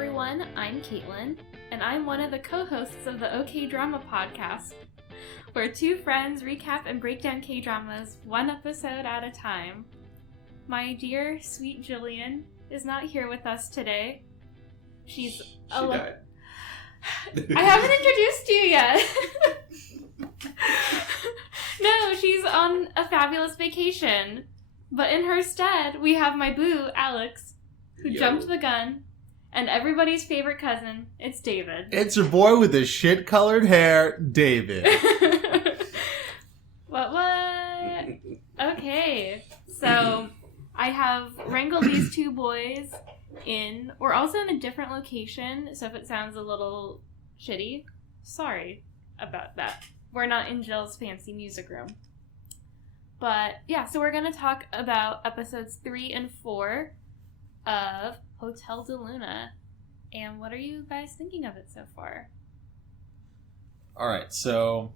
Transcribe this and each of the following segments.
everyone, I'm Kaitlin, and I'm one of the co-hosts of the OK Drama podcast, where two friends recap and break down K-dramas one episode at a time. My dear, sweet Jillian is not here with us today. She died. I haven't introduced you yet. No, she's on a fabulous vacation. But in her stead, we have my boo, Alex, who jumped the gun, and everybody's favorite cousin, it's David. It's your boy with the shit-colored hair, David. What? Okay, so I have wrangled these two boys in. We're also in a different location, so if it sounds a little shitty, sorry about that. We're not in Jill's fancy music room. But, yeah, so we're going to talk about episodes 3 and 4 of Hotel de Luna. And what are you guys thinking of it so far? Alright, so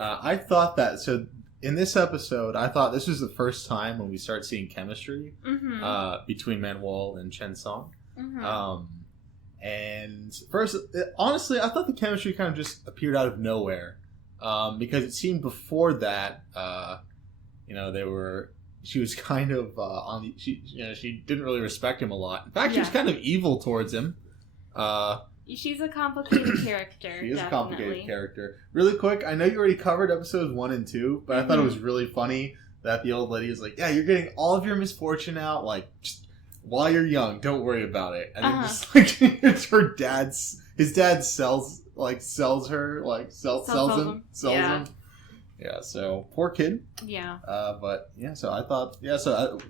I thought that, so in this episode, I thought this was the first time when we start seeing chemistry between Manuel and Chen Song. And first, honestly, I thought the chemistry kind of just appeared out of nowhere. Because it seemed before that, she was kind of she didn't really respect him a lot. In fact, she was kind of evil towards him. She's a complicated character. She is a complicated character. Really quick, I know you already covered episodes 1 and 2, but I thought it was really funny that the old lady is like, yeah, you're getting all of your misfortune out, like, just while you're young, don't worry about it. And then just like it's his dad sells him. Yeah, so poor kid. Yeah. But yeah, so I thought,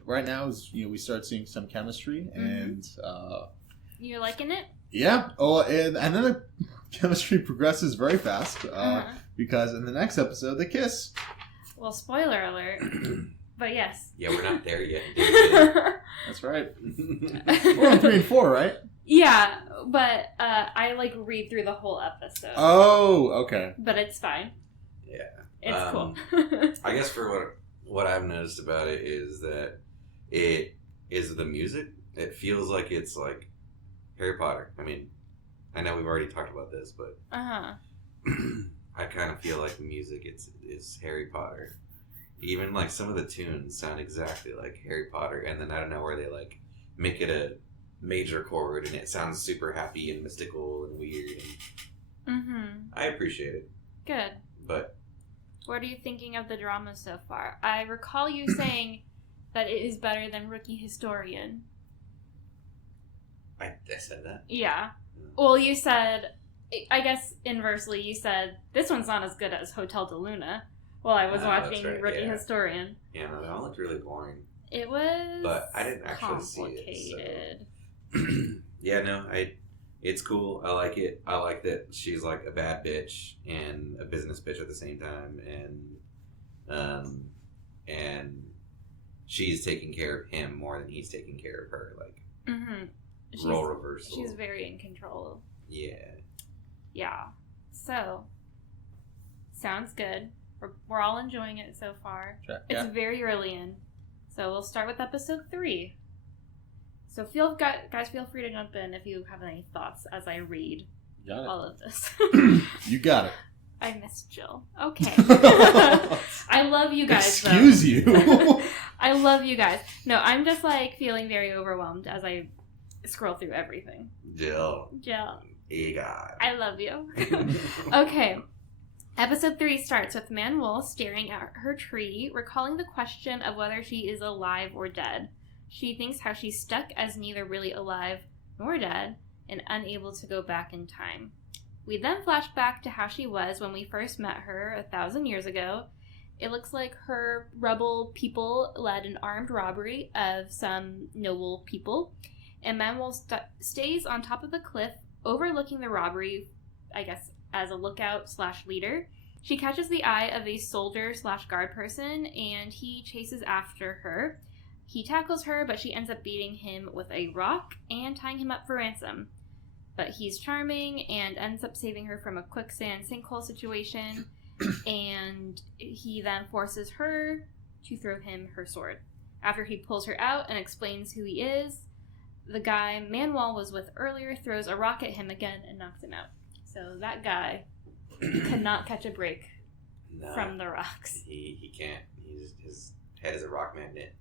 right now is we start seeing some chemistry, and you're liking it? Yeah. Oh, and then the chemistry progresses very fast because in the next episode they kiss. Well, spoiler alert. But yes. Yeah, we're not there yet. That's right. We're on 3 and 4, right? Yeah, but I read through the whole episode. Oh, okay. But it's fine. Yeah. It's cool. I guess for what I've noticed about it is that it is the music. It feels like it's like Harry Potter. I mean, I know we've already talked about this, but I kind of feel like the music is Harry Potter. Even like some of the tunes sound exactly like Harry Potter, and then I don't know where they like make it a major chord, and it sounds super happy and mystical and weird. And I appreciate it. Good. But what are you thinking of the drama so far? I recall you saying that it is better than Rookie Historian. I said that? Yeah. Well, you said, I guess inversely, you said, this one's not as good as Hotel de Luna while I was watching Rookie Historian. Yeah, no, that one looked really boring. It was but I didn't actually see it. So. Yeah, no, it's cool. I like it. I like that she's like a bad bitch and a business bitch at the same time, and she's taking care of him more than he's taking care of her. Like role reversal. She's very in control. Yeah. Yeah. So sounds good. We're all enjoying it so far. Sure. It's very early in, so we'll start with episode 3. So guys, feel free to jump in if you have any thoughts as I read all of this. You got it. I miss Jill. Okay. I love you guys, Excuse you. I love you guys. No, I'm just feeling very overwhelmed as I scroll through everything. Jill. Egon. I love you. Okay. Episode 3 starts with Manuel staring at her tree, recalling the question of whether she is alive or dead. She thinks how she's stuck as neither really alive nor dead and unable to go back in time. We then flash back to how she was when we first met her 1,000 years ago. It looks like her rebel people led an armed robbery of some noble people, and Manuel stays on top of the cliff overlooking the robbery, I guess, as a lookout/leader. She catches the eye of a soldier/guard person, and he chases after her. He tackles her, but she ends up beating him with a rock and tying him up for ransom. But he's charming and ends up saving her from a quicksand sinkhole situation, and he then forces her to throw him her sword. After he pulls her out and explains who he is, the guy Manuel was with earlier throws a rock at him again and knocks him out. So that guy cannot catch a break from the rocks. He can't. His head is a rock magnet.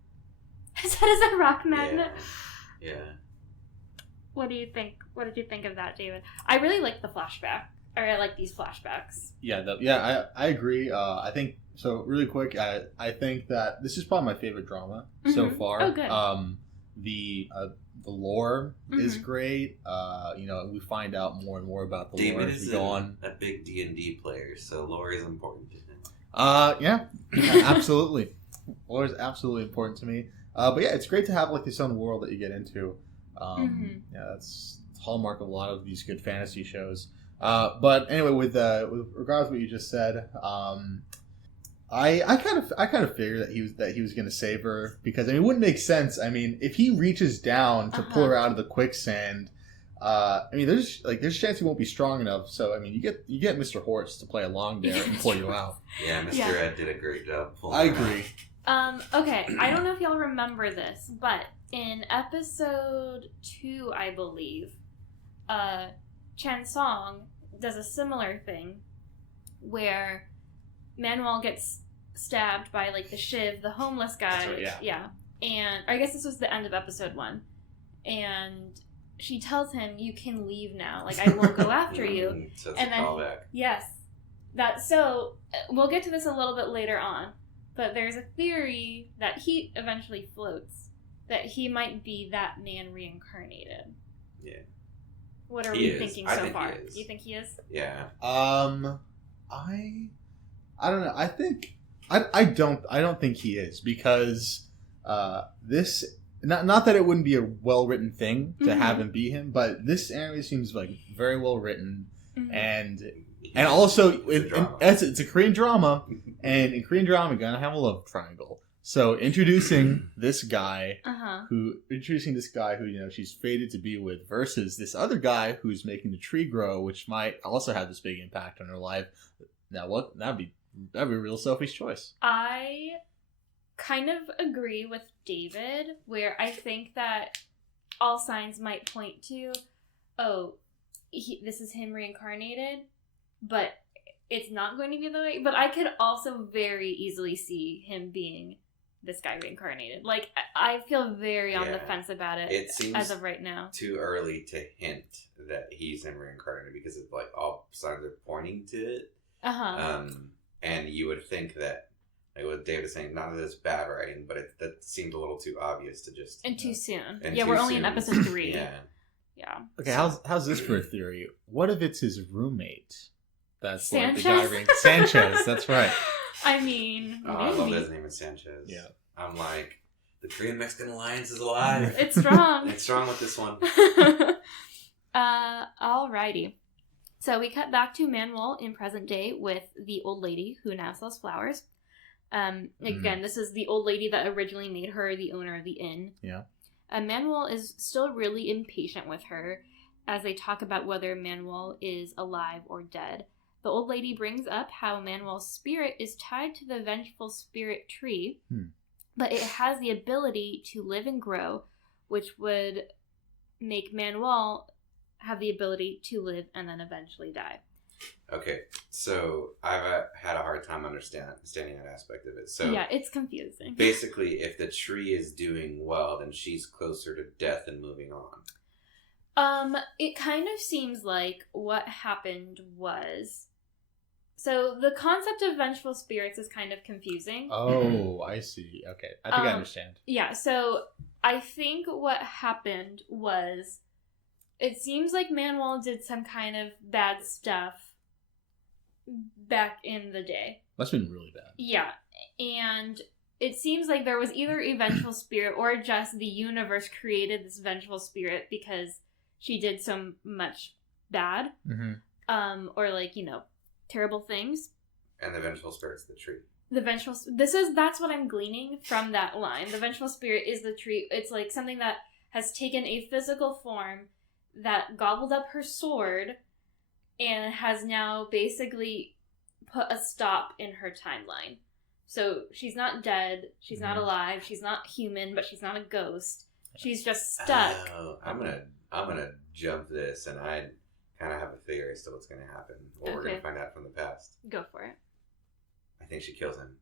His head is a rock magnet? Yeah. What do you think? What did you think of that, David? I really like the flashback. Or I like these flashbacks. Yeah, I agree. I think, so really quick, I think that this is probably my favorite drama so far. Oh, good. The lore is great. We find out more and more about the lore as we go on. David is a big D&D player, so lore is important to him. Yeah, absolutely. Lore is absolutely important to me. But yeah, it's great to have like this own world that you get into. Yeah, that's the hallmark of a lot of these good fantasy shows. But anyway, with regards to what you just said, I kind of figured that he was going to save her, because I mean, it wouldn't make sense. I mean, if he reaches down to pull her out of the quicksand, I mean, there's a chance he won't be strong enough. So I mean, you get Mr. Horse to play along there and pull you out. Yeah, Mr. Ed did a great job pulling I her agree. out. Okay, I don't know if y'all remember this, but in episode 2, I believe, Chen Song does a similar thing where Manuel gets stabbed by like the Shiv, the homeless guy. Right, yeah. And I guess this was the end of episode 1. And she tells him, "You can leave now. Like, I won't go after you." So it's and a then callback. yes, so we'll get to this a little bit later on. But there's a theory that he eventually floats, that he might be that man reincarnated. Yeah. What are we thinking so far? You think he is? Yeah. I don't know. I think I don't think he is, because this not that it wouldn't be a well written thing to have him be him, but this anime seems like very well written, and also it's a Korean drama, and in Korean drama, you're gonna have a love triangle. So introducing this guy who she's fated to be with, versus this other guy who's making the tree grow, which might also have this big impact on her life. Now, that'd be a real selfish choice. I kind of agree with David, where I think that all signs might point to, this is him reincarnated, but it's not going to be the way. But I could also very easily see him being this guy reincarnated. Like, I feel very on the fence about it. It seems as of right now too early to hint that he's him reincarnated, because it's like all signs are pointing to it. And you would think that, like what David is saying, not that it's bad writing, but that seemed a little too obvious to just too soon. We're only in episode 3. Yeah. Okay, how's this for a theory? What if it's his roommate? That's Sanchez? Like the guy Sanchez. That's right. I mean, I love his name is Sanchez. Yeah. I'm like, the Korean-Mexican alliance is alive. It's strong. It's strong with this one. Alrighty. So we cut back to Manuel in present day with the old lady who now sells flowers. Again, this is the old lady that originally made her the owner of the inn. Yeah. Manuel is still really impatient with her as they talk about whether Manuel is alive or dead. The old lady brings up how Manuel's spirit is tied to the vengeful spirit tree, but it has the ability to live and grow, which would make Manuel have the ability to live and then eventually die. Okay, so I've had a hard time understanding that aspect of it. So yeah, it's confusing. Basically, if the tree is doing well, then she's closer to death and moving on. It kind of seems like what happened was... So the concept of vengeful spirits is kind of confusing. Oh, I see. Okay, I think I understand. Yeah, so I think what happened was... It seems like Manuel did some kind of bad stuff back in the day. That's been really bad. Yeah, and it seems like there was either a vengeful spirit or just the universe created this vengeful spirit because she did so much bad, or like, terrible things. And the vengeful spirit's the tree. That's what I'm gleaning from that line. The vengeful spirit is the tree. It's like something that has taken a physical form that gobbled up her sword and has now basically put a stop in her timeline. So she's not dead, she's not alive, she's not human, but she's not a ghost. She's just stuck. I'm gonna jump this, and I kind of have a theory as to what's gonna happen. What we're gonna find out from the past. Go for it. I think she kills him.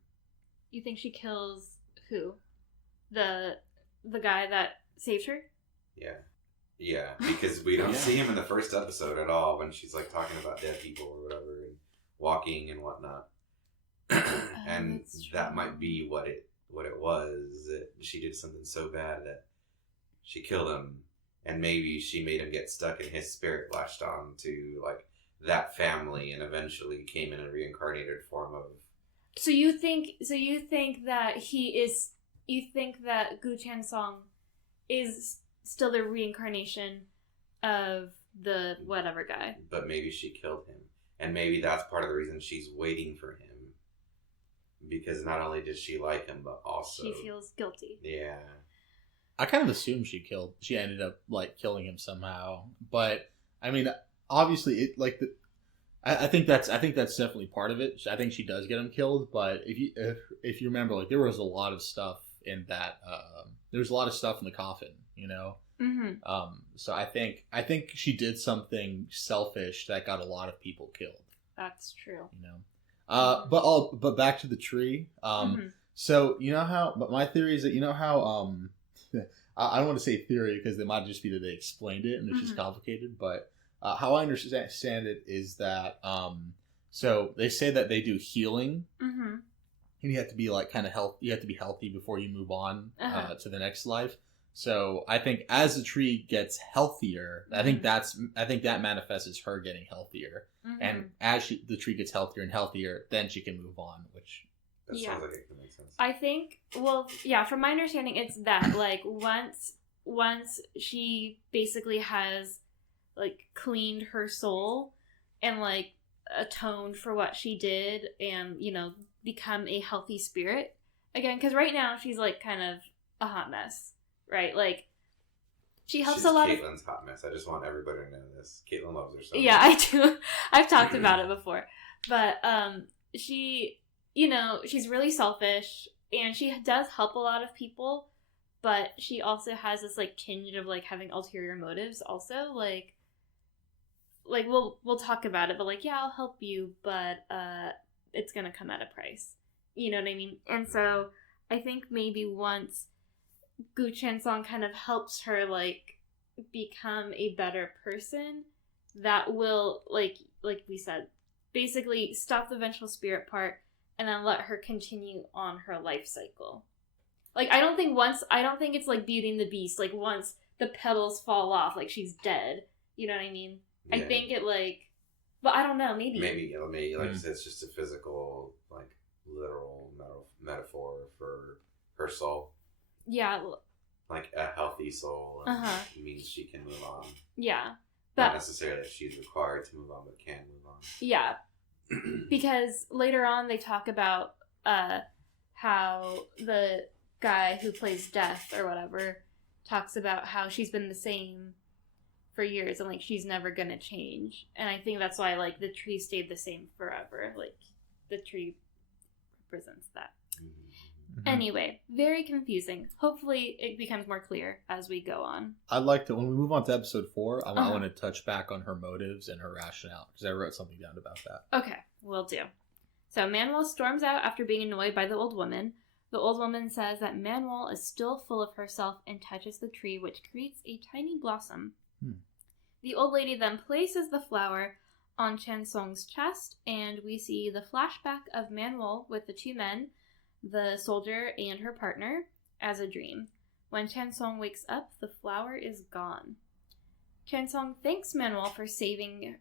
You think she kills who? The guy that saved her? Yeah, because we don't see him in the first episode at all when she's like talking about dead people or whatever and walking and whatnot. And that might be what it was, that she did something so bad that she killed him, and maybe she made him get stuck and his spirit latched on to like that family and eventually came in a reincarnated form of. So you think that you think that Gu Chansong is still the reincarnation of the whatever guy. But maybe she killed him. And maybe that's part of the reason she's waiting for him. Because not only does she like him, but also... she feels guilty. Yeah. I kind of assumed she ended up, like, killing him somehow. But, I mean, obviously, I think that's definitely part of it. I think she does get him killed, but if you remember, like, there was a lot of stuff in that, there was a lot of stuff in the coffin, you know? Mm-hmm. So I think she did something selfish that got a lot of people killed. That's true. You know? But back to the tree. So you know how, but my theory is that, you know how, I don't want to say theory because it might just be that they explained it and it's just complicated, but how I understand it is that, so they say that they do healing. Mm-hmm. And you have to be like kind of you have to be healthy before you move on to the next life. So I think as the tree gets healthier, I think that manifests as her getting healthier. Mm-hmm. And as the tree gets healthier and healthier, then she can move on, which sounds like it can make sense. I think, well, yeah, from my understanding, it's that like once she basically has like cleaned her soul and like atoned for what she did and, you know, become a healthy spirit again, because right now she's like kind of a hot mess, right? Like she helps a lot. Caitlin's hot mess. I just want everybody to know this. Kaitlin loves herself. Yeah, I do. I've talked about it before, but she, you know, she's really selfish and she does help a lot of people, but she also has this like tinge of like having ulterior motives. Also, like we'll talk about it, but like, yeah, I'll help you, but it's gonna come at a price. You know what I mean? And so I think maybe once Gu Chansong kind of helps her like become a better person, that will like we said, basically stop the vengeful spirit part and then let her continue on her life cycle. Like I don't think it's like Beauty and the Beast, like once the petals fall off, like she's dead. You know what I mean? Yeah. I think it like, but I don't know, maybe like you said, it's just a physical, like literal metaphor for her soul. Yeah. Like a healthy soul means she can move on. Yeah. Not necessarily that she's required to move on, but can move on. Yeah. Because later on they talk about how the guy who plays Death or whatever talks about how she's been the same for years and like she's never gonna change. And I think that's why like the tree stayed the same forever. Like the tree represents that. Mm-hmm. Anyway, very confusing. Hopefully it becomes more clear as we go on. I'd like to, when we move on to episode 4, I want to touch back on her motives and her rationale, because I wrote something down about that. Okay, will do. So Manuel storms out after being annoyed by the old woman. The old woman says that Manuel is still full of herself and touches the tree, which creates a tiny blossom. The old lady then places the flower on Chansong's chest, and we see the flashback of Manuel with the two men, the soldier and her partner, as a dream. When Chansong wakes up, the flower is gone. Chansong thanks Manuel for saving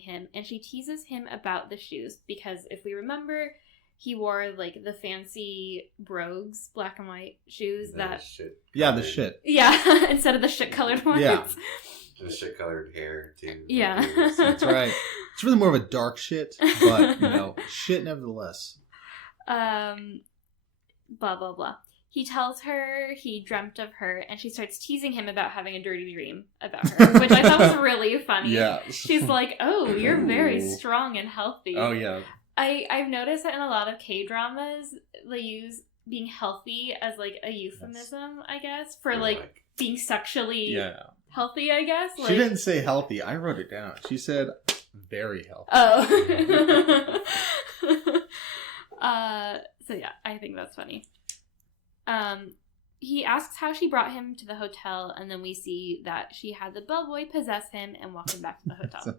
him, and she teases him about the shoes, because if we remember, he wore like the fancy brogues, black and white shoes the shit. Yeah, instead of the shit colored ones. Yeah. The shit colored hair too. Yeah. That's right. It's really more of a dark shit, but you know, shit nevertheless. Blah blah blah. He tells her he dreamt of her, and she starts teasing him about having a dirty dream about her, which I thought was really funny. Yeah. She's like, "Oh, you're very strong and healthy." Oh yeah. I've noticed that in a lot of K-dramas, they use being healthy as like a euphemism, I guess, for like being sexually healthy, I guess. She didn't say healthy. I wrote it down. She said very healthy. Oh. So yeah, I think that's funny. He asks how she brought him to the hotel, and then we see that she had the bellboy possess him and walk him back to the hotel.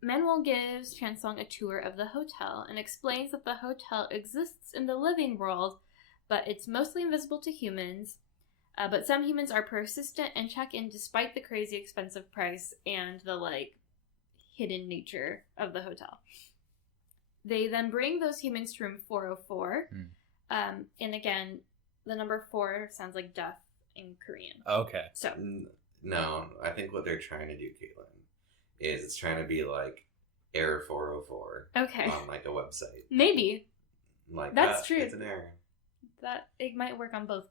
Manuel gives Chansung a tour of the hotel and explains that the hotel exists in the living world, but it's mostly invisible to humans. But some humans are persistent and check in despite the crazy expensive price and the like hidden nature of the hotel. They then bring those humans to room 404. And again, the number 4 sounds like death in Korean. Okay. So no, I think what they're trying to do, Kaitlin, is it's trying to be like error 404. Okay. On like a website. Maybe. Like that's true. It's an error. That it might work on both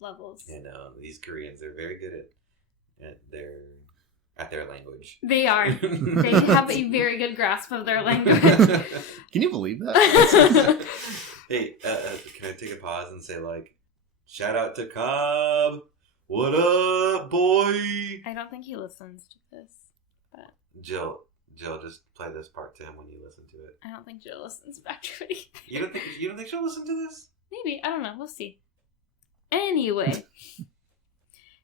levels. You know, these Koreans, they're very good at their language. They are. They have a very good grasp of their language. Can you believe that? Hey, can I take a pause and say, like, shout out to Cobb. What up, boy? I don't think he listens to this. But Jill, just play this part to him when you listen to it. I don't think Jill listens back to it either. You don't think she'll listen to this? Maybe. I don't know. We'll see. Anyway.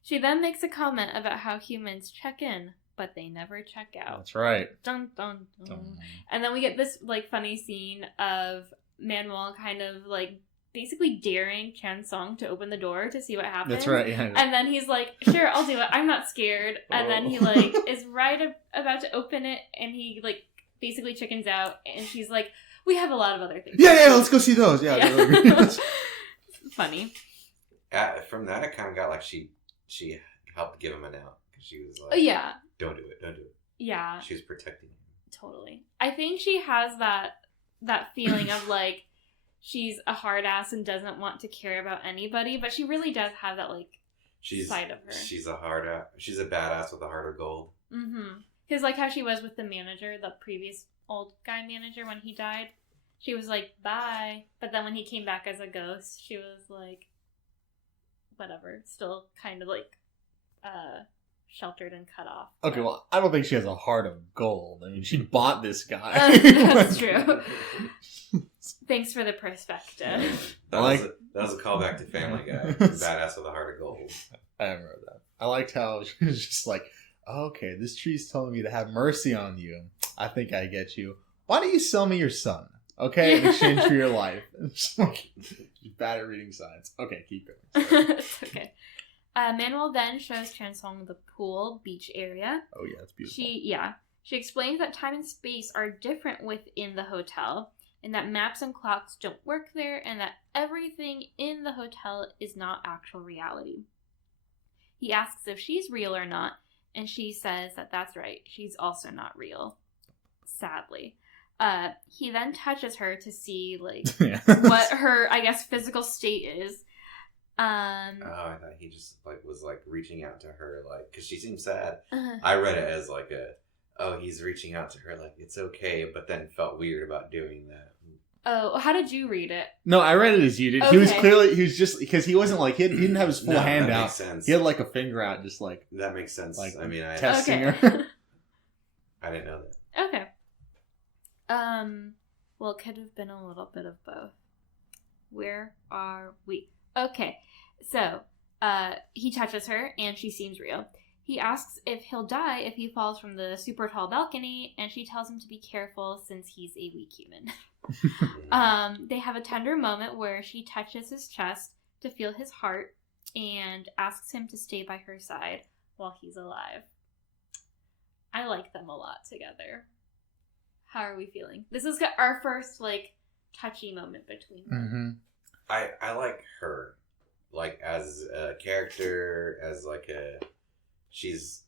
She then makes a comment about how humans check in, but they never check out. That's right. Dun, dun, dun. And then we get this, like, funny scene of Manuel kind of, like, basically daring Chansung to open the door to see what happens. That's right, yeah. And then he's like, sure, I'll do it. I'm not scared. And then he, like, is about to open it, and he, like, basically chickens out, and she's like, we have a lot of other things. Yeah, let's go see those. Yeah. Funny. From that, I kind of got like she helped give him an out. Because she was like, don't do it. Yeah. She was protecting him. Totally. I think she has that feeling of, like, she's a hard ass and doesn't want to care about anybody, but she really does have that, like, side of her. She's a badass with a heart of gold. Mm-hmm. Because, like, how she was with the manager, the previous old guy manager, when he died, she was like, bye. But then when he came back as a ghost, she was like, whatever. Still kind of, like, sheltered and cut off. Okay, well, I don't think she has a heart of gold. I mean, she bought this guy. That's true. Thanks for the perspective. That was a callback to Family Guy. Badass with a heart of gold. I remember that. I liked how she was just like, okay, this tree's telling me to have mercy on you. I think I get you. Why don't you sell me your son? Okay, in exchange for your life. She's bad at reading signs. Okay, keep going. It's okay. Manuel then shows Chansung the pool beach area. Oh yeah, it's beautiful. She explains that time and space are different within the hotel, and that maps and clocks don't work there, and that everything in the hotel is not actual reality. He asks if she's real or not, and she says that that's right, she's also not real. Sadly. He then touches her to see, like, what her, I guess, physical state is. I thought he just, like, was, like, reaching out to her, like, because she seemed sad. I read it as, like, he's reaching out to her, like, it's okay, but then felt weird about doing that. Oh, how did you read it? No, I read it as you did. Okay. He was just, because he wasn't, like, he didn't have his full hand out. Makes sense. He had, like, a finger out, just, like. That makes sense. Like, I mean, testing her. I didn't know that. Okay. Well, it could have been a little bit of both. Where are we? Okay, so, he touches her, and she seems real. He asks if he'll die if he falls from the super tall balcony, and she tells him to be careful since he's a weak human. They have a tender moment where she touches his chest to feel his heart, and asks him to stay by her side while he's alive. I like them a lot together. How are we feeling? This is our first, like, touchy moment between them. Mm-hmm. I like her, like, as a character, as like she's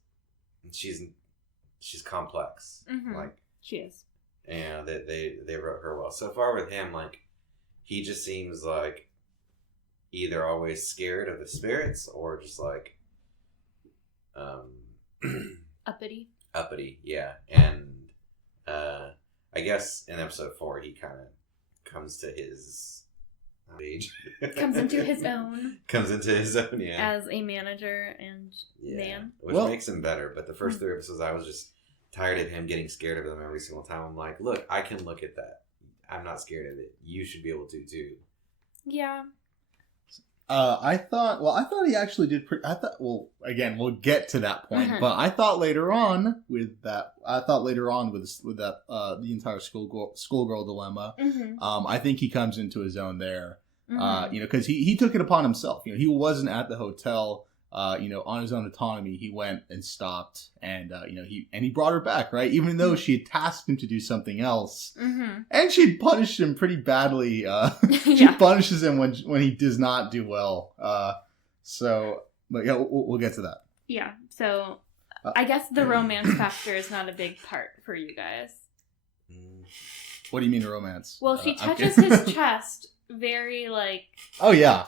complex. Mm-hmm. Like, she is. And they wrote her well. So far with him, like, he just seems like either always scared of the spirits or just like uppity, yeah. And I guess in episode 4 he kind of comes to his age. Comes into his own. Yeah. As a manager and man. Which makes him better. But the first 3 episodes, I was just tired of him getting scared of them every single time. I'm like, look, I can look at that. I'm not scared of it. You should be able to, too. Yeah. I thought he actually did again, we'll get to that point, but I thought later on with that, the entire schoolgirl dilemma, I think he comes into his own there, because he took it upon himself. He wasn't at the hotel, on his own autonomy. He went and stopped, and he brought her back, right? Even though she had tasked him to do something else, and she punished him pretty badly. She punishes him when he does not do well. But yeah, we'll get to that. Yeah. So I guess the romance factor is not a big part for you guys. What do you mean romance? Well, she touches his chest very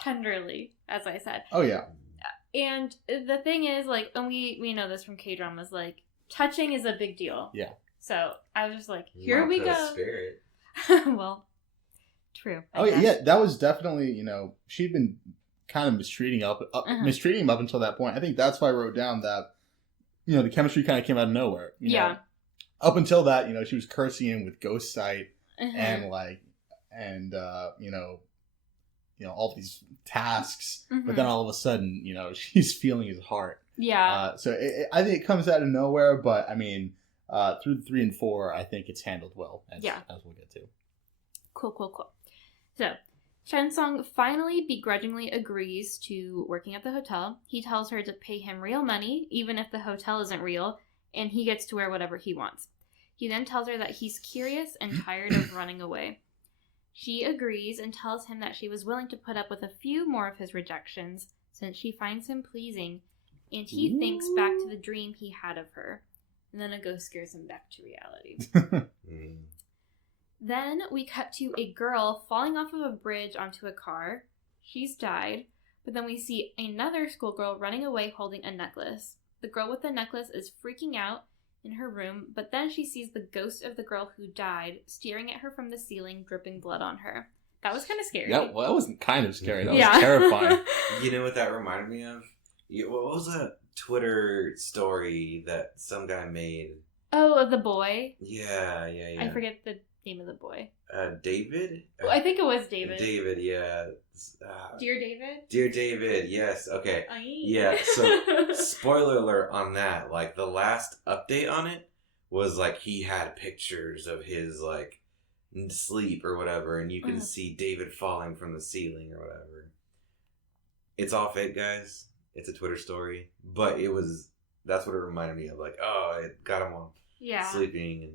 tenderly, as I said. Oh yeah. And the thing is, and we know this from K-dramas, touching is a big deal. Yeah. So I was just like, here we go. Spirit. Well, true. Yeah, that was definitely, she'd been kind of mistreating him up until that point. I think that's why I wrote down that, the chemistry kind of came out of nowhere. Yeah. Up until that, she was cursing him with ghost sight and all these tasks, but then all of a sudden, she's feeling his heart. Yeah. So I think it comes out of nowhere, but I mean, through 3 and 4, I think it's handled well, as we'll get to. Cool. So, Shansung finally begrudgingly agrees to working at the hotel. He tells her to pay him real money, even if the hotel isn't real, and he gets to wear whatever he wants. He then tells her that he's curious and tired of running away. She agrees and tells him that she was willing to put up with a few more of his rejections since she finds him pleasing, and he thinks back to the dream he had of her. And then a ghost scares him back to reality. Then we cut to a girl falling off of a bridge onto a car. She's died, but then we see another schoolgirl running away holding a necklace. The girl with the necklace is freaking out in her room, but then she sees the ghost of the girl who died staring at her from the ceiling, dripping blood on her. That was kind of scary. That wasn't kind of scary. That was terrifying. You know what that reminded me of? What was that Twitter story that some guy made? Oh, of the boy? Yeah. I forget the name of the boy. David? Well, I think it was David. David, yeah. Dear David? Dear David, yes. Okay. Aye. Yeah, so spoiler alert on that. The last update on it was, he had pictures of his, sleep or whatever, and you can see David falling from the ceiling or whatever. It's all fake, guys. It's a Twitter story. But that's what it reminded me of. It got him all sleeping and...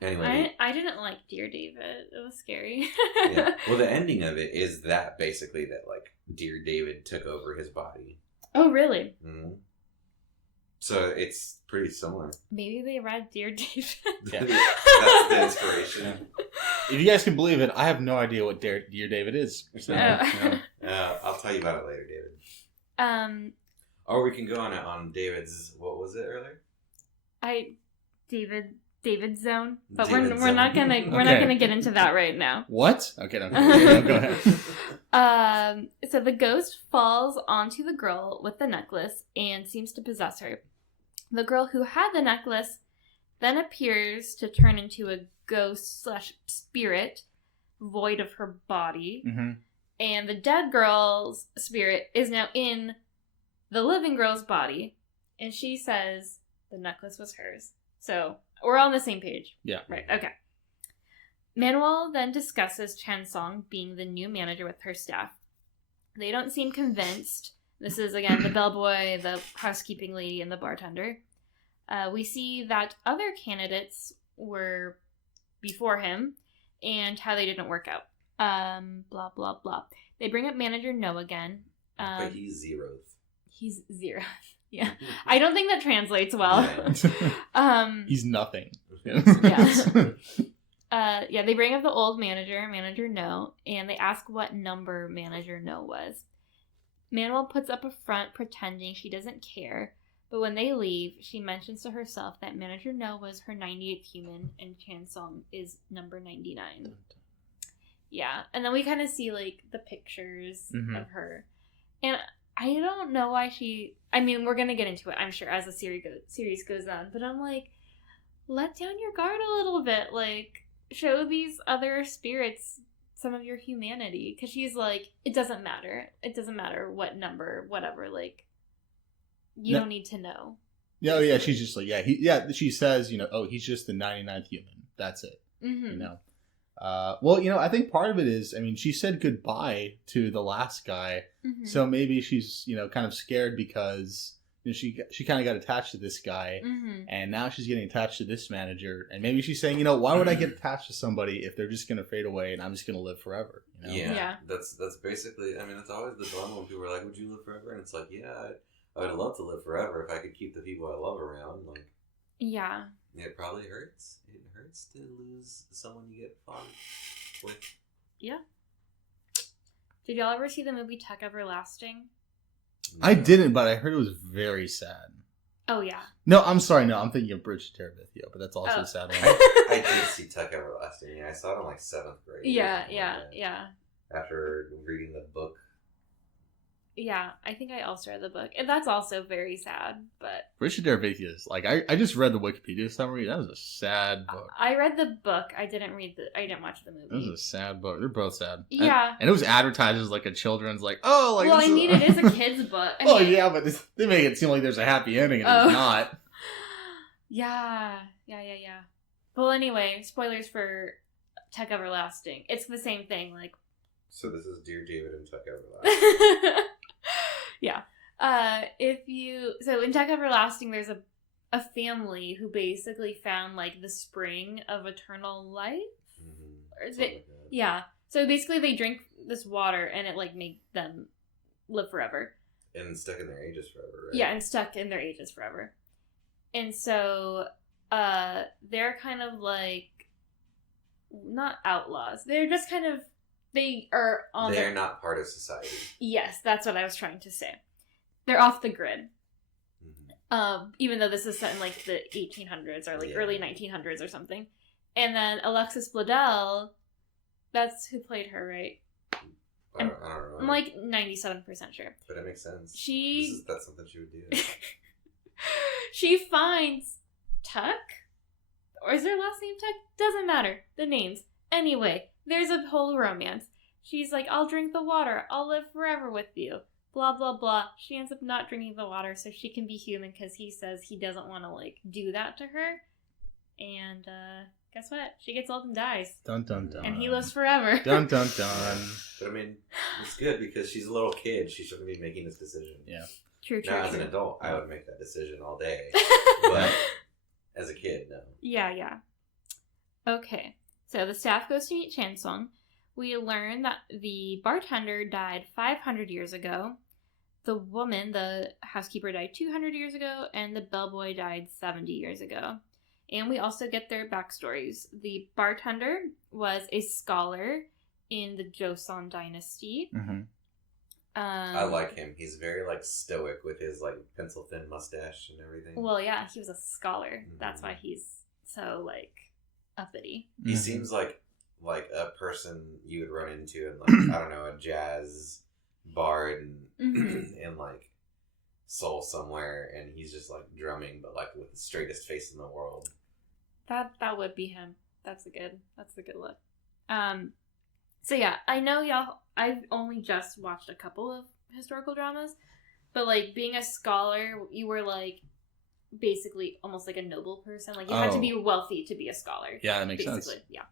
Anyway, I didn't like Dear David. It was scary. Yeah. Well, the ending of it is that basically Dear David took over his body. Oh, really? Mm-hmm. So it's pretty similar. Maybe they read Dear David. Yeah. That's the inspiration. If you guys can believe it, I have no idea what Dear David is. So, I'll tell you about it later, David. Or we can go on David's. What was it earlier? David Zone, but David we're not gonna get into that right now. What? Okay, no, go ahead. So the ghost falls onto the girl with the necklace and seems to possess her. The girl who had the necklace then appears to turn into a ghost/spirit, void of her body, and the dead girl's spirit is now in the living girl's body, and she says the necklace was hers. So we're all on the same page. Yeah. Right, okay. Manuel then discusses Chansong being the new manager with her staff. They don't seem convinced. This is, again, the bellboy, the housekeeping lady, and the bartender. We see that other candidates were before him and how they didn't work out. Blah, blah, blah. They bring up manager No again. But he's zeroth. He's zero. Yeah. I don't think that translates well. He's nothing. They bring up the old manager No, and they ask what number manager No was. Manuel puts up a front pretending she doesn't care, but when they leave, she mentions to herself that manager No was her 98th human and Chansong is number 99. Yeah. And then we kind of see, like, the pictures of her. And I don't know why she... I mean, we're going to get into it, I'm sure, as the series goes on. But I'm like, let down your guard a little bit. Like, show these other spirits some of your humanity. Because she's like, it doesn't matter. It doesn't matter what number, whatever. Like, you don't need to know. No, yeah, she's just like, she says, he's just the 99th human. That's it. Well, I think part of it is, I mean, she said goodbye to the last guy, so maybe she's, kind of scared because she kind of got attached to this guy, and now she's getting attached to this manager, and maybe she's saying, why would I get attached to somebody if they're just going to fade away and I'm just going to live forever? Yeah, that's basically, I mean, that's always the dilemma when people are like, would you live forever? And it's like, yeah, I would love to live forever if I could keep the people I love around. Like, yeah. It probably hurts. It hurts to lose someone you get fond with. Yeah. Did y'all ever see the movie Tuck Everlasting? No. I didn't, but I heard it was very sad. Oh, yeah. No, I'm sorry. No, I'm thinking of Bridge to Terabithia, but that's also a sad one. I did see Tuck Everlasting. Yeah, I saw it in like 7th grade. Yeah. After reading the book. Yeah, I think I also read the book. And that's also very sad, but... Bridge to Terabithia is, like, I just read the Wikipedia summary. That was a sad book. I read the book. I didn't watch the movie. That was a sad book. They're both sad. Yeah. And it was advertised as, like, a children's, like, well, it is a kid's book. Yeah, but they make it seem like there's a happy ending, and it's not. Yeah. Well, anyway, spoilers for Tuck Everlasting. It's the same thing, like... So this is Dear David and Tuck Everlasting. Yeah. So in Tuck Everlasting, there's a family who basically found, like, the spring of eternal life. Or is it? Yeah. So basically they drink this water and it, like, made them live forever. And stuck in their ages forever, right? Yeah, and stuck in their ages forever. And so, they're kind of, like, not outlaws. They're just kind of, they're not part of society. Yes, that's what I was trying to say. They're off the grid. Even though this is set in, like, the 1800s or, like, early 1900s or something. And then Alexis Bledel, that's who played her, right? I don't know. I'm, like, 97% sure. But it makes sense. That's something she would do. She finds Tuck? Or is their last name Tuck? Doesn't matter. The names. Anyway, there's a whole romance. She's like, I'll drink the water. I'll live forever with you. Blah, blah, blah. She ends up not drinking the water so she can be human because he says he doesn't want to, like, do that to her. And, guess what? She gets old and dies. Dun, dun, dun. And he lives forever. Dun, dun, dun. But, I mean, it's good because she's a little kid. She shouldn't be making this decision. Yeah. True. Now, as an adult, I would make that decision all day. But as a kid, no. Yeah. Okay. So the staff goes to meet Chansung. We learn that the bartender died 500 years ago. The woman, the housekeeper, died 200 years ago. And the bellboy died 70 years ago. And we also get their backstories. The bartender was a scholar in the Joseon dynasty. I like him. He's very, like, stoic with his, like, pencil-thin mustache and everything. Well, yeah, he was a scholar. That's why he's so, like, uppity. He seems like a person you would run into in, like, I don't know, a jazz bar in like, Seoul somewhere, and he's just, like, drumming, but, like, with the straightest face in the world. That would be him. That's a good look. So yeah, I know y'all, I've only just watched a couple of historical dramas, but, like, being a scholar, you were, like, basically almost like a noble person. Like, you had to be wealthy to be a scholar. Yeah, that makes sense. Yeah.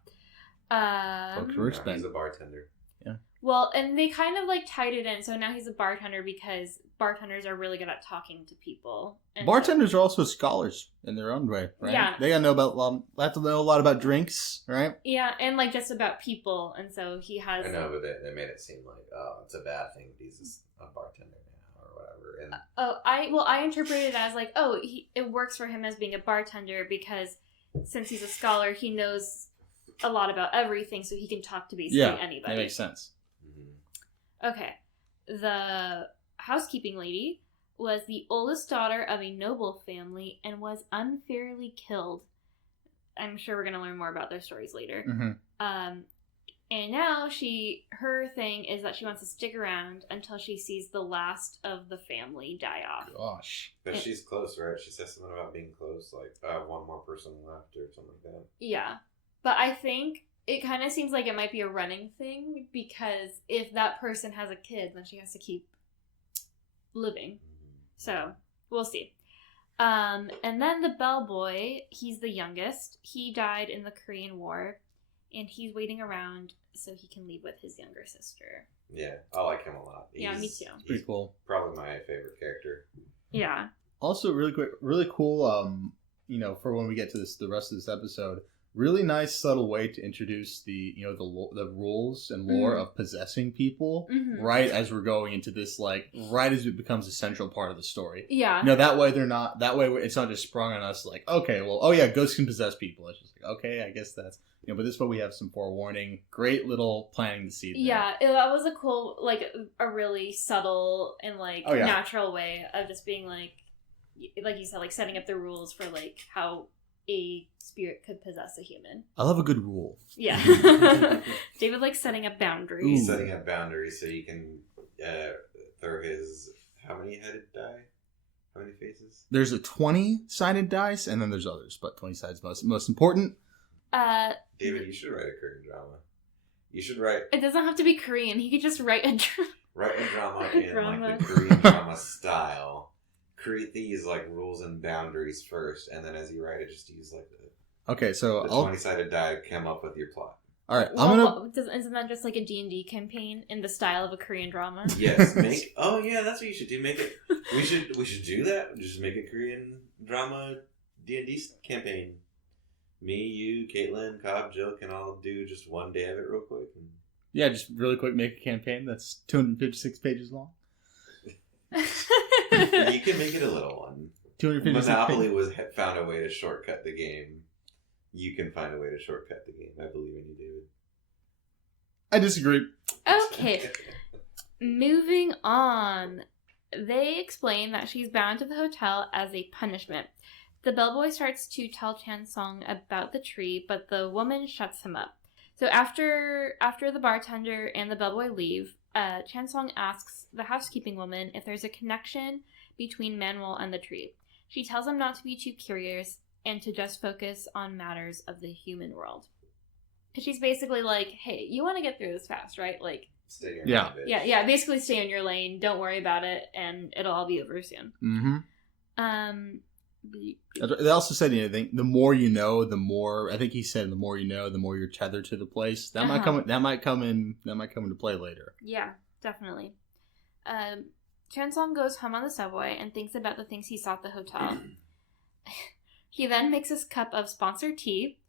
He's a bartender. Yeah. Well, and they kind of, like, tied it in. So now he's a bartender because bartenders are really good at talking to people. And bartenders are also scholars in their own way, right? Yeah. They have to know a lot about drinks, right? Yeah, and, like, just about people. And so he has... I know, but they made it seem like, oh, it's a bad thing. He's a bartender now or whatever. And I interpreted it as, like, it works for him as being a bartender because since he's a scholar, he knows a lot about everything, so he can talk to basically anybody. That makes sense. Okay. The housekeeping lady was the oldest daughter of a noble family and was unfairly killed. I'm sure we're going to learn more about their stories later. And now her thing is that she wants to stick around until she sees the last of the family die off. Gosh. But she's close, right? She says something about being close, like one more person left or something like that. Yeah. But I think it kind of seems like it might be a running thing, because if that person has a kid, then she has to keep living. So, we'll see. And then the bellboy, he's the youngest. He died in the Korean War, and he's waiting around so he can leave with his younger sister. Yeah, I like him a lot. Yeah, me too. Pretty cool. Probably my favorite character. Yeah. Also, really cool, for when we get to the rest of this episode, really nice, subtle way to introduce the rules and lore of possessing people right as we're going into this, right as it becomes a central part of the story. Yeah. That way it's not just sprung on us like, okay, well, oh yeah, ghosts can possess people. It's just like, okay, I guess that's, but this way we have some forewarning. Great little planting the seed there. Yeah, that was a cool, a really subtle and, natural way of just being, like you said, setting up the rules for, how a spirit could possess a human. I love a good rule. Yeah. David likes setting up boundaries. He's setting up boundaries so you can throw his... How many headed die? How many faces? There's a 20-sided dice, and then there's others, but 20 sides most important. David, you should write a Korean drama. You should write... It doesn't have to be Korean. He could just write a drama. Write a drama in, the Korean drama style. Create these, rules and boundaries first, and then as you write it, just use, the 20-sided die to come up with your plot. All right, isn't that just like a D&D campaign in the style of a Korean drama? Yes, oh yeah, that's what you should do. Make it. We should do that. Just make a Korean drama D&D campaign. Me, you, Kaitlin, Cobb, Jill can all do just one day of it real quick. Yeah, just really quick, make a campaign that's 256 pages long. You can make it a little one. Monopoly found a way to shortcut the game. You can find a way to shortcut the game. I believe in you, David. I disagree. Okay. Moving on. They explain that she's bound to the hotel as a punishment. The bellboy starts to tell Chansung about the tree, but the woman shuts him up. So after the bartender and the bellboy leave, Chansung asks the housekeeping woman if there's a connection between Manuel and the tree. She tells him not to be too curious and to just focus on matters of the human world. She's basically like, hey, you want to get through this fast, right? Stay in your lane, bitch. Yeah, basically stay in your lane, don't worry about it, and it'll all be over soon. They also said, the more you know, the more, I think he said, the more you know, the more you're tethered to the place. That might come into play later. Yeah, definitely. Chansung goes home on the subway and thinks about the things he saw at the hotel. He then makes his cup of sponsored tea.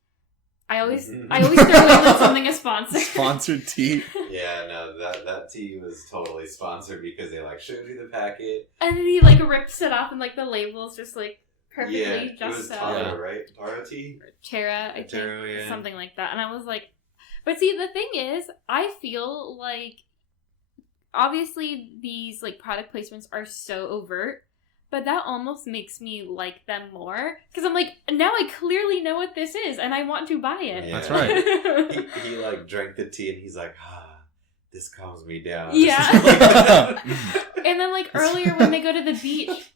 I always throw in when something is sponsored. Sponsored tea. Yeah, no, that tea was totally sponsored because they showed you the packet. And then he rips it off and the label's just perfectly it was Taro, right? Taro tea? Tara, I think. Taro, yeah. Something like that. And I was like, but see, the thing is, I feel obviously these product placements are so overt, but that almost makes me like them more, because I'm now I clearly know what this is and I want to buy it. Yeah. That's right. he drank the tea and he's like, this calms me down. Yeah. And then earlier when they go to the beach,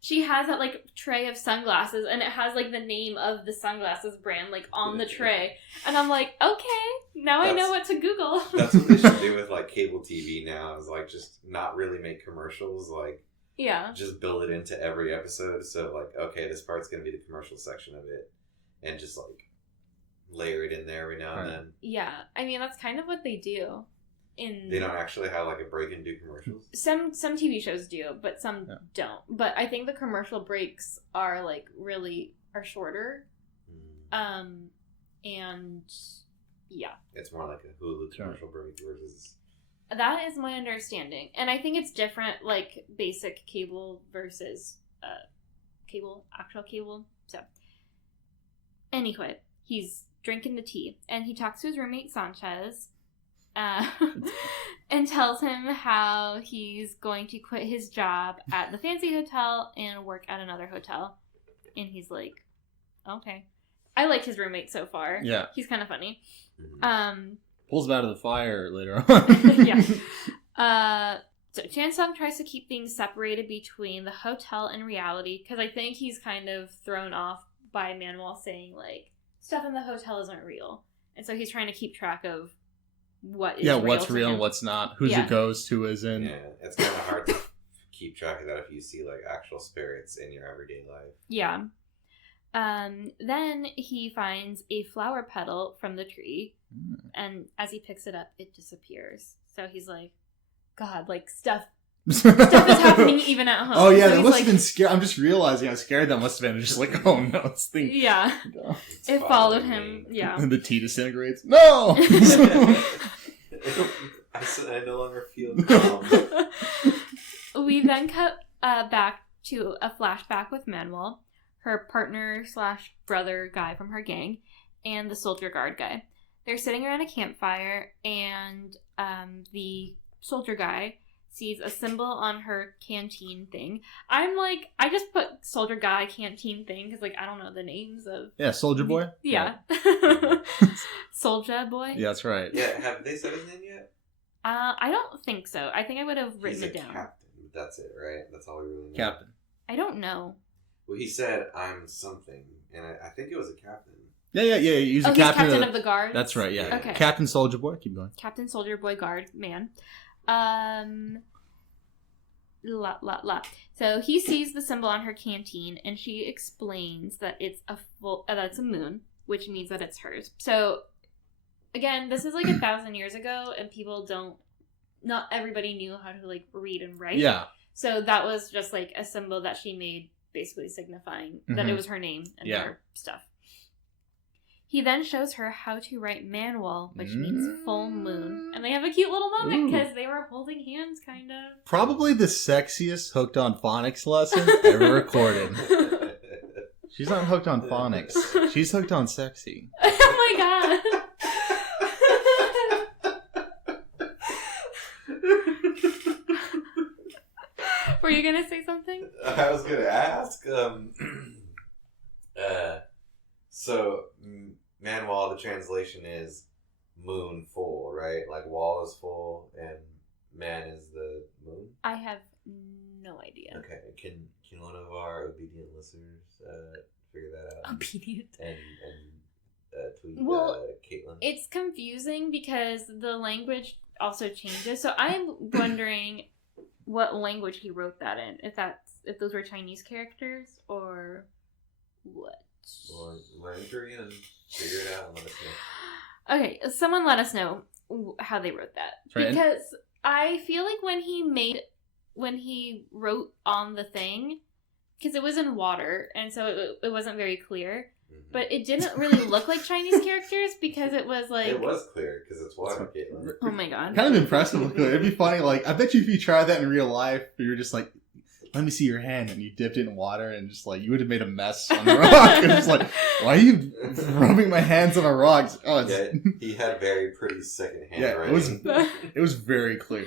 she has that tray of sunglasses and it has the name of the sunglasses brand on the tray, and I'm like, okay, now I know what to Google. That's what they should do with cable TV now, is just not really make commercials, yeah, just build it into every episode. So okay, this part's gonna be the commercial section of it, and just layer it in there every now and then. Yeah, I mean that's kind of what they do. They don't actually have a break and do commercials? Some TV shows do, but some don't. But I think the commercial breaks are really shorter. And yeah. It's more like a Hulu commercial break versus... That is my understanding. And I think it's different, basic cable versus actual cable. So anyway, he's drinking the tea and he talks to his roommate Sanchez. And tells him how he's going to quit his job at the fancy hotel and work at another hotel. And he's like, okay. I like his roommate so far. Yeah. He's kind of funny. pulls him out of the fire later on. Yeah. So Chansung tries to keep things separated between the hotel and reality because I think he's kind of thrown off by Manuel saying, like, stuff in the hotel isn't real. And so he's trying to keep track of what is real. Yeah, what's real and what's not. Who's a ghost, who isn't. Yeah, it's kind of hard to keep track of that if you see, like, actual spirits in your everyday life. Yeah. Then he finds a flower petal from the tree, and as he picks it up, it disappears. So he's like, God, like, stuff is happening even at home. Oh, yeah, so that must have been scary. I'm just realizing how scary that must have been. Just like, oh, no, it's thing. Yeah. It followed him, yeah. And the tea disintegrates. No! I no longer feel calm. We then cut back to a flashback with Manuel, her partner / brother guy from her gang, and the soldier guard guy. They're sitting around a campfire, and the soldier guy sees a symbol on her canteen thing. I'm like, I just put soldier guy canteen thing because, like, I don't know the names of... Yeah, soldier boy? Yeah. Soldier boy? Yeah, that's right. Yeah, have they said his name yet? I don't think so. I think I would have written it down. Captain. That's it, right? That's all we really know. Captain. I don't know. Well, he said, I'm something, and I think it was a captain. Yeah. He's a captain of the guard? That's right, yeah. Okay. Captain Soldier Boy. Keep going. Captain Soldier Boy Guard man. So he sees the symbol on her canteen, and she explains that it's that's a moon, which means that it's hers. So, again, this is like 1,000 years ago, and not everybody knew how to, like, read and write. Yeah. So that was just, like, a symbol that she made, basically signifying that it was her name and her stuff. He then shows her how to write Manuel, which means full moon. And they have a cute little moment because they were holding hands, kind of. Probably the sexiest hooked on phonics lesson ever recorded. She's not hooked on phonics. She's hooked on sexy. Oh my god. Were you going to say something? I was going to ask. So, Manuel, the translation is moon full, right? Like, wall is full and man is the moon? I have no idea. Okay. Can one of our obedient listeners figure that out? Obedient? And tweet Kaitlin? It's confusing because the language also changes. So I'm wondering what language he wrote that in. If those were Chinese characters or what? Well, learn Korean and figure it out and let us know. Okay, someone let us know how they wrote that. Right. Because I feel like when he wrote on the thing, because it was in water, and so it wasn't very clear, but it didn't really look like Chinese characters because it was like... It was clear because it's water, Kaitlin. Oh my god. Kind of impressive. It'd be funny, like, I bet you if you tried that in real life, you were just like, let me see your hand, and you dipped it in water, and just like, you would have made a mess on the rock. And it's like, why are you rubbing my hands on a rock? Oh, yeah, he had very pretty second handwriting. Yeah, it was very clear.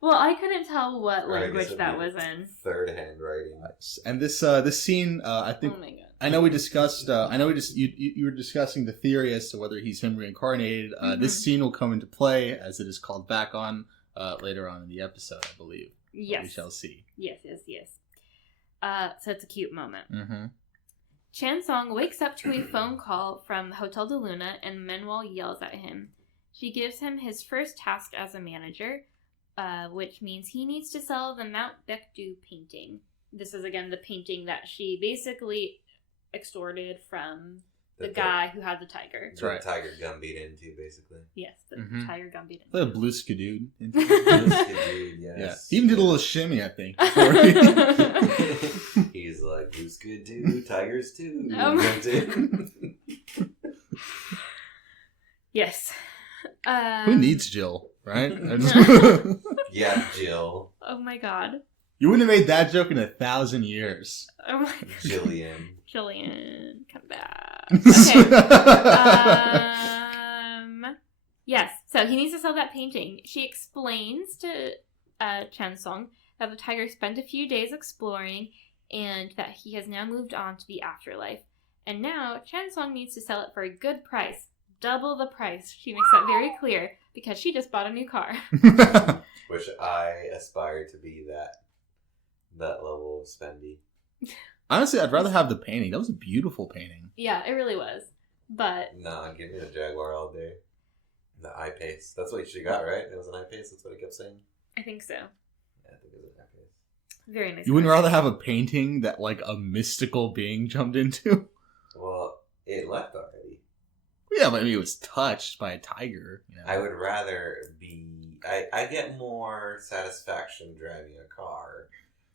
Well, I couldn't tell what language that was in. Third handwriting. And this scene, I think. Oh my god. I know we discussed. You were discussing the theory as to whether he's him reincarnated. This scene will come into play as it is called back on later on in the episode, I believe. Yes. We shall see. Yes. So it's a cute moment. Chansung wakes up to a phone call from Hotel de Luna, and Manuel yells at him. She gives him his first task as a manager, which means he needs to sell the Mount Baekdu painting. This is, again, the painting that she basically extorted from the guy who had the tiger. That's right. The tiger Gumbeat into, basically. Yes, the tiger Gumbeat into. The blue skidoo. Blue skidoo, yes. Yeah. He even did a little shimmy, I think. He's like, blue skidoo, tigers too. Yes. Who needs Jill, right? Yeah, Jill. Oh my god. You wouldn't have made that joke in 1,000 years. Oh my god. Jillian, come back. Okay. Yes, so he needs to sell that painting. She explains to Chansung that the tiger spent a few days exploring and that he has now moved on to the afterlife. And now Chansung needs to sell it for a good price. double the price. She makes that very clear because she just bought a new car. Which I aspire to be that level of spendy. Honestly, I'd rather have the painting. That was a beautiful painting. Yeah, it really was. But Nah, give me the Jaguar all day. The I-Pace. That's what she got, right? It was an I-Pace. That's what he kept saying. I think so. Yeah, I think it was an I-Pace. Very nice. You wouldn't rather have a painting that like a mystical being jumped into? Well, it left already. Yeah, but I mean, it was touched by a tiger. You know? I would rather be... I get more satisfaction driving a car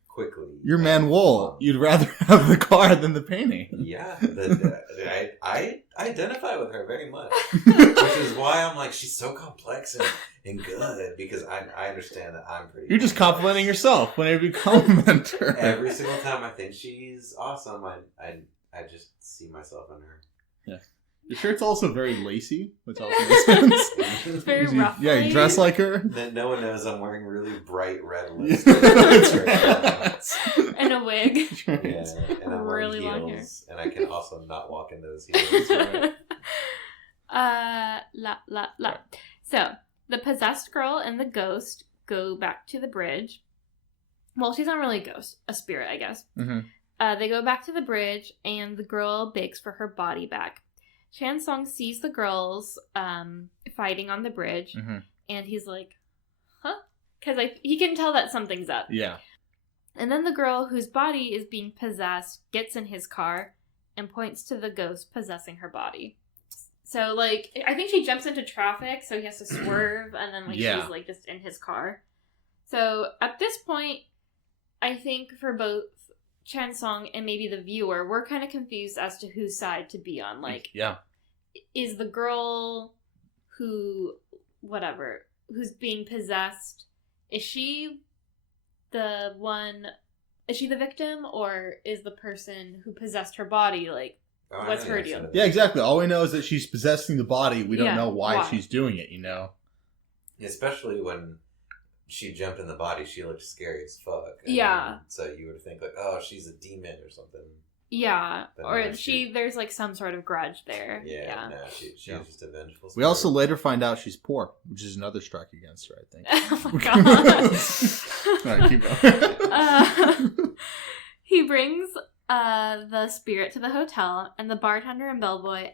quickly. You're Manuel. You'd rather have the car than the painting. Yeah. I identify with her very much. Which is why I'm like, she's so complex and good. Because I understand that I'm pretty... You're just complimenting yourself whenever you compliment her. Every single time I think she's awesome, I just see myself in her. Yeah. Your shirt's also very lacy, which also makes sense. It's very ruffly. Yeah, you dress like her. Then no one knows I'm wearing really bright red lipstick. And a wig. Yeah, and I'm really wearing long hair. heels, and I can also not walk in those heels. Right? So, the possessed girl and the ghost go back to the bridge. Well, she's not really a ghost. A spirit, I guess. Mm-hmm. They go back to the bridge, and the girl begs for her body back. Chan Song sees the girls fighting on the bridge, and he's like, huh? Because he can tell that something's up. Yeah. And then the girl whose body is being possessed gets in his car and points to the ghost possessing her body. So, like, I think she jumps into traffic, so he has to swerve, and then, like, she's, like, just in his car. So, at this point, I think for both Chan Song and maybe the viewer, we're kind of confused as to whose side to be on. Like, is the girl who's being possessed, is she the victim, or is the person who possessed her body, like, what's her deal? Yeah, exactly. All we know is that she's possessing the body. We don't know why she's doing it, you know? Especially when she jumped in the body, she looked scary as fuck. Yeah. So you would think, like, oh, she's a demon or something. Yeah. Or there's, like, some sort of grudge there. Yeah. No, she's just a vengeful spirit. We also later find out she's poor, which is another strike against her, I think. Oh my god. Alright, keep going. He brings the spirit to the hotel, and the bartender and bellboy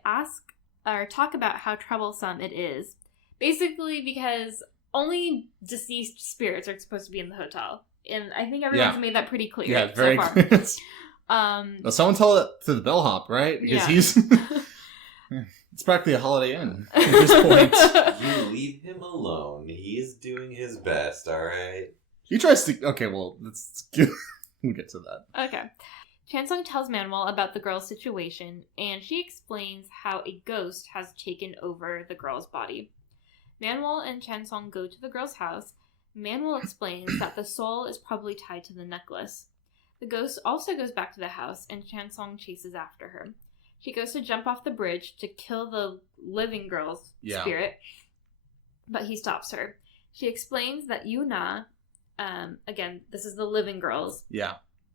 talk about how troublesome it is. Basically because only deceased spirits are supposed to be in the hotel. And I think everyone's made that pretty clear. Yeah, very so far. clear. Well, someone tell it to the bellhop, right? Because he's... It's practically a Holiday Inn at this point. You leave him alone. He's doing his best, alright? He tries to... Okay, well, we'll get to that. Okay. Chansung tells Manuel about the girl's situation, and she explains how a ghost has taken over the girl's body. Manuel and Chansung go to the girl's house. Manuel explains that the soul is probably tied to the necklace. The ghost also goes back to the house, and Chansung chases after her. She goes to jump off the bridge to kill the living girl's spirit, but he stops her. She explains that Yuna, again, this is the living girl's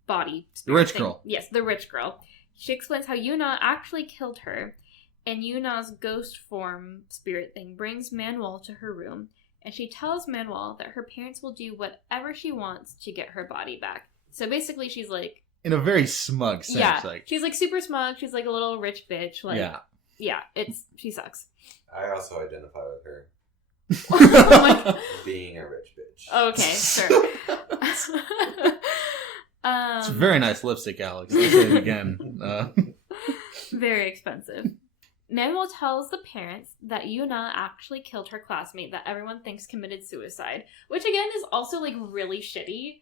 body. The rich girl. Yes, the rich girl. She explains how Yuna actually killed her, and Yuna's ghost form spirit thing brings Manuel to her room, and she tells Manuel that her parents will do whatever she wants to get her body back. So basically she's like... In a very smug sense. Yeah, like, she's like super smug. She's like a little rich bitch. Like, yeah, she sucks. I also identify with her. Oh my God. Being a rich bitch. Okay, sure. It's a very nice lipstick, Alex. I'll say it again. Very expensive. Manuel tells the parents that Yuna actually killed her classmate that everyone thinks committed suicide, which again is also like really shitty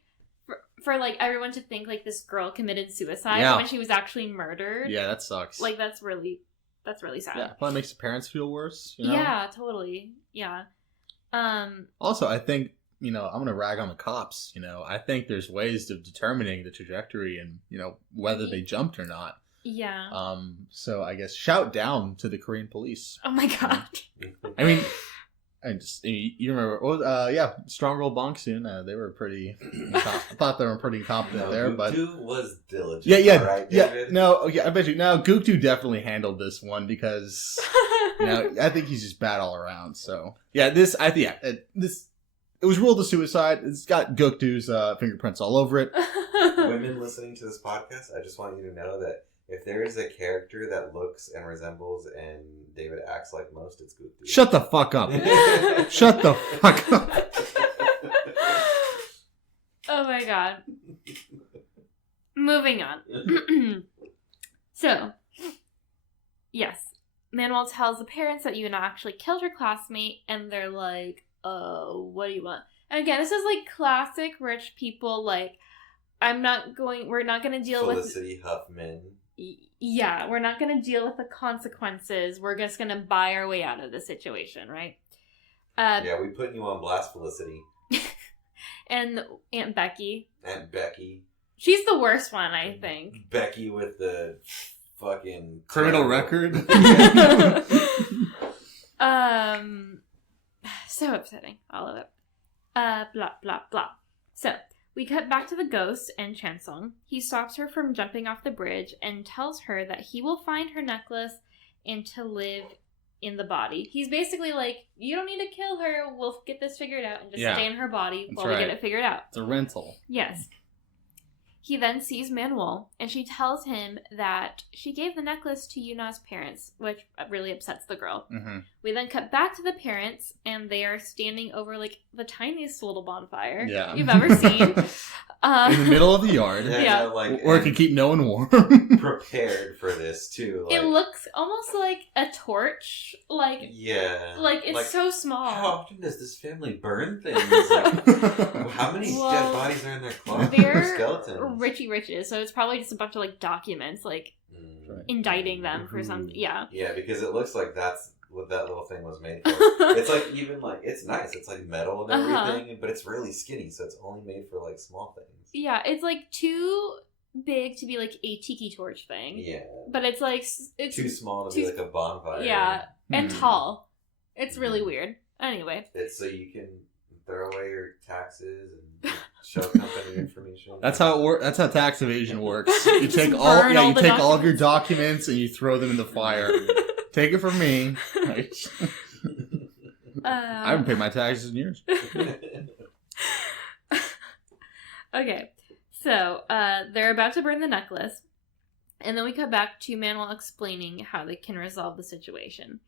for like everyone to think like this girl committed suicide when she was actually murdered. Yeah, that sucks. Like that's really sad. Yeah, probably makes the parents feel worse. You know? Yeah, totally. Yeah. Also, I think, I'm going to rag on the cops. I think there's ways of determining the trajectory and, whether they jumped or not. Yeah. So I guess shout down to the Korean police. Oh my god. I mean, you remember? Strong Roll Bongsoon. They were pretty. I thought they were pretty competent there, but Gukdu was diligent. Yeah. Right, David? No, I bet you. Now Gukdu definitely handled this one because I think he's just bad all around. So yeah, it was ruled a suicide. It's got Gokdu's fingerprints all over it. Women listening to this podcast, I just want you to know that if there is a character that looks and resembles and David acts like most, it's Gokdu. Shut the fuck up. Shut the fuck up. Oh my god. Moving on. So, yes. Manuel tells the parents that Yuna actually killed her classmate, and they're like, what do you want? And again, this is like classic rich people, like, we're not going to deal Felicity Huffman. Yeah, we're not going to deal with the consequences. We're just going to buy our way out of the situation, right? Yeah, we putting you on blast, Felicity. And Aunt Becky. Aunt Becky. She's the worst one, I think. Becky with the fucking... criminal record. So upsetting, all of it. Blah, blah, blah. So, we cut back to the ghost and Chansung. He stops her from jumping off the bridge and tells her that he will find her necklace and to live in the body. He's basically like, you don't need to kill her. We'll get this figured out and just stay in her body while we get it figured out. It's a rental. Yes. He then sees Manuel, and she tells him that she gave the necklace to Yuna's parents, which really upsets the girl. Mm-hmm. We then cut back to the parents, and they are standing over, like, the tiniest little bonfire you've ever seen. In the middle of the yard. Yeah. Like, or it could keep no one warm. Prepared for this, too. Like, it looks almost like a torch. Like, yeah. Like, it's so small. How often does this family burn things? Like, how many dead bodies are in their closet? They're skeletons? Richie riches, so it's probably just a bunch of, like, documents, like, indicting them for some, Yeah, because it looks like that's what that little thing was made for. It's like, even like, it's nice. It's like metal and everything, but it's really skinny, so it's only made for like small things. Yeah, it's like too big to be like a tiki torch thing. Yeah. But it's like, it's too small to be like a bonfire. Yeah, and tall. It's really weird. Anyway. It's so you can throw away your taxes and show company information. That's how it works. That's how tax evasion works. You take all of your documents and you throw them in the fire. Take it from me. I haven't paid my taxes in years. Okay, so they're about to burn the necklace, and then we cut back to Manuel explaining how they can resolve the situation.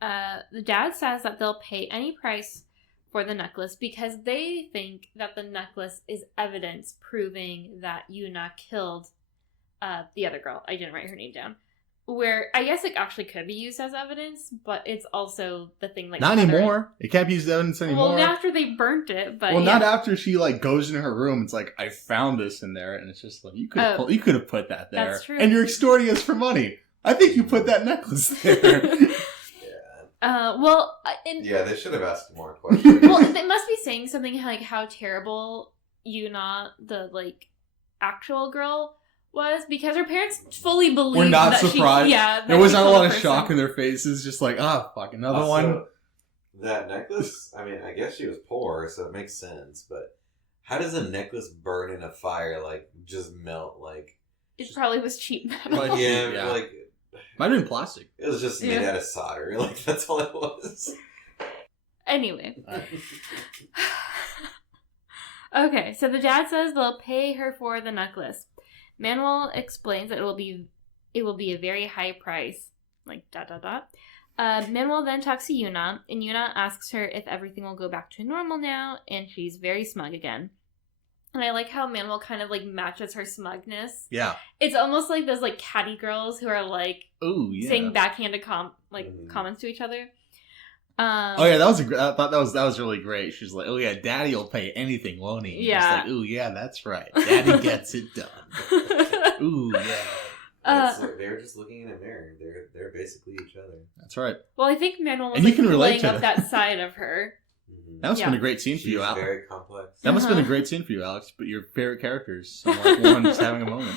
The dad says that they'll pay any price for the necklace because they think that the necklace is evidence proving that Yuna killed the other girl. I didn't write her name down. Where I guess it actually could be used as evidence, but it's also the thing like not anymore. It can't be used as evidence anymore. Well, after they burnt it, but not after she like goes in her room. It's like I found this in there, and it's just like you could have put that there. That's true. And you're extorting us for money. I think you put that necklace there. They should have asked more questions. Well, they must be saying something like how terrible Yuna, the like actual girl, was because her parents fully believed. We're not that surprised. There was not a lot of shock in their faces. Just like, fuck, another one. That necklace. I mean, I guess she was poor, so it makes sense. But how does a necklace burn in a fire? Like, just melt? Like, it probably was cheap metal. But yeah, like. Might have been plastic. It was just made out of solder. Like, that's all it was. Anyway. Okay, so the dad says they'll pay her for the necklace. Manuel explains that it will be a very high price. Like, ... Manuel then talks to Yuna, and Yuna asks her if everything will go back to normal now, and she's very smug again. And I like how Manuel kind of, like, matches her smugness. Yeah. It's almost like those, like, catty girls who are, like, saying backhanded comments to each other. I thought that was really great. She's like, oh yeah, Daddy will pay anything, won't he? Yeah. Like, ooh, yeah, that's right. Daddy gets it done. Ooh, yeah. They're just looking in a mirror. They're basically each other. That's right. Well, I think Manuel was playing up that side of her. That must have been a great scene for you, Alex. Very complex. That must have been a great scene for you, Alex. But your favorite characters, like one just having a moment.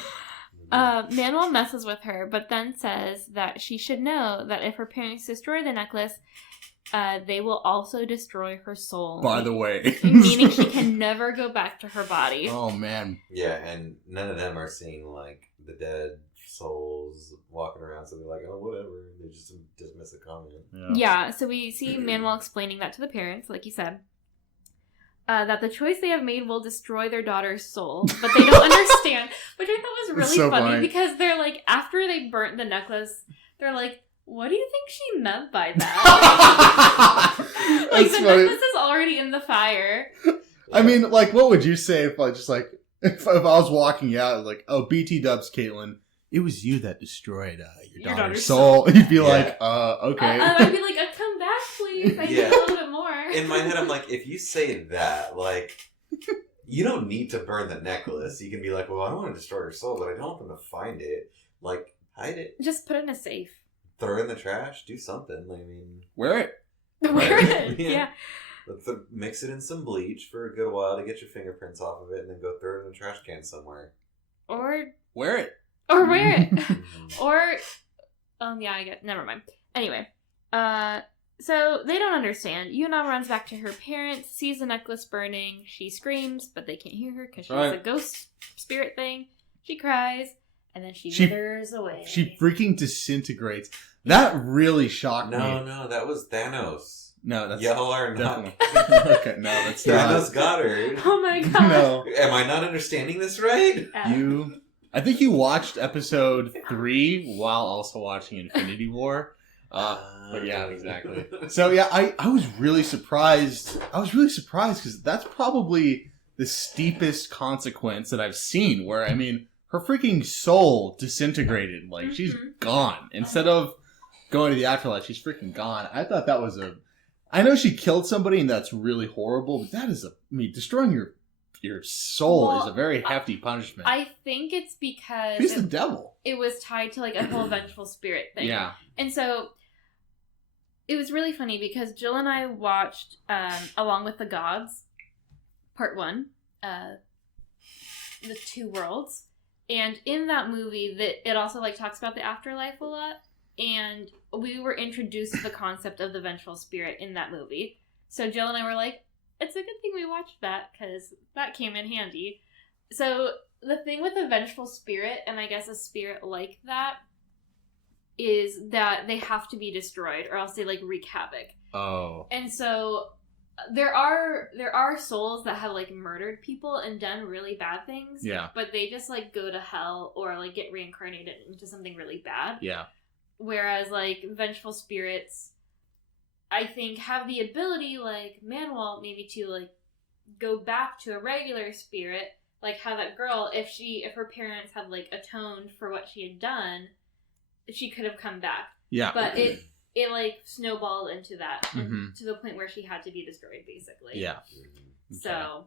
Manuel messes with her, but then says that she should know that if her parents destroy the necklace, they will also destroy her soul. By the way. Meaning she can never go back to her body. Oh, man. Yeah, and none of them are seeing, like, the dead souls walking around, so they're like, oh, whatever. They just dismiss a comment. Yeah, so we see Manuel explaining that to the parents, like you said. That the choice they have made will destroy their daughter's soul, but they don't understand. Which I thought was really so funny because they're like, after they burnt the necklace, they're like, what do you think she meant by that? Like, the necklace is already in the fire. I mean, like, what would you say if I just, like, if I was walking out, like, oh, BT dubs, Kaitlin, it was you that destroyed your daughter's soul. You'd be like, okay. I'd be like, come back, please. I need a little bit more. In my head, I'm like, if you say that, like, you don't need to burn the necklace. You can be like, well, I don't want to destroy her soul, but I don't want them to find it. Like, hide it. Just put it in a safe. Throw it in the trash. Do something. I mean... Wear it. Wear it, yeah. Mix it in some bleach for a good while to get your fingerprints off of it, and then go throw it in a trash can somewhere. Or... Wear it. Or wear it. Or... yeah, I get... Never mind. Anyway. So, they don't understand. Yuna runs back to her parents, sees the necklace burning. She screams, but they can't hear her because she's a ghost spirit thing. She cries, and then she withers away. She freaking disintegrates. That really shocked me. No, that was Thanos. No, that's... Y'all are not. Okay, no, that's not. Thanos got her. Oh my god. No. Am I not understanding this right? I think you watched episode 3 while also watching Infinity War. But yeah, exactly. So yeah, I was really surprised. I was really surprised because that's probably the steepest consequence that I've seen. Where, I mean, her freaking soul disintegrated. Like, she's gone. Instead of going to the afterlife, she's freaking gone. I thought that was I know she killed somebody and that's really horrible, but that is destroying your soul is a very hefty punishment. I think it's because... She's the devil. It was tied to, like, a whole vengeful spirit thing. Yeah. And so... It was really funny because Jill and I watched, Along with the Gods, Part 1, The Two Worlds. And in that movie, it also, like, talks about the afterlife a lot. And we were introduced to the concept of the vengeful spirit in that movie. So Jill and I were like, it's a good thing we watched that, because that came in handy. So the thing with the vengeful spirit, and I guess a spirit like that, is that they have to be destroyed, or else they, like, wreak havoc. Oh. And so there are souls that have, like, murdered people and done really bad things. Yeah. But they just, like, go to hell or, like, get reincarnated into something really bad. Yeah. Whereas, like, vengeful spirits, I think, have the ability, like Manuel, maybe to, like, go back to a regular spirit, like how that girl, if her parents had, like, atoned for what she had done, she could have come back. Yeah. But it like, snowballed into that, to the point where she had to be destroyed, basically. Yeah. Okay. So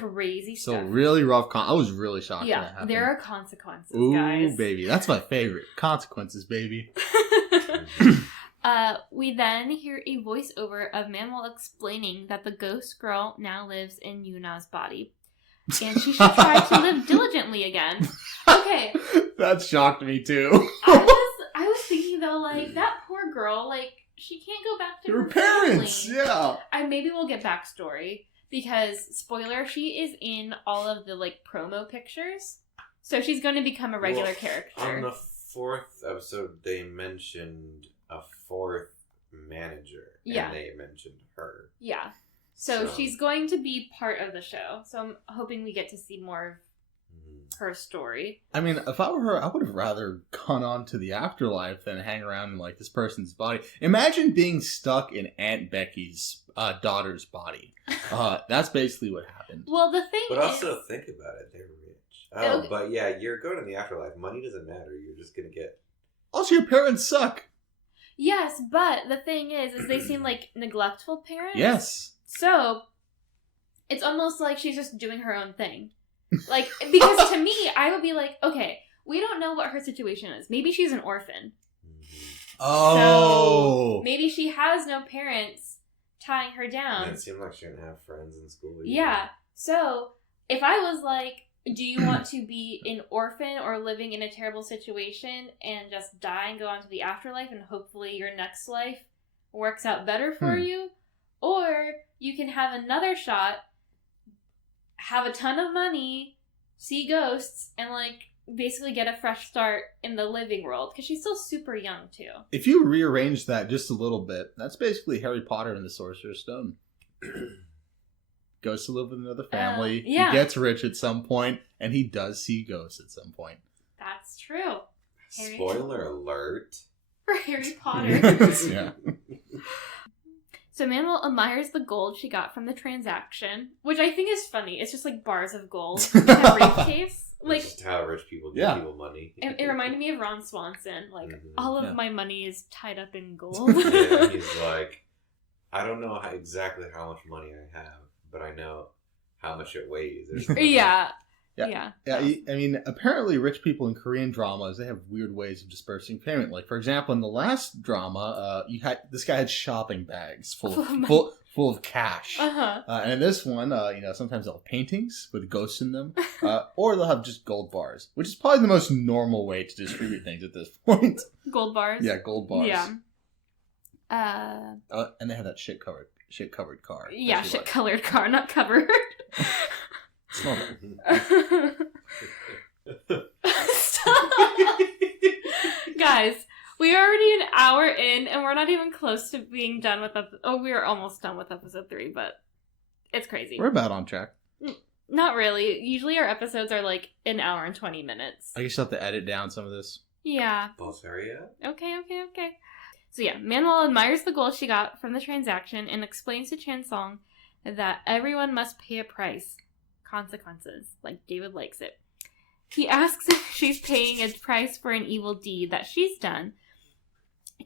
crazy stuff. So really rough. I was really shocked when that happened. There are consequences, guys. Ooh, baby. That's my favorite. Consequences, baby. We then hear a voiceover of Manuel explaining that the ghost girl now lives in Yuna's body. And she should try to live diligently again. Okay. That shocked me, too. I was thinking, though, like, that poor girl, like, she can't go back to her parents. Family. Yeah. Maybe we'll get backstory. Because, spoiler, she is in all of the, like, promo pictures. So she's going to become a regular character. On the 4th episode, they mentioned a 4th manager. Yeah. And they mentioned her. Yeah. So she's going to be part of the show. So I'm hoping we get to see more of her story. I mean, if I were her, I would have rather gone on to the afterlife than hang around in, like, this person's body. Imagine being stuck in Aunt Becky's daughter's body. That's basically what happened. Well, the thing But also, think about it. They're rich. Oh, but yeah, you're going to the afterlife. Money doesn't matter. You're just going to get... Also, your parents suck. Yes, but the thing is they seem like neglectful parents. Yes. So, it's almost like she's just doing her own thing. Like, because to me, I would be like, okay, we don't know what her situation is. Maybe she's an orphan. Oh. So, maybe she has no parents tying her down. It seemed like she didn't have friends in school. Yeah. So, if I was like, do you want to be an orphan or living in a terrible situation and just die and go on to the afterlife and hopefully your next life works out better for you? Or you can have another shot, have a ton of money, see ghosts, and, like, basically get a fresh start in the living world, because she's still super young too. If you rearrange that just a little bit, that's basically Harry Potter and the Sorcerer's Stone. Goes to live with another family. Yeah. He gets rich at some point, and he does see ghosts at some point. That's true. Spoiler alert. For Harry Potter. Yeah. So Manuel admires the gold she got from the transaction, which I think is funny. It's just like bars of gold in a briefcase. Like, just how rich people give people money. It reminded me of Ron Swanson. Like, all of my money is tied up in gold. Yeah, he's like, I don't know exactly how much money I have, but I know how much it weighs. Yeah. I mean, apparently rich people in Korean dramas, they have weird ways of dispersing payment. Like, for example, in the last drama, this guy had shopping bags full of cash. And in this one, sometimes they'll have paintings with ghosts in them, or they'll have just gold bars, which is probably the most normal way to distribute things at this point. Gold bars? Yeah, gold bars. Yeah. And they have that shit covered car. Yeah, shit colored car, not covered. Stop. Guys, we are already an hour in, and we're not even close to being done with we are almost done with episode 3, but it's crazy. We're about on track. Not really. Usually our episodes are like an hour and 20 minutes. I guess you'll have to edit down some of this. Yeah. Bulgaria? Okay. So yeah, Manuel admires the gold she got from the transaction and explains to Chansong that everyone must pay a price. Consequences. Like, David likes it. He asks if she's paying a price for an evil deed that she's done.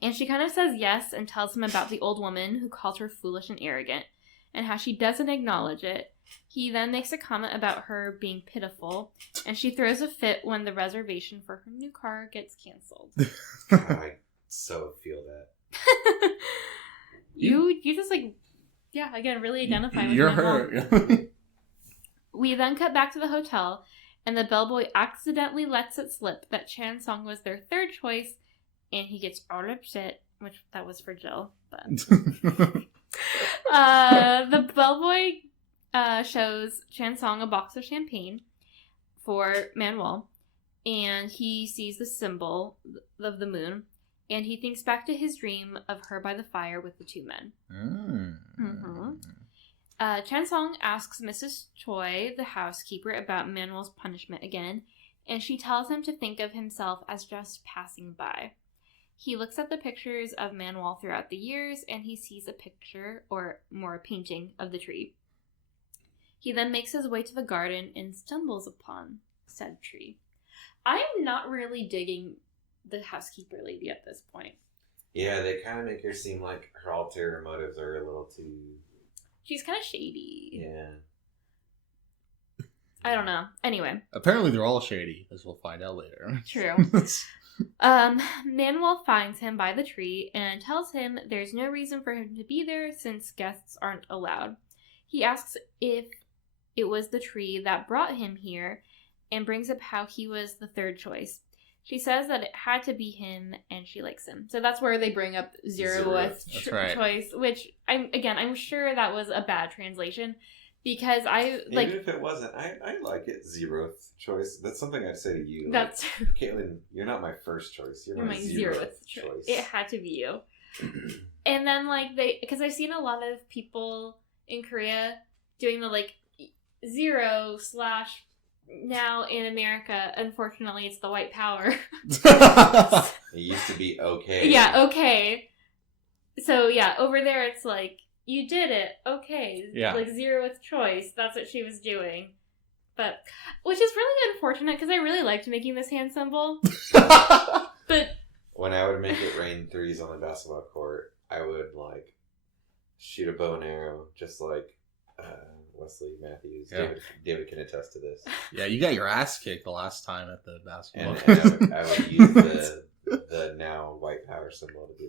And she kind of says yes and tells him about the old woman who called her foolish and arrogant and how she doesn't acknowledge it. He then makes a comment about her being pitiful, and she throws a fit when the reservation for her new car gets canceled. I so feel that. You just like, yeah, again, really identify with You're Manuel. her. We then cut back to the hotel, and the bellboy accidentally lets it slip that Chansong was their third choice, and he gets all upset, which that was for Jill. But the bellboy shows Chansong a box of champagne for Manuel, and he sees the symbol of the moon, and he thinks back to his dream of her by the fire with the two men. Chansong asks Mrs. Choi, the housekeeper, about Manuel's punishment again, and she tells him to think of himself as just passing by. He looks at the pictures of Manuel throughout the years, and he sees a picture, or more a painting, of the tree. He then makes his way to the garden and stumbles upon said tree. I'm not really digging the housekeeper lady at this point. Yeah, they kind of make her seem like her ulterior motives are a little too... She's kind of shady. Yeah. I don't know. Anyway. Apparently they're all shady, as we'll find out later. True. Manuel finds him by the tree and tells him there's no reason for him to be there since guests aren't allowed. He asks if it was the tree that brought him here and brings up how he was the third choice. She says that it had to be him and she likes him. So that's where they bring up zeroth choice, which I'm sure that was a bad translation because even if it wasn't, I like it. Zeroth choice. That's something I'd say to you. That's Kaitlin, you're not my first choice. You're my zeroth choice. It had to be you. And then because I've seen a lot of people in Korea doing the 0/ now in America, unfortunately, it's the white power. It used to be okay. Yeah, okay. So, yeah, over there it's like, you did it, okay. Yeah. zeroth choice, that's what she was doing. But, which is really unfortunate, because I really liked making this hand symbol. But... when I would make it rain threes on the basketball court, I would, shoot a bow and arrow, just like... Wesley Matthews. Yeah. David can attest to this. Yeah, you got your ass kicked the last time at the basketball. And I would use the now white power symbol to be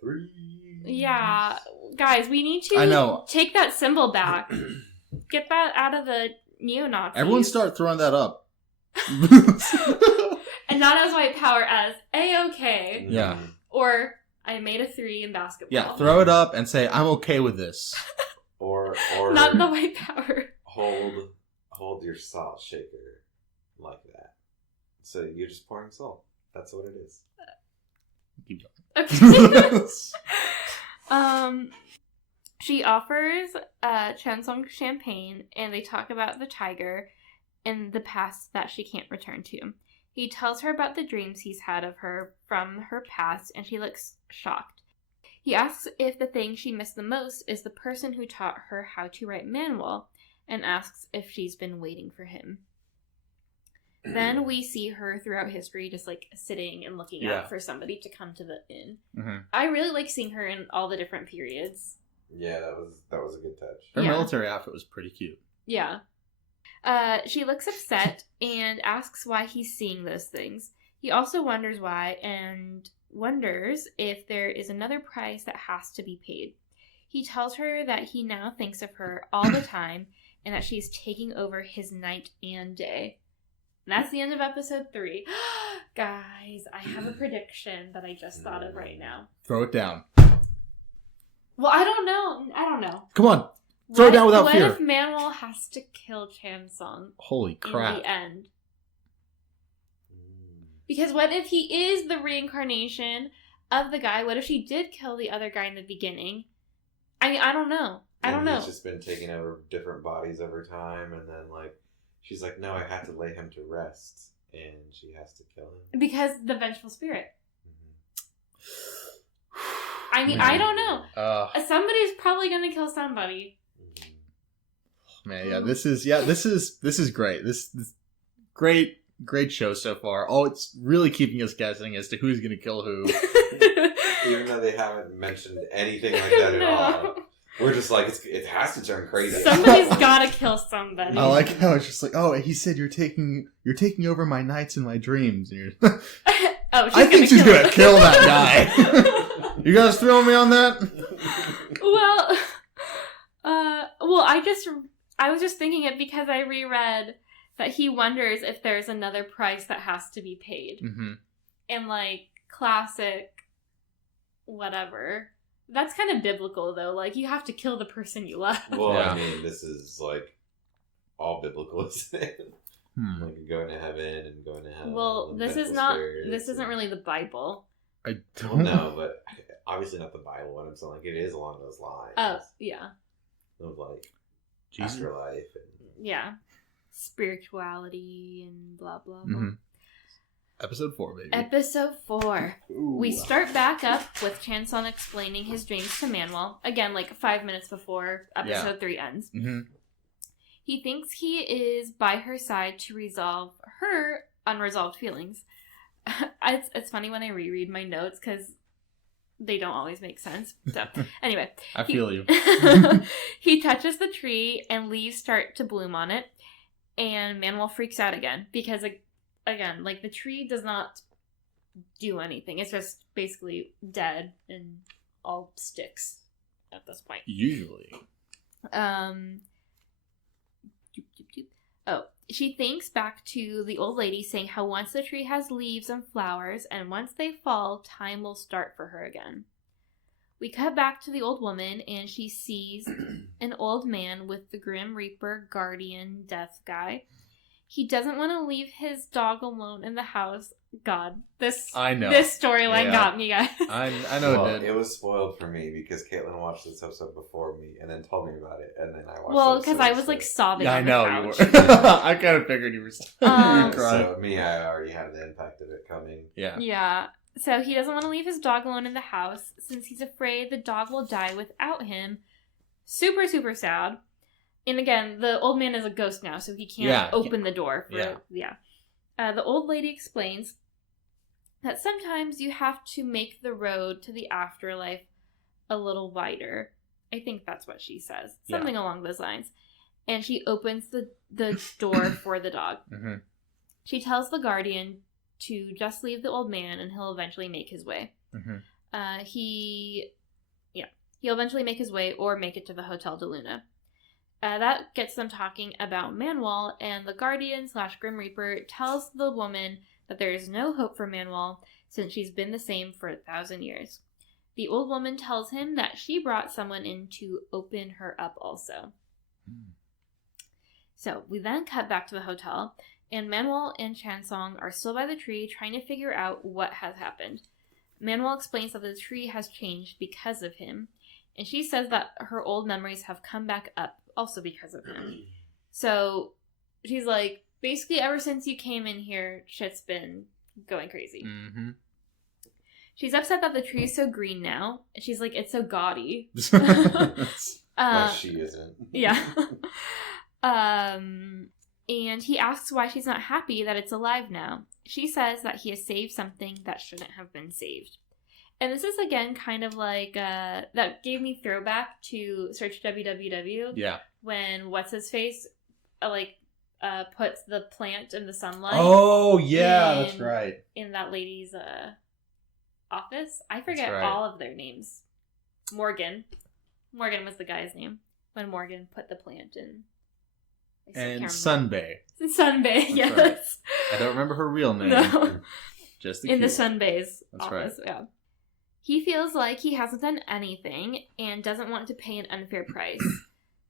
3. Yeah, guys, we need to take that symbol back. Get that out of the neo-Nazis. Everyone start throwing that up. And not as white power, as A-OK. Yeah. Or, I made a 3 in basketball. Yeah, throw it up and say, I'm okay with this. Or not the white power. Hold your salt shaker like that. So you're just pouring salt. That's what it is. Keep going. Okay. She offers Chansung champagne, and they talk about the tiger and the past that she can't return to. He tells her about the dreams he's had of her from her past, and she looks shocked. He asks if the thing she missed the most is the person who taught her how to write manual, and asks if she's been waiting for him. Then we see her throughout history just, like, sitting and looking out for somebody to come to the inn. Mm-hmm. I really like seeing her in all the different periods. Yeah, that was a good touch. Her military outfit was pretty cute. Yeah. She looks upset and asks why he's seeing those things. He also wonders why and wonders if there is another price that has to be paid. He tells her that he now thinks of her all the time and that she's taking over his night and day. And that's the end of episode 3. Guys, I have a prediction that I just thought of right now. Throw it down. Well, I don't know. Come on. Throw it down without fear. What if Manuel has to kill Chansung? Holy crap. In the end? Because what if he is the reincarnation of the guy? What if she did kill the other guy in the beginning? I don't know. I don't know. He's just been taking over different bodies over time, and then, like, she's like, no, I have to lay him to rest, and she has to kill him. Because the vengeful spirit. I mean, I don't know. Somebody's probably gonna kill somebody. Man, yeah, this is great. This great show so far. Oh, it's really keeping us guessing as to who's gonna kill who. Even though they haven't mentioned anything like that at all. We're just like, it has to turn crazy. Somebody's gotta kill somebody. I like how it's just like, oh, he said you're taking over my nights and my dreams. And you're I think she's gonna kill that guy. You guys throwing me on that? Well, I was just thinking it because I reread that he wonders if there's another price that has to be paid. Mm-hmm. And, like, classic whatever. That's kind of biblical, though. Like, you have to kill the person you love. Well, I mean, this is, like, all biblical, isn't it? Like, going to heaven and going to hell. Well, this isn't really the Bible. I don't know, but obviously not the Bible. What I'm saying, like, it is along those lines. Oh, yeah. Of, like, afterlife. And... Yeah. Spirituality and blah, blah, blah. Mm-hmm. Episode 4, baby. Episode 4. Ooh. We start back up with Chansung explaining his dreams to Manuel. Again, like 5 minutes before episode 3 ends. Mm-hmm. He thinks he is by her side to resolve her unresolved feelings. It's funny when I reread my notes because they don't always make sense. So, anyway. I feel you. He touches the tree and leaves start to bloom on it. And Manuel freaks out again because, again, like, the tree does not do anything. It's just basically dead and all sticks at this point. Usually. She thinks back to the old lady saying how once the tree has leaves and flowers, and once they fall, time will start for her again. We cut back to the old woman, and she sees an old man with the Grim Reaper guardian death guy. He doesn't want to leave his dog alone in the house. God, this storyline got me, guys. I know it did. It was spoiled for me because Kaitlin watched this episode before me and then told me about it, and then I watched. Well, because I was like sobbing. Yeah, on the I couch. know you were. I kind of figured you were. Crying. So I already had the impact of it coming. Yeah. Yeah. So he doesn't want to leave his dog alone in the house since he's afraid the dog will die without him. Super, super sad. And again, the old man is a ghost now, so he can't open the door. The old lady explains that sometimes you have to make the road to the afterlife a little wider. I think that's what she says. Something along those lines. And she opens the door for the dog. Mm-hmm. She tells the guardian to just leave the old man and he'll eventually make his way. Mm-hmm. He'll eventually make his way or make it to the Hotel de Luna. That gets them talking about Manuel, and the guardian / Grim Reaper tells the woman that there is no hope for Manuel since she's been the same for 1,000 years. The old woman tells him that she brought someone in to open her up also. So we then cut back to the hotel, and Manuel and Chansong are still by the tree trying to figure out what has happened. Manuel explains that the tree has changed because of him, and she says that her old memories have come back up also because of him. So she's like, basically ever since you came in here, shit's been going crazy. Mm-hmm. She's upset that the tree is so green now, and she's like, it's so gaudy. Like she isn't. Yeah. And he asks why she's not happy that it's alive now. She says that he has saved something that shouldn't have been saved. And this is, again, kind of like, that gave me throwback to Search WWW. Yeah. When What's-His-Face, puts the plant in the sunlight. Oh, yeah, that's right. In that lady's office. I forget all of their names. Morgan was the guy's name. When Morgan put the plant in. And Sunbay. Sunbay, yes. Right. I don't remember her real name. No. Just the in the Sunbay's That's office, right. Yeah. He feels like he hasn't done anything and doesn't want to pay an unfair price.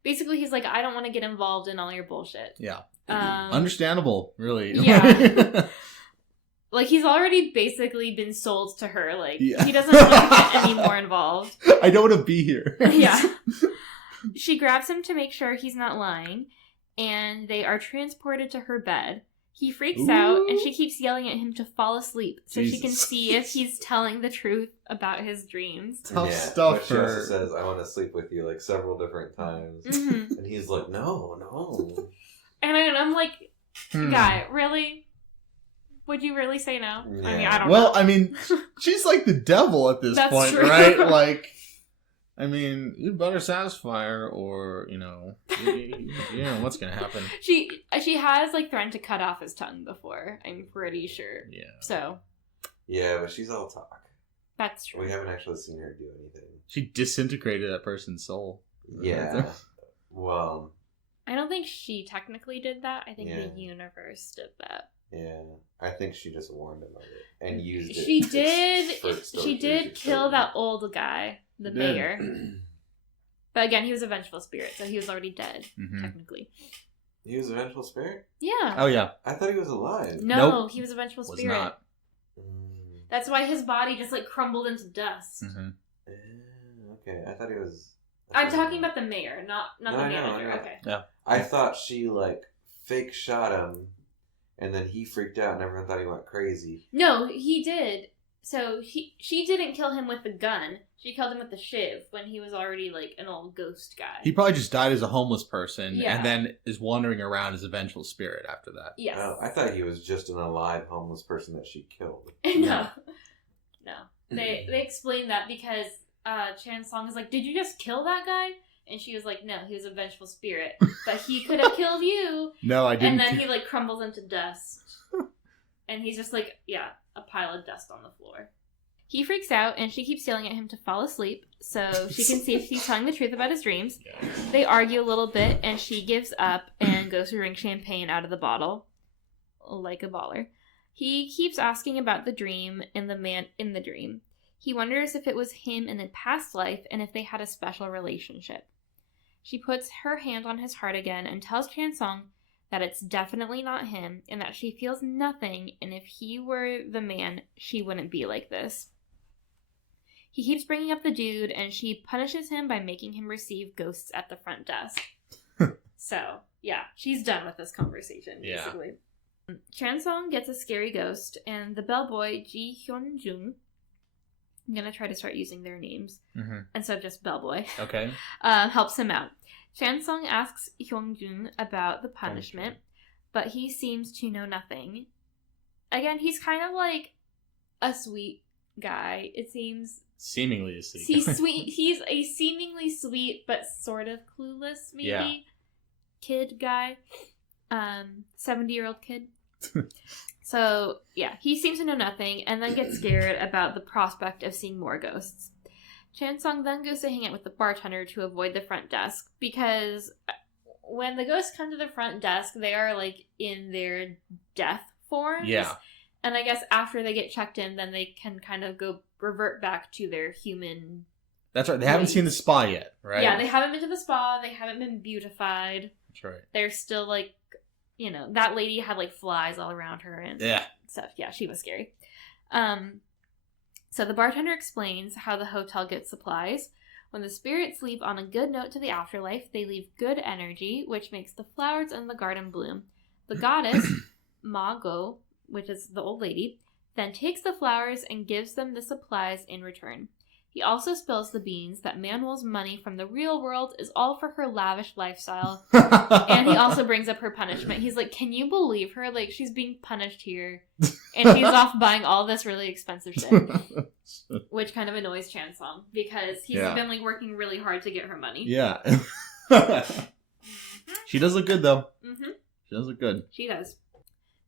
Basically, he's like, I don't want to get involved in all your bullshit. Yeah. Understandable, really. Yeah. Like, he's already basically been sold to her. Like, He doesn't want to get any more involved. I don't want to be here. Yeah. She grabs him to make sure he's not lying, and they are transported to her bed. He freaks out, and she keeps yelling at him to fall asleep so she can see if he's telling the truth about his dreams. Tough stuff but she also says, I want to sleep with you, like, several different times. Mm-hmm. And he's like, no. And I'm like, guy, really? Would you really say no? Yeah. I mean, I don't know. Well, I mean, she's like the devil at this That's point, true. right? Like, I mean, you better satisfy her, or you know what's gonna happen. She has like threatened to cut off his tongue before. I'm pretty sure. Yeah. So. Yeah, but she's all talk. That's true. We haven't actually seen her do anything. She disintegrated that person's soul. Yeah. Well. I don't think she technically did that. I think the universe did that. Yeah, I think she just warned him of it and used it. She did kill that old guy, the mayor. But again, he was a vengeful spirit, so he was already dead, technically. He was a vengeful spirit? Yeah. Oh, yeah. I thought he was alive. No, nope. He was a vengeful spirit. Was not. That's why his body just like crumbled into dust. Mm-hmm. Okay, I thought he was... I'm talking about the mayor, not the manager. Okay. Yeah. I thought she like fake shot him, and then he freaked out and everyone thought he went crazy. No, he did. So she didn't kill him with the gun. She killed him with the shiv when he was already like an old ghost guy. He probably just died as a homeless person and then is wandering around as a vengeful spirit after that. Yes. Oh, I thought he was just an alive homeless person that she killed. No. They explained that because Chan Song is like, did you just kill that guy? And she was like, no, he was a vengeful spirit. But he could have killed you. No, I didn't. And then he like crumbles into dust. And he's just like, a pile of dust on the floor. He freaks out and she keeps yelling at him to fall asleep so she can see if he's telling the truth about his dreams. Yeah. They argue a little bit and she gives up and goes to drink champagne out of the bottle. Like a baller. He keeps asking about the dream and the man in the dream. He wonders if it was him in a past life and if they had a special relationship. She puts her hand on his heart again and tells Chan Song that it's definitely not him and that she feels nothing, and if he were the man, she wouldn't be like this. He keeps bringing up the dude and she punishes him by making him receive ghosts at the front desk. So, she's done with this conversation, basically. Chan Song gets a scary ghost and the bellboy Ji Hyun Jung, I'm going to try to start using their names instead of just bellboy. Okay. Helps him out. Chan Song asks Hyungjun about the punishment, but he seems to know nothing. Again, he's kind of like a sweet guy, it seems. Seemingly a sweet. He's sweet. He's a seemingly sweet but sort of clueless, maybe, kid guy. 70-year-old kid. So, he seems to know nothing and then gets scared about the prospect of seeing more ghosts. Chan Song then goes to hang out with the bartender to avoid the front desk because when the ghosts come to the front desk, they are like in their death forms. Yeah. And I guess after they get checked in, then they can kind of revert back to their human. That's right. They haven't seen the spa yet, right? Yeah, they haven't been to the spa. They haven't been beautified. That's right. They're still like you know, that lady had like flies all around her and stuff. Yeah, she was scary. So the bartender explains how the hotel gets supplies. When the spirits leave on a good note to the afterlife, they leave good energy, which makes the flowers in the garden bloom. The goddess, Mago, which is the old lady, then takes the flowers and gives them the supplies in return. He also spills the beans that Manuel's money from the real world is all for her lavish lifestyle. And he also brings up her punishment. He's like, can you believe her? Like, she's being punished here. And she's off buying all this really expensive shit. Which kind of annoys Chansung because he's been like working really hard to get her money. Yeah. She does look good though. Mm-hmm. She does look good. She does.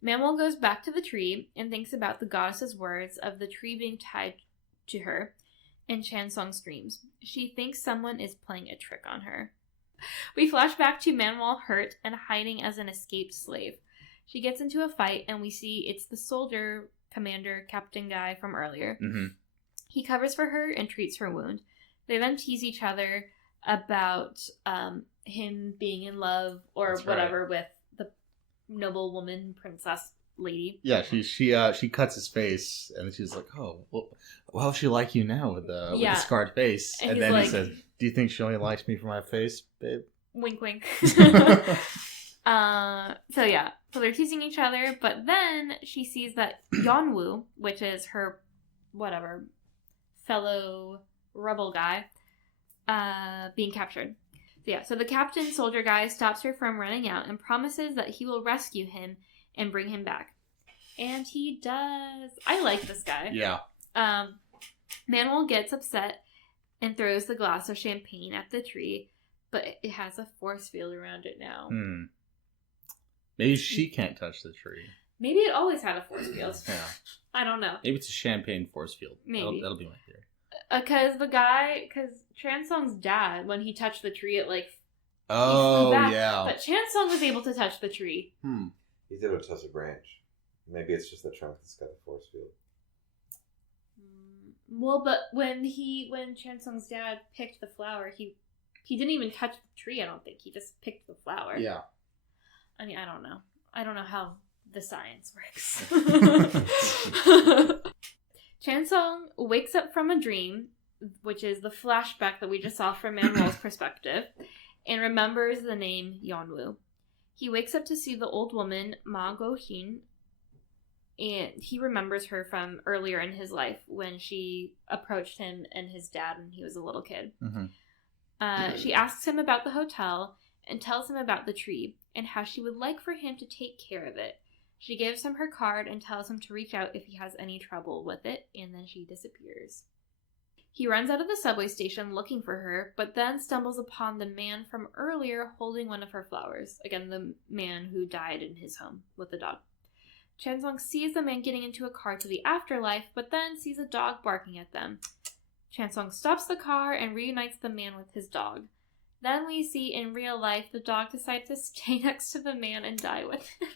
Manuel goes back to the tree and thinks about the goddess's words of the tree being tied to her. And Chansung screams. She thinks someone is playing a trick on her. We flash back to Manuel hurt and hiding as an escaped slave. She gets into a fight and we see it's the soldier commander captain guy from earlier. Mm-hmm. He covers for her and treats her wound. They then tease each other about him being in love or That's whatever with the noble woman princess lady. Yeah, she cuts his face and she's like, oh, well, how does she like you now with the scarred face? And then like, he says, do you think she only likes me for my face, babe? Wink, wink. So they're teasing each other, but then she sees that Yeonwoo, which is her whatever fellow rebel guy, being captured. So the captain soldier guy stops her from running out and promises that he will rescue him and bring him back. And he does. I like this guy. Yeah. Manuel gets upset and throws the glass of champagne at the tree, but it has a force field around it now. Maybe she can't touch the tree. Maybe it always had a force field. Yeah. I don't know. Maybe it's a champagne force field. Maybe. That'll be my theory. Because Chansung's dad, when he touched the tree, it like... Oh, yeah. But Chansung was able to touch the tree. He's able to touch a branch. Maybe it's just the trunk that's got a force field. Well, but when Chansung's dad picked the flower, he didn't even touch the tree, I don't think. He just picked the flower. Yeah. I mean, I don't know. I don't know how the science works. Chansung wakes up from a dream, which is the flashback that we just saw from Manuel's perspective, and remembers the name Yeonwoo. He wakes up to see the old woman, Ma Go-shin, and he remembers her from earlier in his life when she approached him and his dad when he was a little kid. Mm-hmm. She asks him about the hotel and tells him about the tree and how she would like for him to take care of it. She gives him her card and tells him to reach out if he has any trouble with it, and then she disappears. He runs out of the subway station looking for her, but then stumbles upon the man from earlier holding one of her flowers. Again, the man who died in his home with the dog. Chansung sees the man getting into a car to the afterlife, but then sees a dog barking at them. Chansung stops the car and reunites the man with his dog. Then we see in real life the dog decides to stay next to the man and die with him.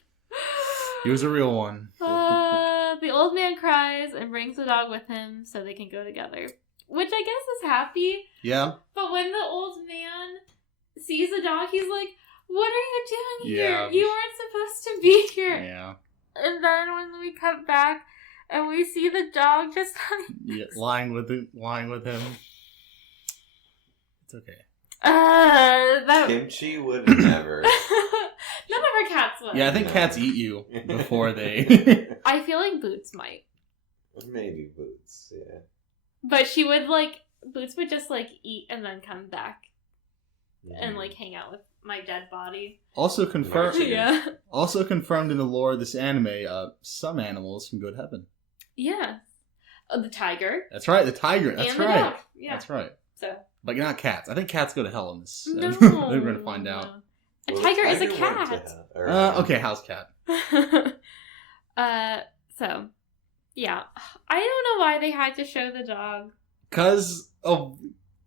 He was a real one. The old man cries and brings the dog with him so they can go together. Which I guess is happy. Yeah. But when the old man sees the dog, he's like, what are you doing here? Yeah. You aren't supposed to be here. Yeah. And then when we come back and we see the dog just like... lying with him. It's okay. Kimchi would never. None of our cats would. Yeah, I think cats eat you before they... I feel like Boots might. Maybe Boots, yeah. But she would, Boots would just, eat and then come back and, hang out with my dead body. Also confirmed in the lore of this anime, some animals can go to heaven. Yeah. The tiger. That's right, the tiger. That's and the right. dog. Yeah. That's right. So. But not cats. I think cats go to hell in this. No. They're going to find out. A tiger is a cat. Okay, house cat. So, yeah. I don't know why they had to show the dog. Because to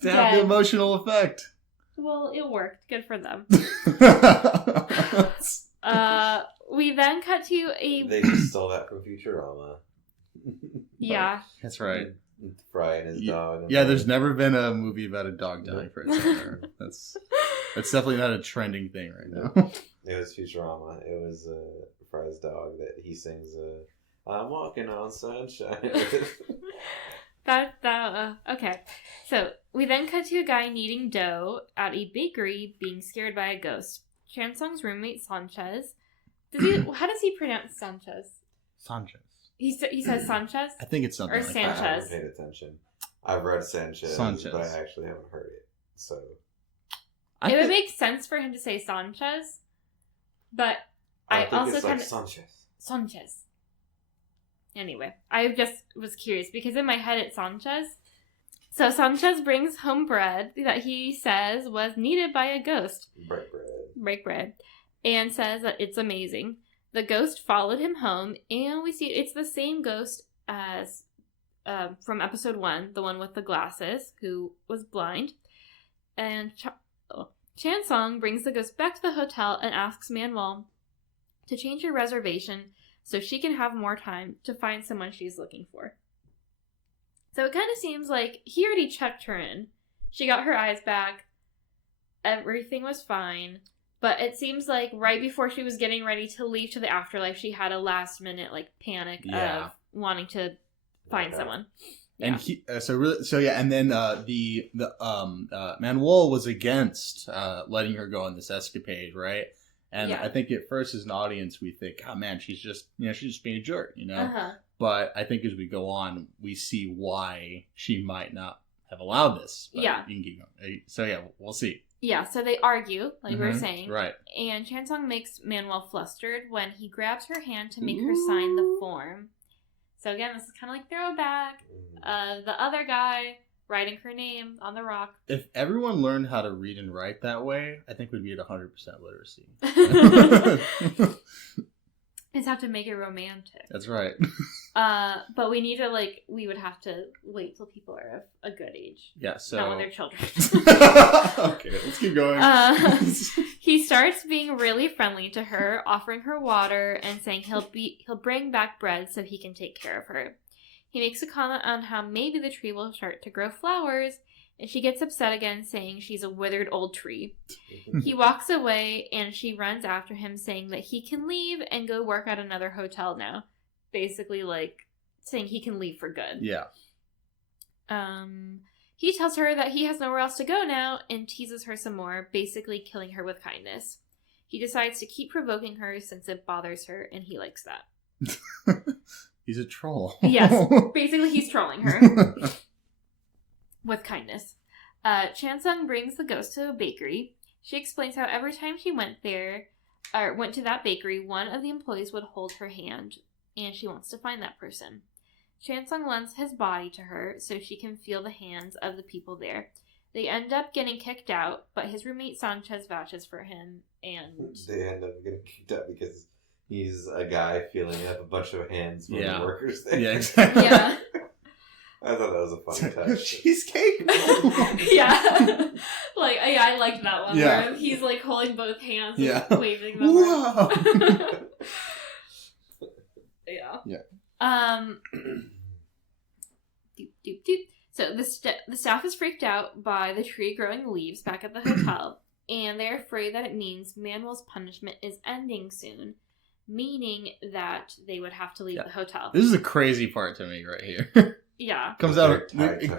have the emotional effect. Well, it worked. Good for them. We then cut to a... They just stole that from Futurama. Yeah. That's right. Fry and his dog. Yeah, there's never been a movie about a dog dying for its owner. That's definitely not a trending thing right now. It was Futurama. It was Fry's dog that he sings, I'm walking on sunshine. Okay. So, we then cut to a guy kneading dough at a bakery being scared by a ghost. Chansung's roommate, Sanchez. How does he pronounce Sanchez? Sanchez. He says Sanchez? I think it's something or like Sanchez. I haven't paid attention. I've read Sanchez, but I actually haven't heard it. So it would make sense for him to say Sanchez, but I also it's kind like of Sanchez. Anyway, I just was curious because in my head it's Sanchez. So Sanchez brings home bread that he says was kneaded by a ghost. Break bread. And says that it's amazing. The ghost followed him home, and we see it's the same ghost as from episode 1, the one with the glasses, who was blind. And Chansung brings the ghost back to the hotel and asks Manuel to change her reservation so she can have more time to find someone she's looking for. So it kind of seems like he already checked her in. She got her eyes back. Everything was fine. But it seems like right before she was getting ready to leave to the afterlife, she had a last minute panic of wanting to find someone. And and then Manuel was against letting her go on this escapade, right? And I think at first as an audience we think, oh man, she's just being a jerk, Uh-huh. But I think as we go on, we see why she might not have allowed this. But you can keep going. So we'll see. Yeah, so they argue, like we were saying. Right. And Chansung makes Manuel flustered when he grabs her hand to make her sign the form. So again, this is kind of like throwback. The other guy writing her name on the rock. If everyone learned how to read and write that way, I think we'd be at 100% literacy. Just have to make it romantic. That's right. But we need to we would have to wait till people are of a good age. Yeah, so not when they're children. Okay, let's keep going. He starts being really friendly to her, offering her water and saying he'll bring back bread so he can take care of her. He makes a comment on how maybe the tree will start to grow flowers, and she gets upset again, saying she's a withered old tree. He walks away, and she runs after him, saying that he can leave and go work at another hotel now. Basically, saying he can leave for good. Yeah. He tells her that he has nowhere else to go now, and teases her some more, basically killing her with kindness. He decides to keep provoking her since it bothers her, and he likes that. He's a troll. Yes. Basically, he's trolling her. With kindness. Chansung brings the ghost to a bakery. She explains how every time she went to that bakery, one of the employees would hold her hand, and she wants to find that person. Chansung lends his body to her so she can feel the hands of the people there. They end up getting kicked out, but his roommate Sanchez vouches for him, and they end up getting kicked out because he's a guy feeling up a bunch of hands from the workers there. Yeah, exactly. Yeah. I thought that was a funny touch. Cheesecake? Yeah. I liked that one where he's holding both hands and waving them. Whoa! Yeah. Doop, doop, doop. So the staff is freaked out by the tree growing leaves back at the hotel, and they're afraid that it means Manuel's punishment is ending soon, meaning that they would have to leave the hotel. This is a crazy part to me right here. Yeah. It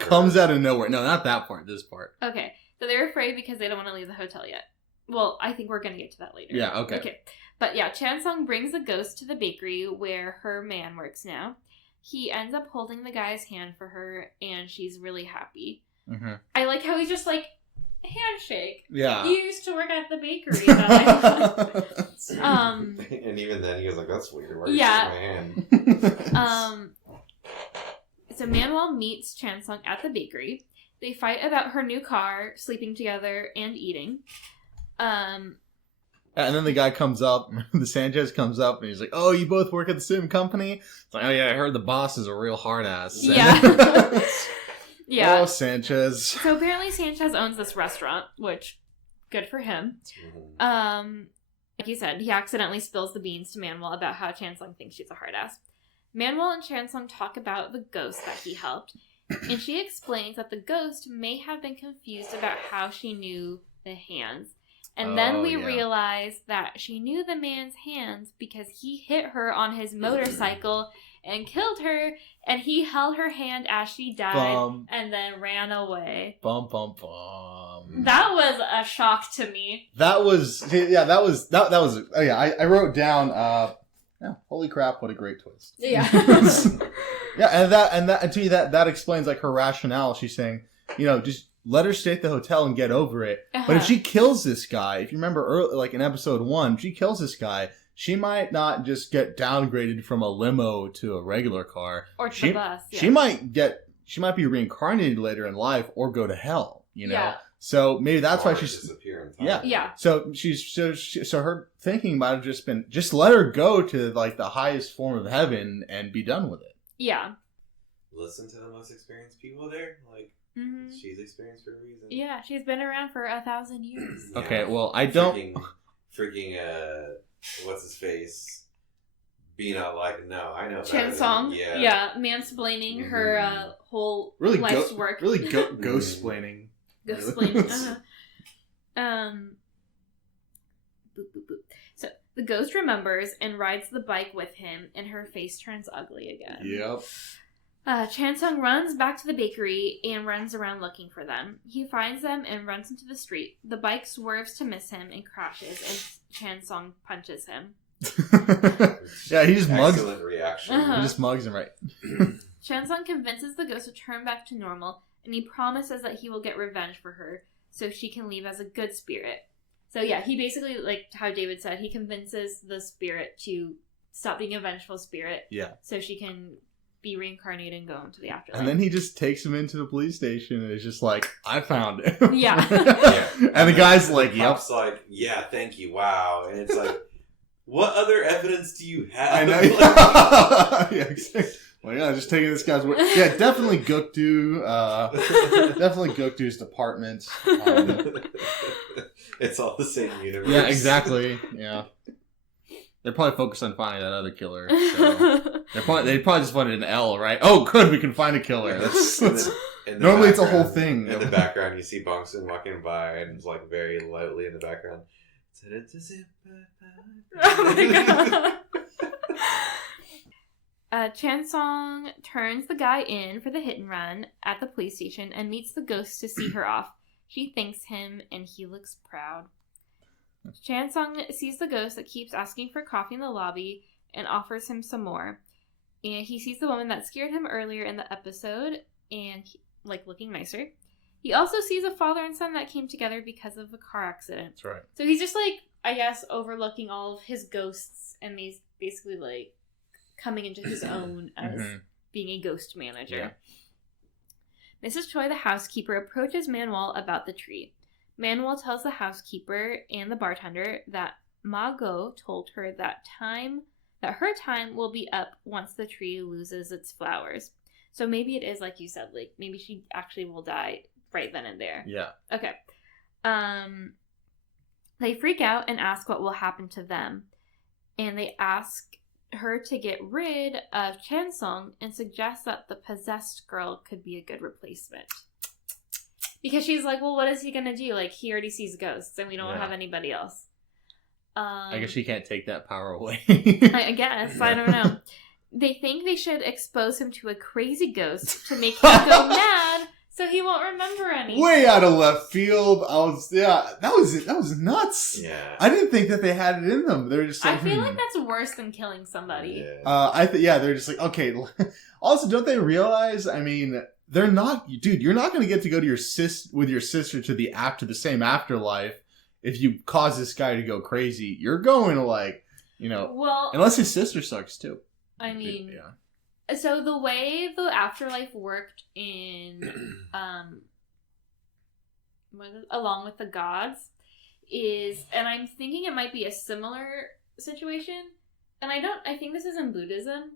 comes out of nowhere. No, not that part. This part. Okay. So they're afraid because they don't want to leave the hotel yet. Well, I think we're going to get to that later. Yeah, okay. Okay. But yeah, Chansung brings the ghost to the bakery where her man works now. He ends up holding the guy's hand for her, and she's really happy. Mm-hmm. I like how he's just handshake. Yeah. You used to work at the bakery. And even then, he was like, "That's weird. Why are you shaking my hand?" So Manuel meets Chansung at the bakery. They fight about her new car, sleeping together, and eating. And then the guy comes up, the Sanchez comes up, and he's like, "Oh, you both work at the same company?" It's like, "Oh yeah, I heard the boss is a real hard ass." Yeah. Yeah. Oh, Sanchez. So apparently Sanchez owns this restaurant, which, good for him. Like you said, he accidentally spills the beans to Manuel about how Chansung thinks she's a hard ass. Manuel and Chansung talk about the ghost that he helped, and she explains that the ghost may have been confused about how she knew the hands, And then we realized that she knew the man's hands because he hit her on his motorcycle and killed her, and he held her hand as she died and then ran away. Bum, bum, bum. That was a shock to me. I wrote down, holy crap, what a great twist. Yeah. Yeah, and to me, that explains, like, her rationale. She's saying, just let her stay at the hotel and get over it. But if she kills this guy, if you remember early, like in episode 1, if she kills this guy, she might not just get downgraded from a limo to a regular car. Or to the bus. Yeah. She might be reincarnated later in life or go to hell, Yeah. So maybe that's why she's disappear in time. Yeah. So so her thinking might have just been, just let her go to, like, the highest form of heaven and be done with it. Yeah. Listen to the most experienced people there. Like, she's experienced for a reason. Yeah, she's been around for 1,000 years. Yeah. Okay, well, I don't... Freaking, what's his face? Being out like, no, I know. Chen Song. Yeah, mansplaining her whole life's work. Really ghost-splaining. Ghost-splaining. Boop, boop, boop. So, the ghost remembers and rides the bike with him, and her face turns ugly again. Yep. Chansung runs back to the bakery and runs around looking for them. He finds them and runs into the street. The bike swerves to miss him and crashes, and Chansung punches him. Yeah, he just mugs. Excellent reaction. He just mugs him right. Chansung convinces the ghost to turn back to normal, and he promises that he will get revenge for her so she can leave as a good spirit. So yeah, he basically, like how David said, he convinces the spirit to stop being a vengeful spirit. Yeah. So she can be reincarnated and go into the afterlife. And then he just takes him into the police station and is just like, I found him. Yeah. And the guy's like, yep. Cop's like, yeah, thank you, wow. And it's like, what other evidence do you have? I know. Yeah, exactly. Well, yeah, just taking this guy's word. Yeah, definitely Gukdu. Definitely Gukdu's department. It's all the same universe. Yeah, exactly. Yeah. They're probably focused on finding that other killer. So. They probably just wanted an L, right? Oh, good, we can find a killer. Normally it's a whole thing. In the background, you see Bongsun walking by and it's like very lightly in the background. Oh my god. Chansong turns the guy in for the hit and run at the police station and meets the ghost to see her off. She thanks him and he looks proud. Chansong sees the ghost that keeps asking for coffee in the lobby and offers him some more. And he sees the woman that scared him earlier in the episode and looking nicer. He also sees a father and son that came together because of a car accident. That's right. So he's just I guess overlooking all of his ghosts and he's basically coming into his own as being a ghost manager. Yeah. Mrs. Choi, the housekeeper, approaches Manuel about the tree. Manuel tells the housekeeper and the bartender that Ma Go told her that her time will be up once the tree loses its flowers. So maybe it is like you said, maybe she actually will die right then and there. Yeah. Okay. They freak out and ask what will happen to them. And they ask her to get rid of Chansung and suggest that the possessed girl could be a good replacement. Because she's like, well, what is he going to do? He already sees ghosts and we don't have anybody else. I guess she can't take that power away. I guess. I don't know. They think they should expose him to a crazy ghost to make him go mad so he won't remember anything. Way out of left field. That was nuts. Yeah. I didn't think that they had it in them. They're just I feel like that's worse than killing somebody. Yeah. They're just like, okay. Also, don't they realize, they're not, dude, you're not going to get to go to with your sister to the same afterlife if you cause this guy to go crazy. You're going to well, unless his sister sucks too. Yeah. So the way the afterlife worked in, Along with the Gods is, and I'm thinking it might be a similar situation, and I think this is in Buddhism,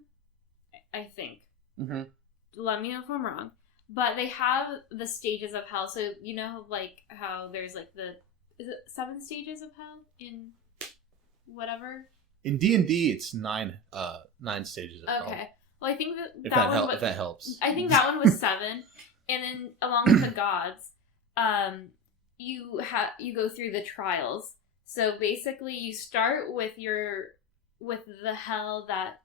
I think. Mm-hmm. Let me know if I'm wrong. But they have the stages of hell, so how there's is it 7 stages of hell in whatever? In D&D, it's 9 stages of hell. Okay. Well, I think if that helps. I think that one was 7. And then, along with the Gods, you go through the trials. So basically, you start with the hell that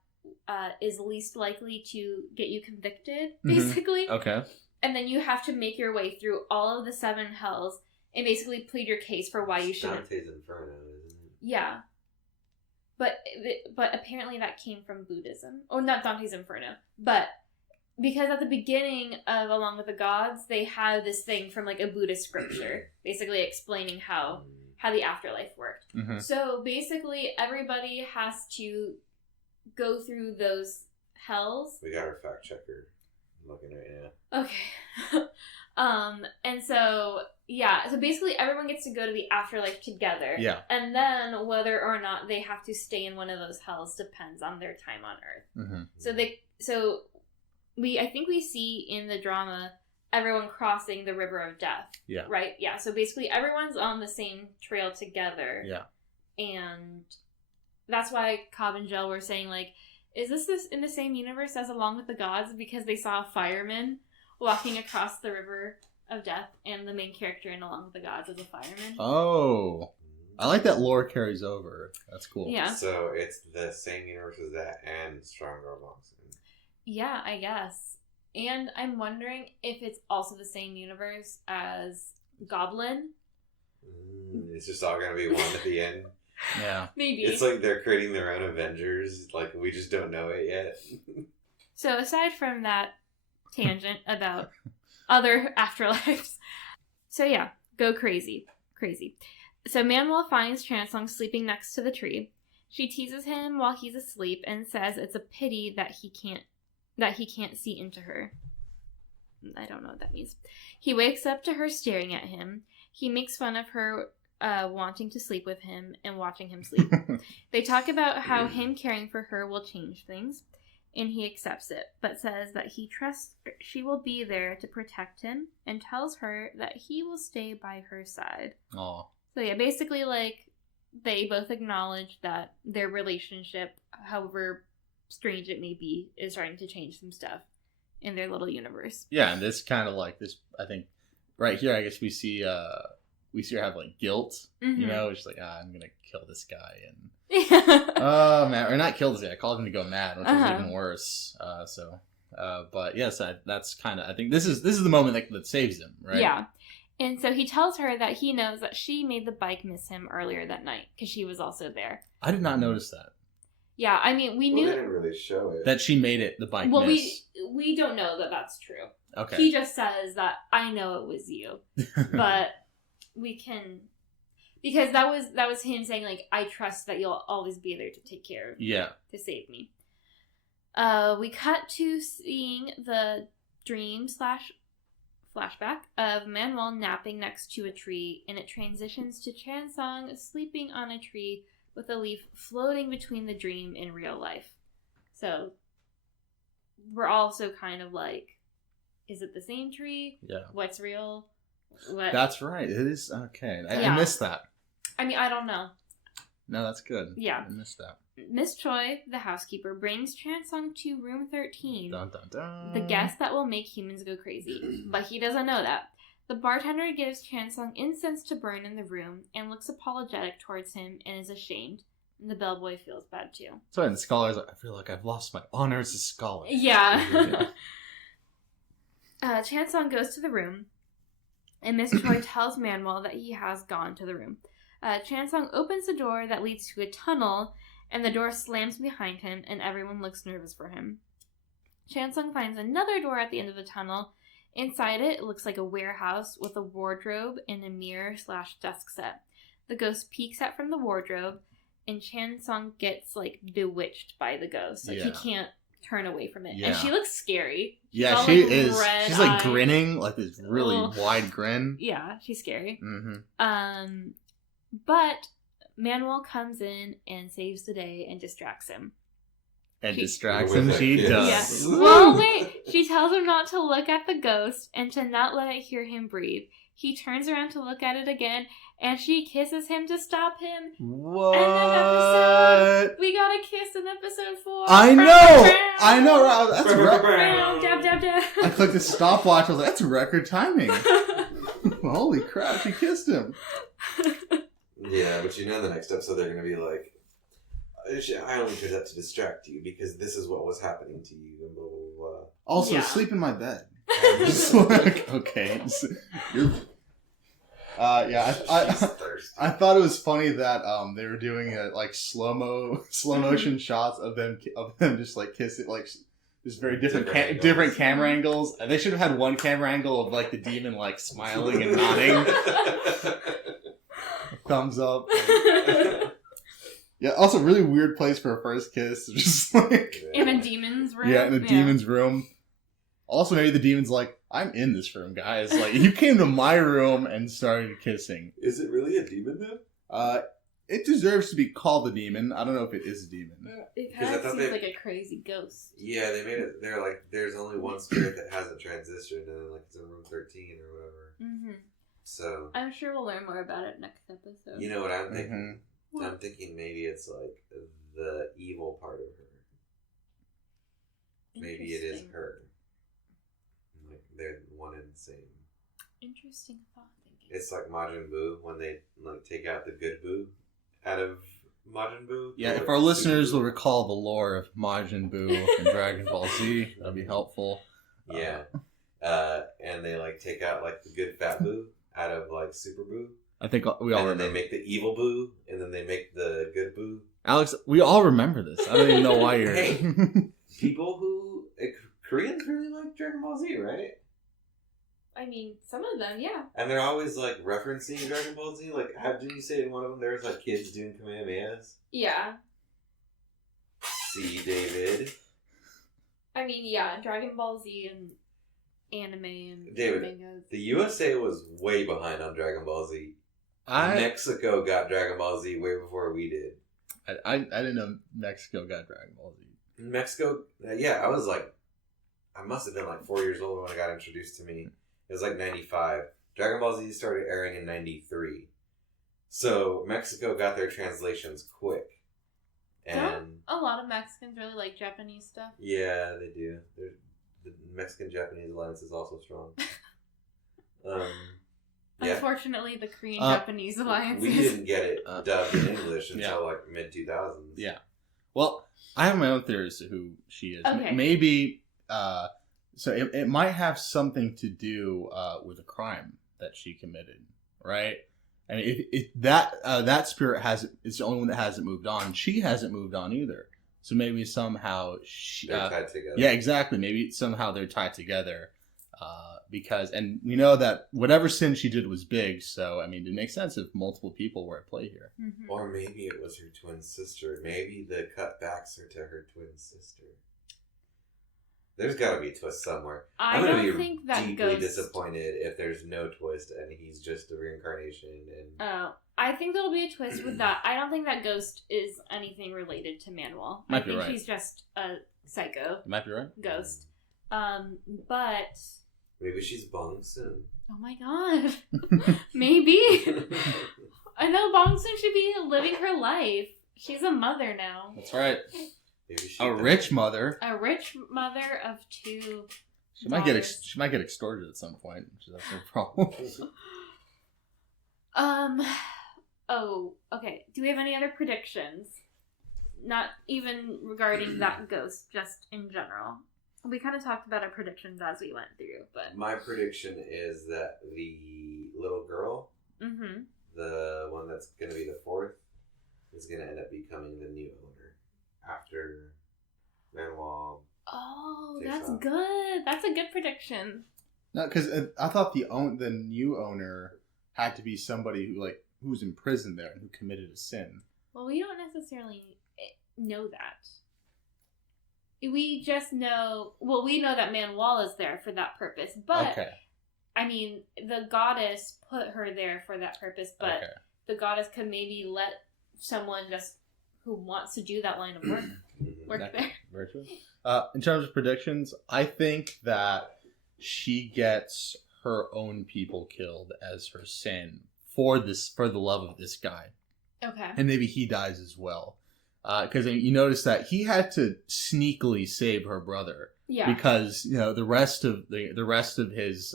is least likely to get you convicted, basically. Okay. And then you have to make your way through all of the 7 hells and basically plead your case for why you shouldn't. Dante's Inferno, isn't it? Yeah. But apparently that came from Buddhism. Oh, not Dante's Inferno. But because at the beginning of Along with the Gods, they have this thing from like a Buddhist scripture, basically explaining how the afterlife worked. Mm-hmm. So basically everybody has to go through those hells. We got our fact checker looking right now. Okay. And so, yeah. So basically everyone gets to go to the afterlife together. Yeah. And then whether or not they have to stay in one of those hells depends on their time on Earth. Mm-hmm. I think we see in the drama everyone crossing the river of death. Yeah. Right? Yeah. So basically everyone's on the same trail together. Yeah. And that's why Cobb and Jill were saying, like, is this in the same universe as Along with the Gods? Because they saw a fireman walking across the river of death, and the main character in Along with the Gods is a fireman. Oh. I like that lore carries over. That's cool. Yeah. So it's the same universe as that and Strong Girl Monks. Yeah, I guess. And I'm wondering if it's also the same universe as Goblin. It's just all going to be one at the end. Yeah. Maybe. It's like they're creating their own Avengers. Like, we just don't know it yet. So aside from that tangent about other afterlives. So yeah, go crazy. Crazy. So Manuel finds Chansung sleeping next to the tree. She teases him while he's asleep and says it's a pity that he can't see into her. I don't know what that means. He wakes up to her staring at him. He makes fun of her wanting to sleep with him and watching him sleep. They talk about how him caring for her will change things, and he accepts it, but says that he trusts she will be there to protect him and tells her that he will stay by her side. Aww. So yeah, basically, like, they both acknowledge that their relationship, however strange it may be, is starting to change some stuff in their little universe. Yeah, and this kind of like this, I think, right here, I guess we see her have like guilt, Mm-hmm. you know, just like, I'm gonna kill this guy, and oh man, or not kill this guy, I called him to go mad, which is even worse. But yes, that's kind of, I think this is the moment that saves him, right? Yeah. And so he tells her that he knows that she made the bike miss him earlier that night because she was also there. I did not notice that. Yeah, I mean, we knew they didn't really show it. That she made it the bike miss. Well, we don't know that that's true. Okay. He just says that I know it was you, but we can, because that was him saying, like, I trust that you'll always be there to take care of me. Yeah. To save me. We cut to seeing the dream / flashback of Manuel napping next to a tree, and it transitions to Chansung sleeping on a tree with a leaf floating between the dream and real life. So we're also kind of like, is it the same tree? Yeah. What's real? What? That's right. It is. Okay. Yeah. I missed that. I mean, I don't know. No, that's good. Yeah. I missed that. Miss Choi, the housekeeper, brings Chansung to room 13. Dun, dun, dun. The guest that will make humans go crazy. But he doesn't know that. The bartender gives Chansung incense to burn in the room and looks apologetic towards him and is ashamed. And the bellboy feels bad too. That's why the scholar's like, I feel like I've lost my honor as a scholar. Yeah. Chansung goes to the room, and Miss Choi tells Manuel that he has gone to the room. Chansung opens the door that leads to a tunnel, and the door slams behind him, and everyone looks nervous for him. Chansung finds another door at the end of the tunnel. Inside it looks like a warehouse with a wardrobe and a mirror / desk set. The ghost peeks out from the wardrobe, and Chansung gets, like, bewitched by the ghost. Like, he can't turn away from it. Yeah. And she looks scary. Yeah, she is. She's, like, grinning, like this really wide grin. Yeah, she's scary. Mm-hmm. But Manuel comes in and saves the day and distracts him. And distracts him, she does. Yeah. Well, wait. She tells him not to look at the ghost and to not let it hear him breathe. He turns around to look at it again, and she kisses him to stop him. What? And then we got a kiss in episode 4. I know. Right? That's Dab, dab, dab. I clicked the stopwatch. I was like, that's record timing. holy crap, she kissed him. Yeah, but you know the next episode they're going to be like, I only did that to distract you because this is what was happening to you and blah, blah, blah. Also, sleep in my bed. Just like, okay. You're... I thought it was funny that they were doing like slow motion shots of them just like kissing, like just very different camera angles. They should have had one camera angle of like the demon like smiling and nodding, thumbs up. Yeah, also really weird place for a first kiss, just like in a demon's room. Yeah, in a demon's room. Also, maybe the demon's like, I'm in this room, guys. Like, you came to my room and started kissing. Is it really a demon, though? It deserves to be called a demon. I don't know if it is a demon. It kind of seems like a crazy ghost. Yeah, they made it. They're like, there's only one spirit that hasn't transitioned, and then like it's in room 13 or whatever. Mm-hmm. So I'm sure we'll learn more about it next episode. You know what I'm thinking? Mm-hmm. I'm thinking maybe it's like the evil part of her. Maybe it is her. Like they're one and the same. Interesting thought thinking. It's like Majin Buu when they like take out the good Buu out of Majin Buu. Yeah, if our listeners will recall the lore of Majin Buu and Dragon Ball Z, that'd be helpful. Yeah. And they like take out like the good fat Buu out of like Super Buu. I think we all remember. And then they make the evil Buu, and then they make the good Buu. Alex, we all remember this. I don't even know why you're... Hey, people who... Koreans really like Dragon Ball Z, right? I mean, some of them, yeah. And they're always like referencing Dragon Ball Z. Like, how did you say in one of them there was like kids doing Kamehamehas? Yeah. See, David. I mean, yeah, Dragon Ball Z and anime and David, mangas. The USA was way behind on Dragon Ball Z. Mexico got Dragon Ball Z way before we did. I didn't know Mexico got Dragon Ball Z. Mexico, yeah, I was like, I must have been like 4 years old when it got introduced to me. It was like 95. Dragon Ball Z started airing in 93. So Mexico got their translations quick. And don't a lot of Mexicans really like Japanese stuff? Yeah, they do. The Mexican-Japanese alliance is also strong. Yeah. Unfortunately, the Korean-Japanese alliance. We didn't get it dubbed in English until like mid-2000s. Yeah. Well, I have my own theory as to who she is. Okay. Maybe, so it might have something to do with a crime that she committed, right? I mean, that spirit it's the only one that hasn't moved on. She hasn't moved on either. So maybe somehow they're tied together. Yeah, exactly. Maybe somehow they're tied together. Because, and we know that whatever sin she did was big, so, I mean, it makes sense if multiple people were at play here. Mm-hmm. Or maybe it was her twin sister. Maybe the cutbacks are to her twin sister. There's got to be a twist somewhere. I'm going to be deeply disappointed if there's no twist and he's just a reincarnation. And I think there'll be a twist with that. I don't think that ghost is anything related to Manuel. I think he's just a psycho. You might be right. Ghost. But... Maybe she's Bong Soon. Oh my god. Maybe. I know Bong Soon should be living her life. She's a mother now. That's right. Maybe rich mother. A rich mother of two. She might get extorted at some point. That's no problem. Oh, okay. Do we have any other predictions? Not even regarding that ghost, just in general. We kind of talked about our predictions as we went through, but... My prediction is that the little girl, the one that's going to be the fourth, is going to end up becoming the new owner after Manuel. Oh, that's good. That's a good prediction. No, because I thought the new owner had to be somebody who was in prison there and who committed a sin. Well, we don't necessarily know that. We just know... Well, we know that Manuel is there for that purpose, but... Okay. I mean, the goddess put her there for that purpose, but the goddess could maybe let someone just who wants to do that line of work there. Very true. In terms of predictions, I think that she gets her own people killed as her sin for the love of this guy. Okay. And maybe he dies as well. Because you notice that he had to sneakily save her brother. Yeah. Because the rest of his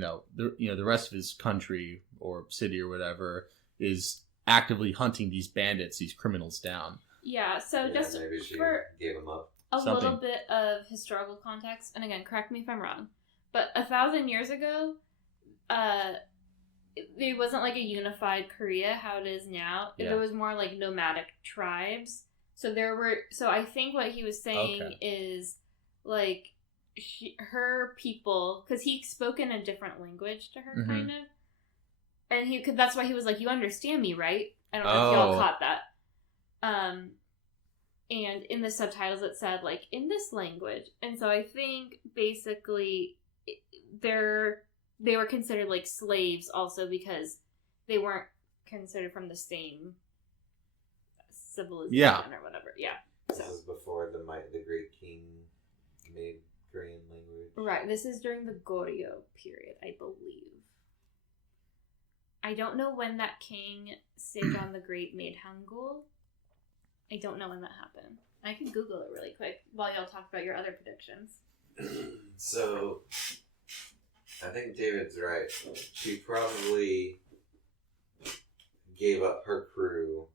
the rest of his country or city or whatever is actively hunting these bandits, these criminals down. Yeah, so just maybe she for gave him up. a little bit of historical context, and again, correct me if I'm wrong, but 1,000 years ago, it wasn't like a unified Korea how it is now. Yeah. There was more like nomadic tribes. So I think what he was saying is like her people, because he spoke in a different language to her, kind of, and that's why he was like, "You understand me, right?" I don't know if y'all caught that. And in the subtitles it said like in this language, and so I think basically they were considered like slaves also because they weren't considered from the same civilization or whatever. Yeah. This is before the Great King made Korean language. Right. This is during the Goryeo period, I believe. I don't know when that king, Sejong the Great, made Hangul. I don't know when that happened. I can Google it really quick while y'all talk about your other predictions. So, I think David's right. She probably gave up her crew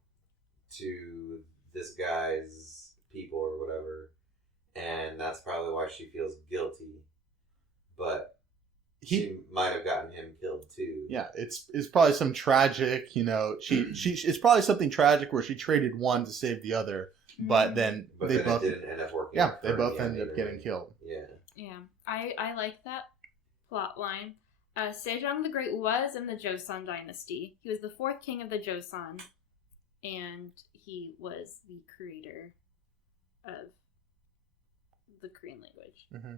to this guy's people or whatever, and that's probably why she feels guilty. But she might have gotten him killed too. Yeah, it's probably some tragic, it's probably something tragic where she traded one to save the other, but then they both didn't end up working. Yeah, they both ended up getting killed. Yeah. Yeah, I like that plot line. Sejong the Great was in the Joseon dynasty. He was the fourth king of the Joseon, and he was the creator of the Korean language. Mm-hmm.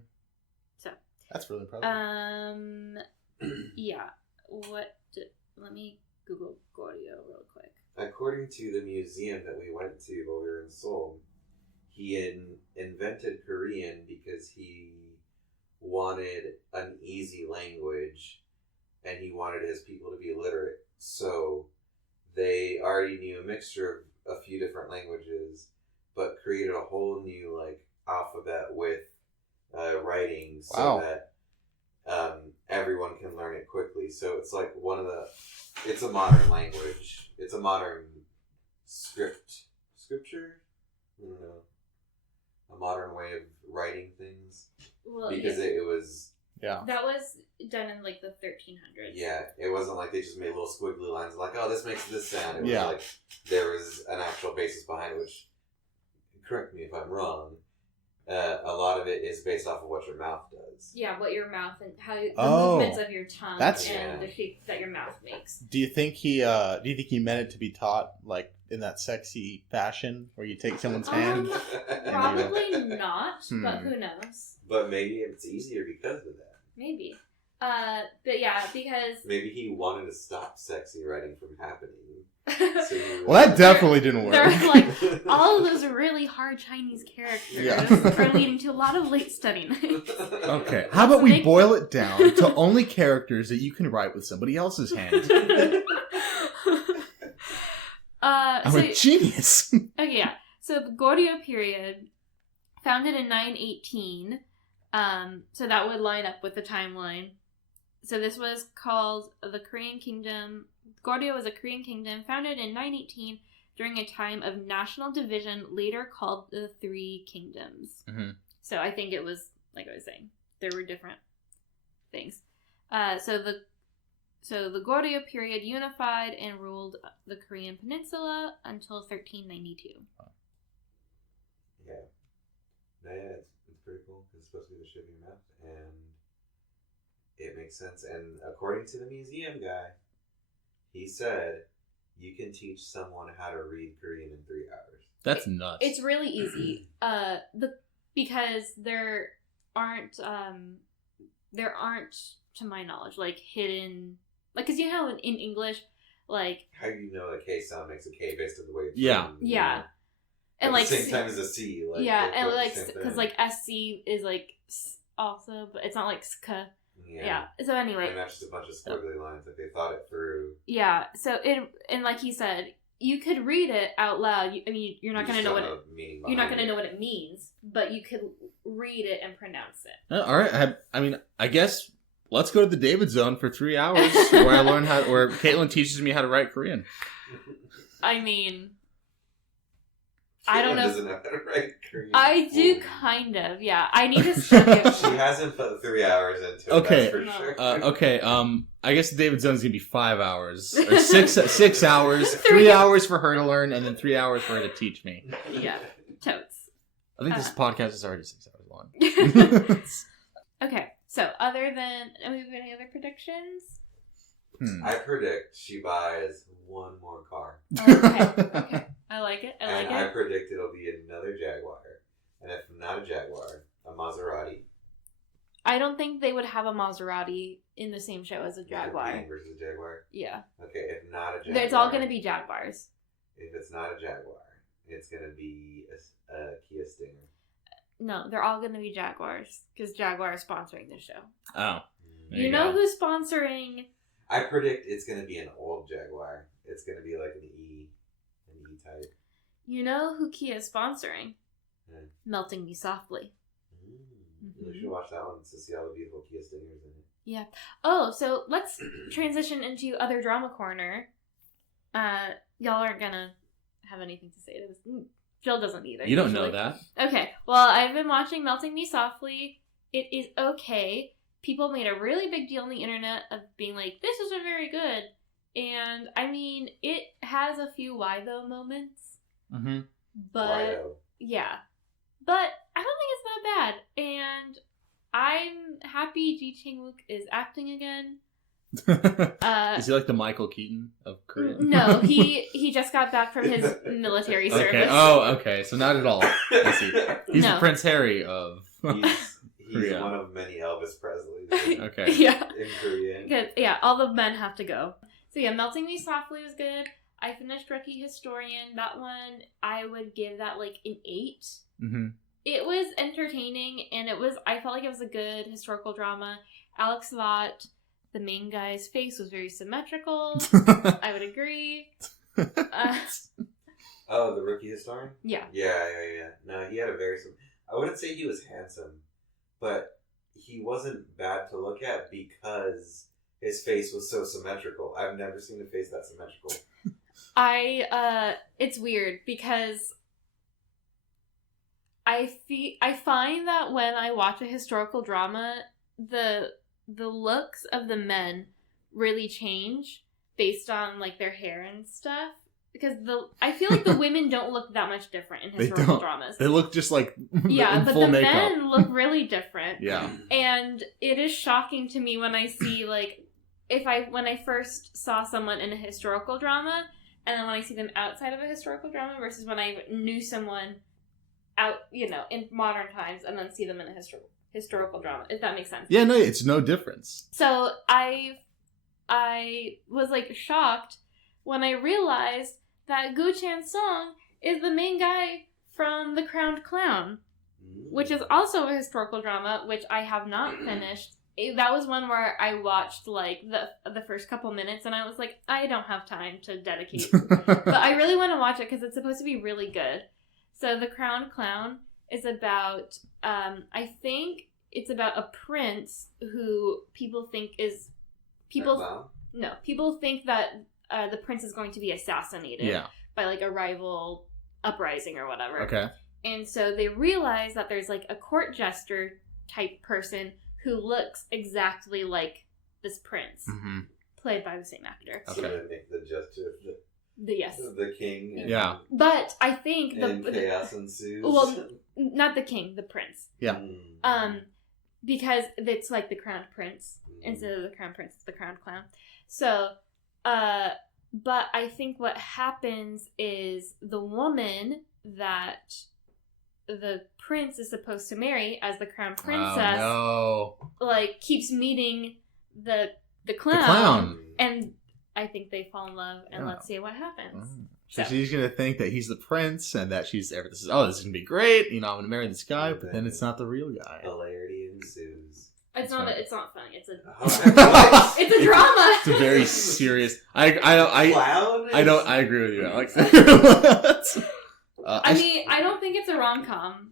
So that's really impressive. Yeah. Let me Google Goryeo real quick. According to the museum that we went to while we were in Seoul, he invented Korean because he wanted an easy language and he wanted his people to be literate. So they already knew a mixture of a few different languages, but created a whole new alphabet with writing so that everyone can learn it quickly. So it's like it's a modern language. It's a modern scripture? I don't know. A modern way of writing things. Well, because it was... Yeah. That was done in the 1300s. Yeah, it wasn't like they just made little squiggly lines like, oh, this makes this sound. It was like there was an actual basis behind it, which, correct me if I'm wrong, a lot of it is based off of what your mouth does. Yeah, what your mouth and how the movements of your tongue and the shape that your mouth makes. Do you think he meant it to be taught in that sexy fashion where you take someone's hand? Probably not, but who knows? But maybe it's easier because of that. Maybe. But yeah, because... Maybe he wanted to stop sexy writing from happening. Well, that definitely didn't work. There are all of those really hard Chinese characters are leading to a lot of late study nights. Okay, how about we boil it down to only characters that you can write with somebody else's hand? I'm a genius. Okay, yeah. So the Goryeo period, founded in 918, so that would line up with the timeline. So this was called the Korean Kingdom. Goryeo was a Korean kingdom founded in 918 during a time of national division, later called the Three Kingdoms. Mm-hmm. So I think it was, like I was saying, there were different things. So the Goryeo period unified and ruled the Korean peninsula until 1392. Yeah. It's pretty cool because it's supposed to be the shape of your mouth, and it makes sense. And according to the museum guy, he said you can teach someone how to read Korean in 3 hours. That's nuts. It's really easy. Because there aren't, to my knowledge, hidden, because you know how in English, how do you know a K sound makes a K based on the way it's written? Yeah. And at the same time as a C. Because SC is also, but it's not sk. Yeah. So anyway. And that's just a bunch of squiggly lines. They thought it through. Yeah. So and like he said, you could read it out loud. You're not going to know what you're not going to know what it means, but you could read it and pronounce it. All right. I guess let's go to the David Zone for 3 hours where Kaitlin teaches me how to write Korean. I mean, I don't know. Doesn't know how to write Korean. I do kind of, yeah. I need to study. She hasn't put 3 hours into it. Okay. That's for sure. Okay. I guess the David Zone is gonna be 5 hours or 6 hours. 3 hours for her to learn, and then 3 hours for her to teach me. Yeah, totes. I think this podcast is already 6 hours long. Okay, so other than, do we have any other predictions? I predict she buys one more car. Okay. I like it. I predict it'll be another Jaguar. And if not a Jaguar, a Maserati. I don't think they would have a Maserati in the same show as a Jaguar. Versus a Jaguar? Yeah. Okay, if not a Jaguar. It's all going to be Jaguars. If it's not a Jaguar, it's going to be a Kia Stinger. No, they're all going to be Jaguars. Because Jaguar is sponsoring the show. Oh. You know who's sponsoring... I predict it's going to be an old Jaguar. It's going to be like an E type. You know who Kia is sponsoring? Melting Me Softly. We should watch that one to see all the beautiful Kia Stingers in it. Yeah. Oh, so let's transition into other drama corner. Y'all aren't going to have anything to say to this. Jill doesn't either. You don't know that. Okay. Well, I've been watching Melting Me Softly. It is okay. People made a really big deal on the internet of being like, this isn't very good. And, I mean, it has a few why though moments. Mm-hmm. But, why though? Yeah. But I don't think it's that bad. And I'm happy Ji Chang-wook is acting again. Is he like the Michael Keaton of Korea? No, he just got back from his military service. Okay. Oh, okay. So not at all. I see. He's the Prince Harry of... He's one of many Elvis Presleys. Okay. Yeah. In Korea. Good. Yeah, all the men have to go. So yeah, Melting Me Softly was good. I finished Rookie Historian. That one, I would give that like an 8. Mm-hmm. It was entertaining, and I felt like it was a good historical drama. Alex Vaught, the main guy's face was very symmetrical. I would agree. Oh, the Rookie Historian? Yeah. Yeah. No, he had a very... I wouldn't say he was handsome, but he wasn't bad to look at because his face was so symmetrical. I've never seen a face that symmetrical. It's weird because I find that when I watch a historical drama, the looks of the men really change based on like their hair and stuff. Because I feel like the women don't look that much different in historical dramas. They look just like yeah, but the makeup. Men look really different. Yeah, and it is shocking to me when I see like when I first saw someone in a historical drama, and then when I see them outside of a historical drama versus when I knew someone out, in modern times, and then see them in a historical drama. If that makes sense. Yeah, no, it's no difference. So I was like shocked when I realized that Gu Chan-sung is the main guy from The Crowned Clown, which is also a historical drama, which I have not finished. That was one where I watched like the first couple minutes, and I was like, I don't have time to dedicate. But I really want to watch it because it's supposed to be really good. So The Crowned Clown is about, I think it's about a prince who people think that the prince is going to be assassinated by like a rival uprising or whatever. Okay. And so they realize that there's like a court jester type person who looks exactly like this prince, played by the same actor. Okay. So they make the jester the king. Yeah. But I think and chaos ensues. Well, not the king, the prince. Yeah. Because it's like the crowned prince instead of the crowned prince, it's the crowned clown. So, but I think what happens is the woman that the prince is supposed to marry as the crown princess, like keeps meeting the clown, and I think they fall in love, and let's see what happens. So she's gonna think that he's the prince, and that this is gonna be great. I'm gonna marry this guy, but then it's not the real guy. Hilarity ensues. It's not funny. It's a it's a drama. It's a very serious. I agree with you, Alex. I mean, I don't think it's a rom-com.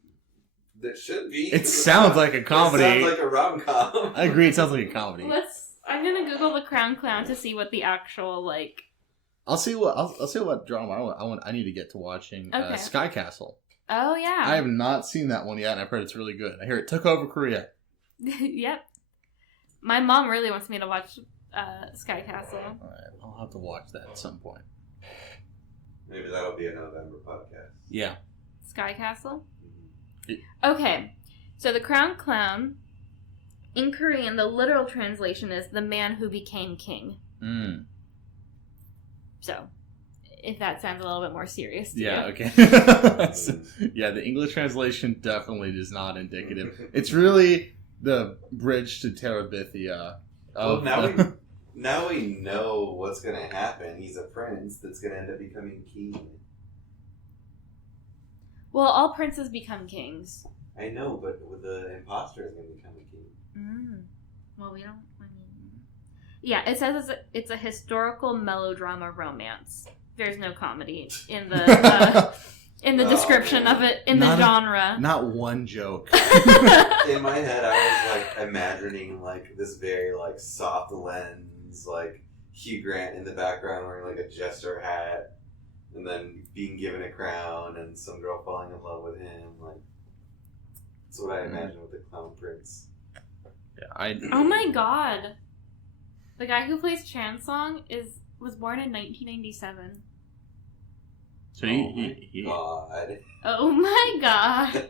There should be. It sounds like a comedy. It sounds like a rom-com. I agree, it sounds like a comedy. I'm gonna Google The Crown Clown to see what the actual, like... I'll see what drama I need to get to watching. Okay. Sky Castle. Oh, yeah. I have not seen that one yet, and I've heard it's really good. I hear it took over Korea. Yep. My mom really wants me to watch Sky Castle. Alright, I'll have to watch that at some point. Maybe that'll be a November podcast. Yeah. Sky Castle? Okay. So The Crown Clown, in Korean, the literal translation is the man who became king. Mm. So, if that sounds a little bit more serious to you. Okay. Yeah, the English translation definitely is not indicative. It's really the bridge to Terabithia. Well, now we know what's going to happen. He's a prince that's going to end up becoming king. Well, all princes become kings. I know, but the imposter is going to become a king. Mm. Well, we don't... Yeah, it says it's a historical melodrama romance. There's no comedy in the description of it, in the genre. Not one joke. In my head, I was like imagining like this very like soft lens, like Hugh Grant in the background wearing like a jester hat, and then being given a crown, and some girl falling in love with him. Like that's what I imagine with the Clown Prince. Yeah, Oh my god. The guy who plays Chansong was born in 1997. So God. Oh my god.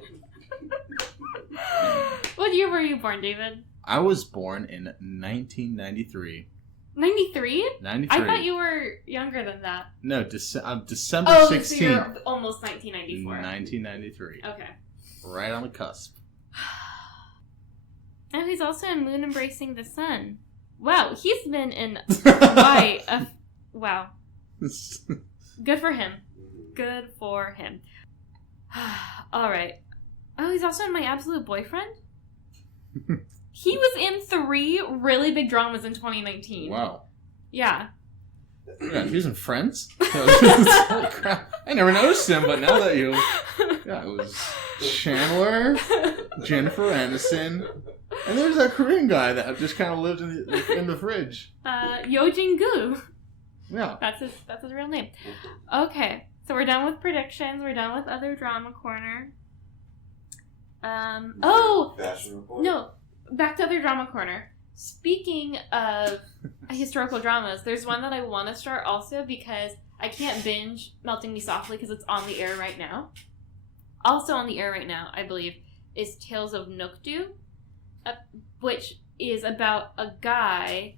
What year were you born, David? I was born in 1993. 93? 93. I thought you were younger than that. No, December 16th. So you're almost 1994. 1993. Okay. Right on the cusp. And he's also in Moon Embracing the Sun. Wow, he's been in quite a... Wow. Good for him. Good for him. Alright. Oh, he's also in My Absolute Boyfriend? He was in 3 really big dramas in 2019. Wow. Yeah. Yeah, he was in Friends? Holy crap. I never noticed him, but now that you... Yeah, it was Chandler, Jennifer Aniston, and there's that Korean guy that just kind of lived in the fridge. Yo Jin-gu. Yeah. That's his real name. Okay, so we're done with predictions. We're done with other drama corner. Fashion report? No, back to other drama corner. Speaking of historical dramas, there's one that I want to start also because I can't binge Melting Me Softly because it's on the air right now. Also on the air right now, I believe, is Tales of Nokdu, which is about a guy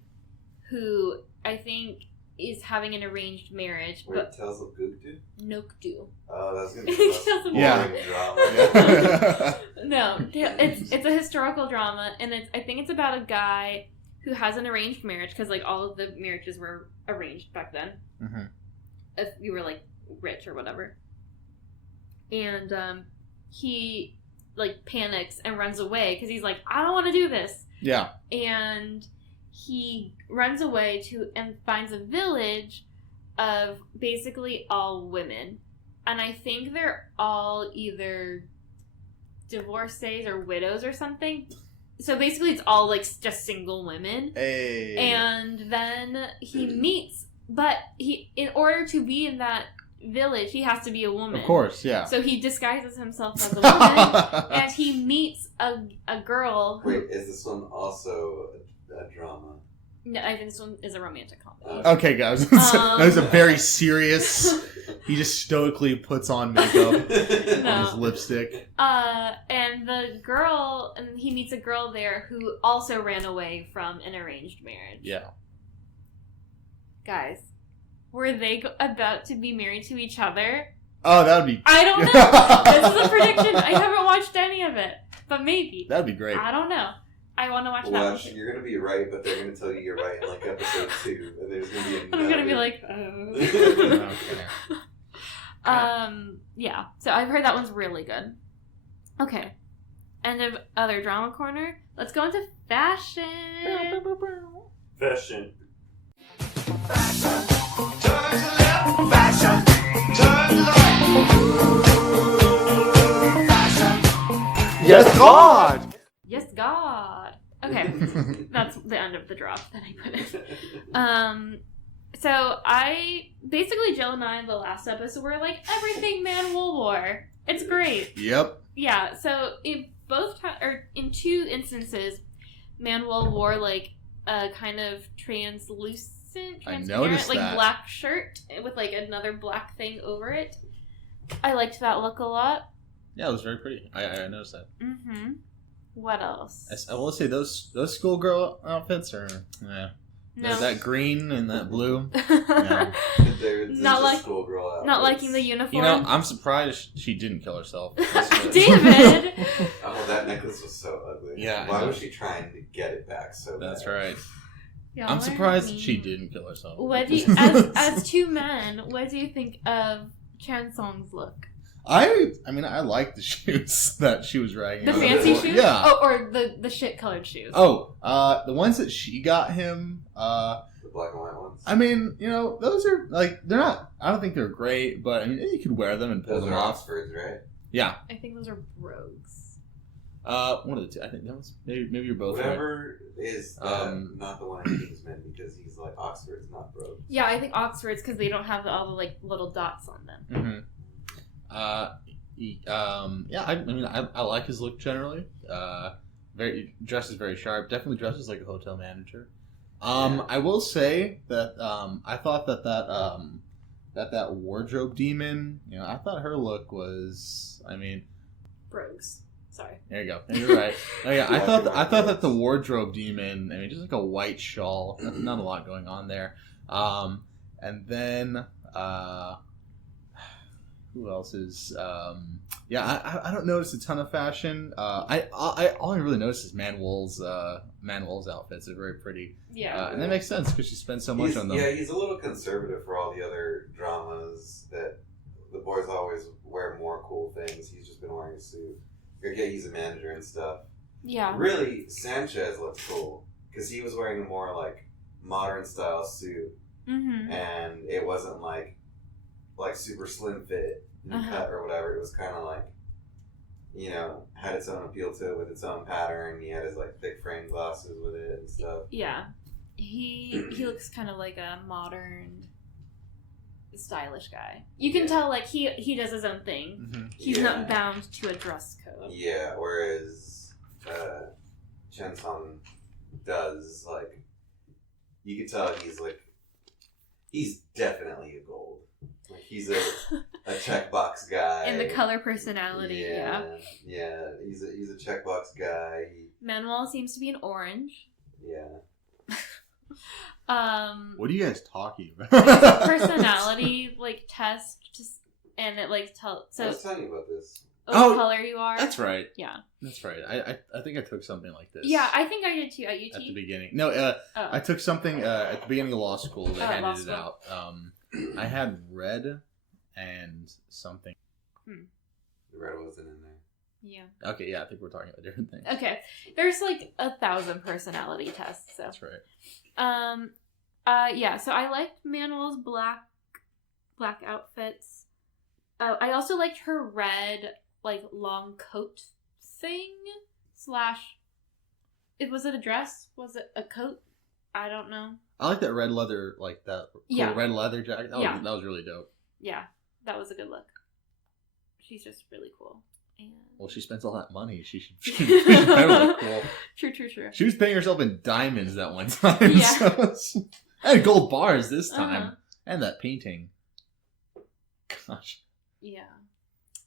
who I think is having an arranged marriage. Wait, Tales of Gukdu? Nokdu. Oh, that's going to be the boring drama. No, it's a historical drama, and I think it's about a guy who has an arranged marriage, because like all of the marriages were arranged back then. Mm-hmm. If you were like rich or whatever. And he like panics and runs away because he's like, I don't want to do this. Yeah. And he runs away and finds a village of basically all women. And I think they're all either divorcees or widows or something. So basically it's all like just single women. Hey. And then he meets, but in order to be in that village, he has to be a woman. Of course, yeah. So he disguises himself as a woman, and he meets a girl who... Wait, is this one also a drama? No, I think this one is a romantic comedy. Okay, guys. That was a very serious... He just stoically puts on makeup on his lipstick. And the girl... And he meets a girl there who also ran away from an arranged marriage. Yeah. Guys, were they about to be married to each other? Oh, that would be... I don't know. This is a prediction. I haven't watched any of it. But maybe. That would be great. I don't know. I want to watch that one. You're going to be right, but they're going to tell you you're right in like episode 2. And there's going to be I'm going to be like, oh. Okay. Yeah. So I've heard that one's really good. Okay. End of other drama corner. Let's go into fashion. Fashion. Fashion, turn to left. Fashion, turn to right. Fashion. Yes, God! Yes, God. Okay, that's the end of the drop that I put in. So Jill and I in the last episode were like, everything Man-Wool wore. It's great. Yep. Yeah, so in two instances, Man-Wool wore like a kind of transparent, like black shirt with like another black thing over it. I liked that look a lot. Yeah, it was very pretty. I noticed that. Mm-hmm. What else? I will say those schoolgirl outfits are no. That green and that blue. Not liking the uniform. You know, I'm surprised she didn't kill herself. David. Oh, that necklace was so ugly. Yeah. Why was she trying to get it back so bad? That's right. Y'all I'm surprised she didn't kill herself. What do you, as two men, what do you think of Chansong's look? I mean, I like the shoes that she was dragging. The fancy shoes? Yeah. Oh, or the shit-colored shoes. Oh, the ones that she got him, the black and white ones. I mean, you know, those are, like, they're not, I don't think they're great, but, I mean, you could wear them and pull them off. Oxfords, right? Yeah. I think those are brogues. One of the two. I think that was, maybe you're both Whatever is not the one I think is meant, because he's like Oxfords, not brogues. Yeah, I think Oxfords, because they don't have all the, like, little dots on them. Mm-hmm. Yeah, I mean, I like his look generally. Dresses very sharp. Definitely dresses like a hotel manager. I will say that I thought that wardrobe demon. You know, I thought her look was. I mean, brogues. Sorry. There you go. You're right. Oh yeah, I thought that the wardrobe demon. I mean, just like a white shawl. Not a lot going on there. And then. Who else is? I don't notice a ton of fashion. All I really notice is Man-Wool's outfits are very pretty. Yeah, and that makes sense because she spends so much on them. Yeah, he's a little conservative for all the other dramas that the boys always wear more cool things. He's just been wearing a suit. Yeah, he's a manager and stuff. Yeah. Really, Sanchez looks cool because he was wearing a more like modern style suit, and it wasn't like super slim fit and cut or whatever. It was kind of like, you know, had its own appeal to it with its own pattern. He had his like thick frame glasses with it and stuff. Yeah, he looks kind of like a modern, stylish guy. You can tell like he does his own thing. Mm-hmm. He's not bound to a dress code. Yeah, whereas Chen Song does, like, you can tell he's definitely a gold. Like, he's a checkbox guy. And the color personality, yeah. He's a checkbox guy. Man-Wool seems to be an orange. Yeah. What are you guys talking about? Personality test, and it tell. So I was telling you about this. What color you are? That's right. Yeah. That's right. I think I took something like this. Yeah, I think I did too at UT. At the beginning. No, I took something at the beginning of law school. They handed it out. I had red and something. The red wasn't in there. Yeah. Okay, yeah, I think we're talking about different things. Okay. There's 1,000 personality tests, so. That's right. Yeah, so I liked Man-Wool's black outfits. I also liked her red, long coat thing, was it a dress? Was it a coat? I don't know. I like that red leather, that cool red leather jacket. That was really dope. Yeah, that was a good look. She's just really cool. And... Well, she spends all that money. She should better look cool. True. She was paying herself in diamonds that one time. Yeah. And gold bars this time. And that painting. Gosh. Yeah.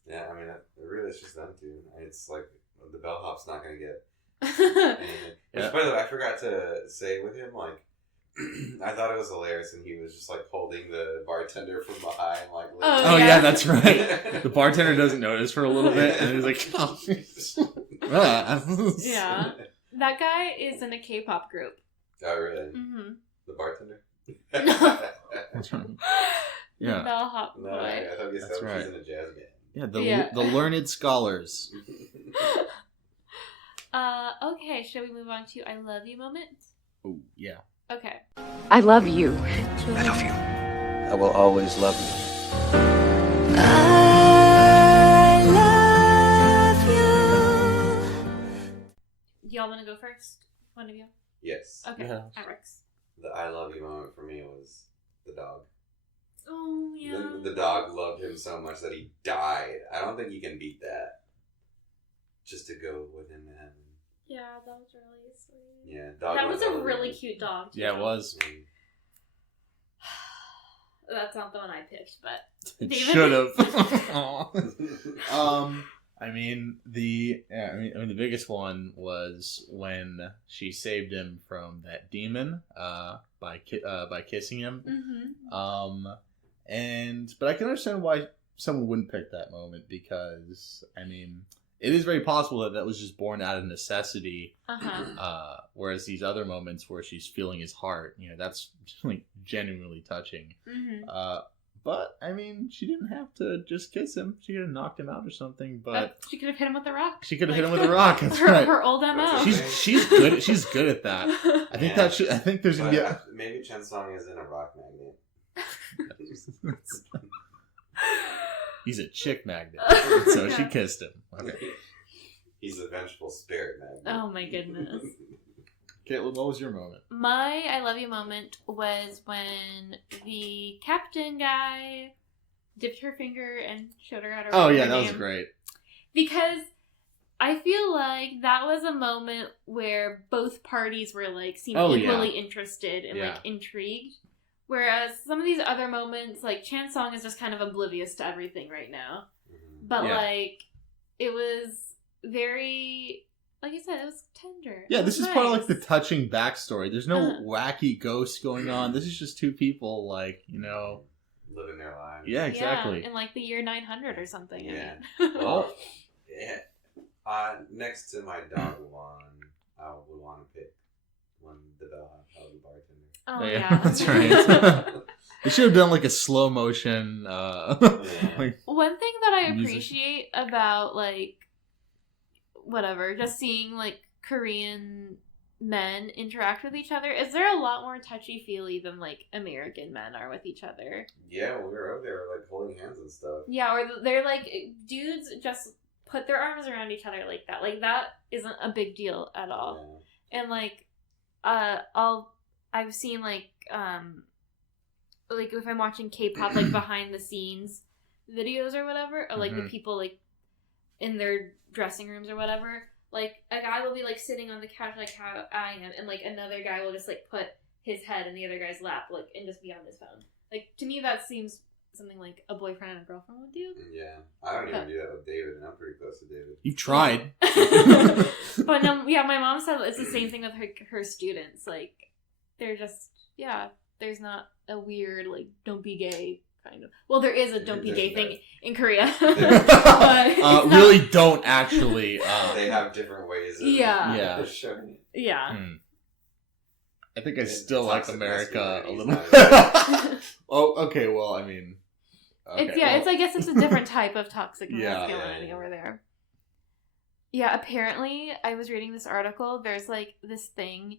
Yeah, I mean, really, it's just them two. It's like, the bellhop's not going to get anything. Which, by the way, I forgot to say with him, I thought it was hilarious, and he was just, holding the bartender from behind, Oh, yeah, that's right. The bartender doesn't notice for a little bit, and he's like, oh. Yeah. That guy is in a K-pop group. Oh, really? Mm-hmm. The bartender? That's right. Yeah. Bellhop boy. No, I thought you said that's right. He's in a jazz band. Yeah, the learned scholars. Okay, shall we move on to I love you moment? Oh, yeah. Okay. I love you. I love you. I will always love you. I love first? One of you? Yes. Okay, Yeah. Rex. The I love you moment for me was the dog. Oh, yeah. The dog loved him so much that he died. I don't think you can beat that. Just to go with him to heaven. Yeah, that was really sweet. Yeah, dog. That was a really cute dog, too. Yeah, it was. That's not the one I picked, but... It David? should have. I mean, the biggest one was when she saved him from that demon by kissing him. Mm-hmm. But I can understand why someone wouldn't pick that moment, because I mean, it is very possible that was just born out of necessity. Whereas these other moments where she's feeling his heart, that's like genuinely touching. Mm-hmm. But I mean, she didn't have to just kiss him. She could have knocked him out or something. But she could have hit him with a rock. She could have hit him with a rock. That's her, right. Her old MO. She's good. She's good at that. I think I think there's gonna be maybe Chen Song is in a rock magnet. He's a chick magnet, so she kissed him. Okay. He's a vengeful spirit magnet. Oh my goodness. Kaitlin, what was your moment? My I love you moment was when the captain guy dipped her finger and showed her how to write Oh yeah, her that name. was great. Because I feel like that was a moment where both parties were like seemed equally interested and like intrigued. Whereas some of these other moments, like Chan Song is just kind of oblivious to everything right now. But like it was very, like you said, it was tender. Yeah, this is nice. part of like the touching backstory. There's no wacky ghosts going on. This is just two people living their lives. Yeah, exactly. Yeah, in like the year 900 or something. Yeah. I mean. Well, next to my dog one, I would want to pick when the bellhop was the bartender. Oh yeah, that's right. They should have done like a slow motion. Like, one thing that I music. appreciate about like just seeing like Korean men interact with each other is they're a lot more touchy-feely than like American men are with each other. Yeah, when we were over there, like holding hands and stuff. Yeah, or they're like dudes just put their arms around each other like that. Like that isn't a big deal at all. Yeah. And like I've seen like if I'm watching K-pop like behind the scenes videos or whatever, or like the people like in their dressing rooms or whatever, like a guy will be like sitting on the couch like how I am, and like another guy will just like put his head in the other guy's lap like and just be on his phone. Like to me that seems something like a boyfriend and a girlfriend would do. Yeah, I don't even do that with David, and I'm pretty close to David. You've tried. But no, yeah, my mom said it's the same thing with her students. Like they're just there's not a weird like don't be gay kind of. Well, there is a don't be gay thing in Korea. But really don't actually. They have different ways of showing it. Yeah. I think I still like America a little. Oh, okay. Well, I mean, it's I guess it's a different type of toxic masculinity over there. Yeah, apparently I was reading this article. There's like this thing,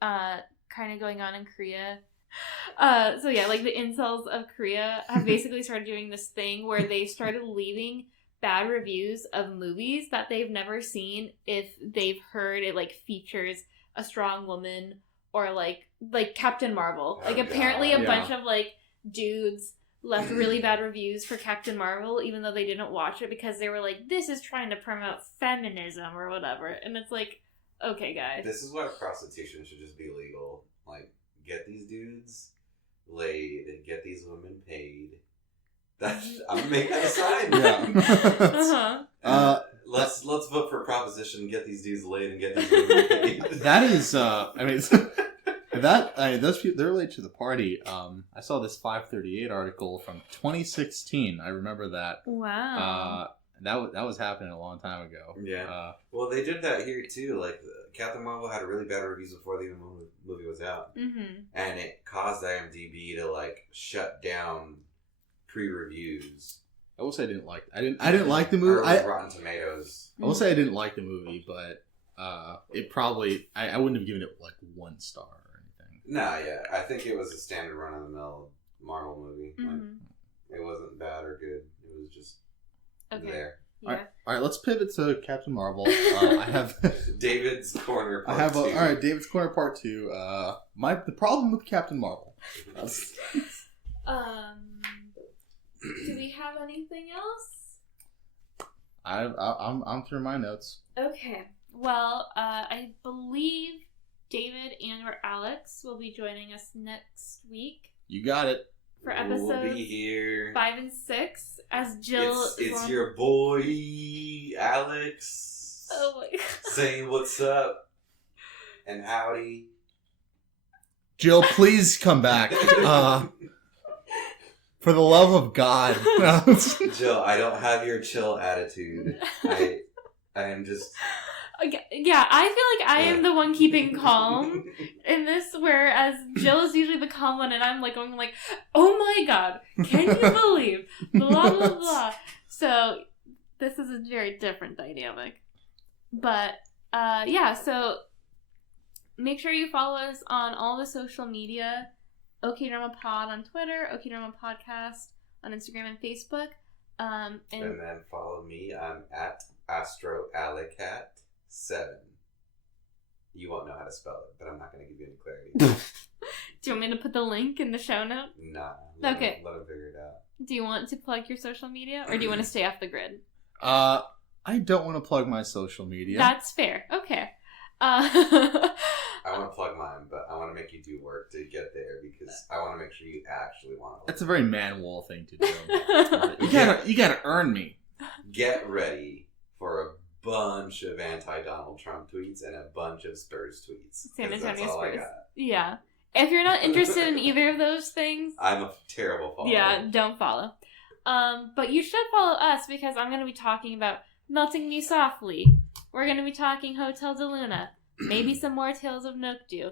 kind of going on in Korea. So yeah, like the incels of Korea have basically started doing this thing where they started leaving bad reviews of movies that they've never seen if they've heard it like features a strong woman or like Captain Marvel. Like apparently a bunch of like dudes left really bad reviews for Captain Marvel even though they didn't watch it because they were like, this is trying to promote feminism or whatever. And it's like, okay guys. This is why prostitution should just be legal. Like, get these dudes laid and get these women paid. I'm making that a sign. Yeah. Let's vote for a proposition. Get these dudes laid and get these women paid. That is, those people, they're late to the party. I saw this 538 article from 2016. I remember that. Wow. That was happening a long time ago. Yeah. Well, they did that here too. Like Captain Marvel had really bad reviews before the movie was out, and it caused IMDb to like shut down pre-reviews. I will say I didn't like the movie. Rotten Tomatoes. I will say I didn't like the movie, but it probably I wouldn't have given it like 1 star or anything. Nah, yeah, I think it was a standard run-of-the-mill Marvel movie. Like, it wasn't bad or good. It was just there. Yeah. All right, let's pivot to Captain Marvel. I have David's Corner Part I have 2. all right, David's Corner Part 2. The problem with Captain Marvel. Do we have anything else? I'm through my notes. Okay. Well, I believe David and or Alex will be joining us next week You got it. for episodes We'll be here. 5 and 6 as Jill. It's your boy Alex. Oh my god. Saying what's up and howdy. Jill, please come back. For the love of God. Jill, I don't have your chill attitude. I am just. Yeah, I feel like I am the one keeping calm in this, whereas Jill is usually the calm one, and I'm like going like, "Oh my god, can you believe?" Blah blah blah. So this is a very different dynamic, but yeah. So make sure you follow us on all the social media. OK Drama Pod on Twitter, OK Drama Podcast on Instagram and Facebook. And then follow me. I'm at AstroAlicat7. You won't know how to spell it, but I'm not going to give you any clarity. Do you want me to put the link in the show note? Nah. Okay. Let him figure it out. Do you want to plug your social media, or do you want to stay off the grid? I don't want to plug my social media. That's fair. Okay. I want to plug mine, but I want to make you do work to get there because I want to make sure you actually want to. That's a very man-wool thing to do. You gotta earn me. Get ready for a bunch of anti-Donald Trump tweets and a bunch of Spurs tweets. San Antonio that's all I Spurs. got. Yeah. If you're not interested in either of those things, I'm a terrible follower. yeah, don't follow. But you should follow us because I'm going to be talking about Melting Me Softly. We're going to be talking Hotel de Luna. Maybe some more Tales of Nokdu.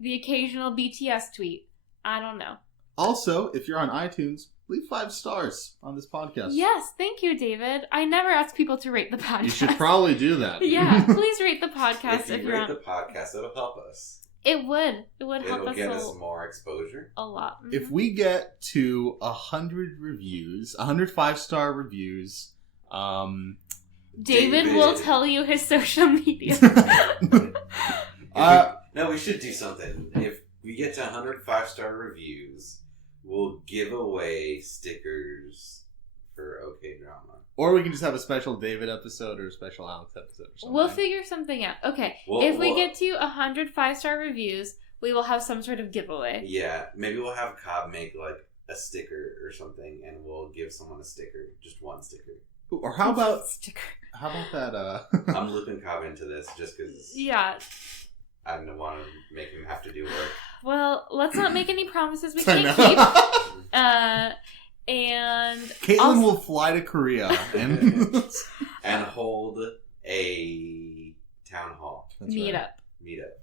The occasional BTS tweet. I don't know. Also, if you're on iTunes, leave 5 stars on this podcast. Yes, thank you, David. I never ask people to rate the podcast. You should probably do that. Yeah, please rate the podcast if you you're rate on. the podcast, it'll help us. It would. It would help It'll us get us more exposure. a lot. If we get to 100 reviews, 100 5-star reviews, David will tell you his social media. No, we should do something. If we get to 100 5-star reviews, we'll give away stickers for OK Drama. or we can just have a special David episode or a special Alex episode or something. We'll figure something out. Okay, if we get to 100 5-star reviews, we will have some sort of giveaway. Yeah, maybe we'll have Cobb make like a sticker or something, and we'll give someone a sticker, just one sticker. Or how about sticker? How about that? I'm looping Cobb into this just because. Yeah. I don't want to make him have to do work. Well, let's not make any promises we I can't know. keep. And Kaitlin also- will fly to Korea and And hold a town hall meet up. meetup.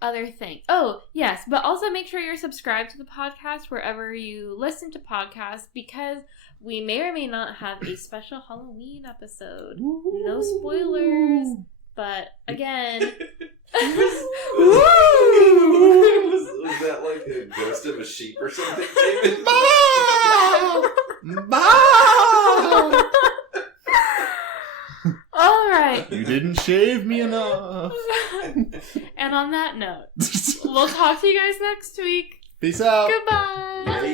Other thing. Oh, yes, but also make sure you're subscribed to the podcast wherever you listen to podcasts because we may or may not have a special Halloween episode. No spoilers, but again. Was that like a ghost of a sheep or something, David? All right. You didn't shave me enough. And on that note, we'll talk to you guys next week. Peace out. Goodbye. Bye.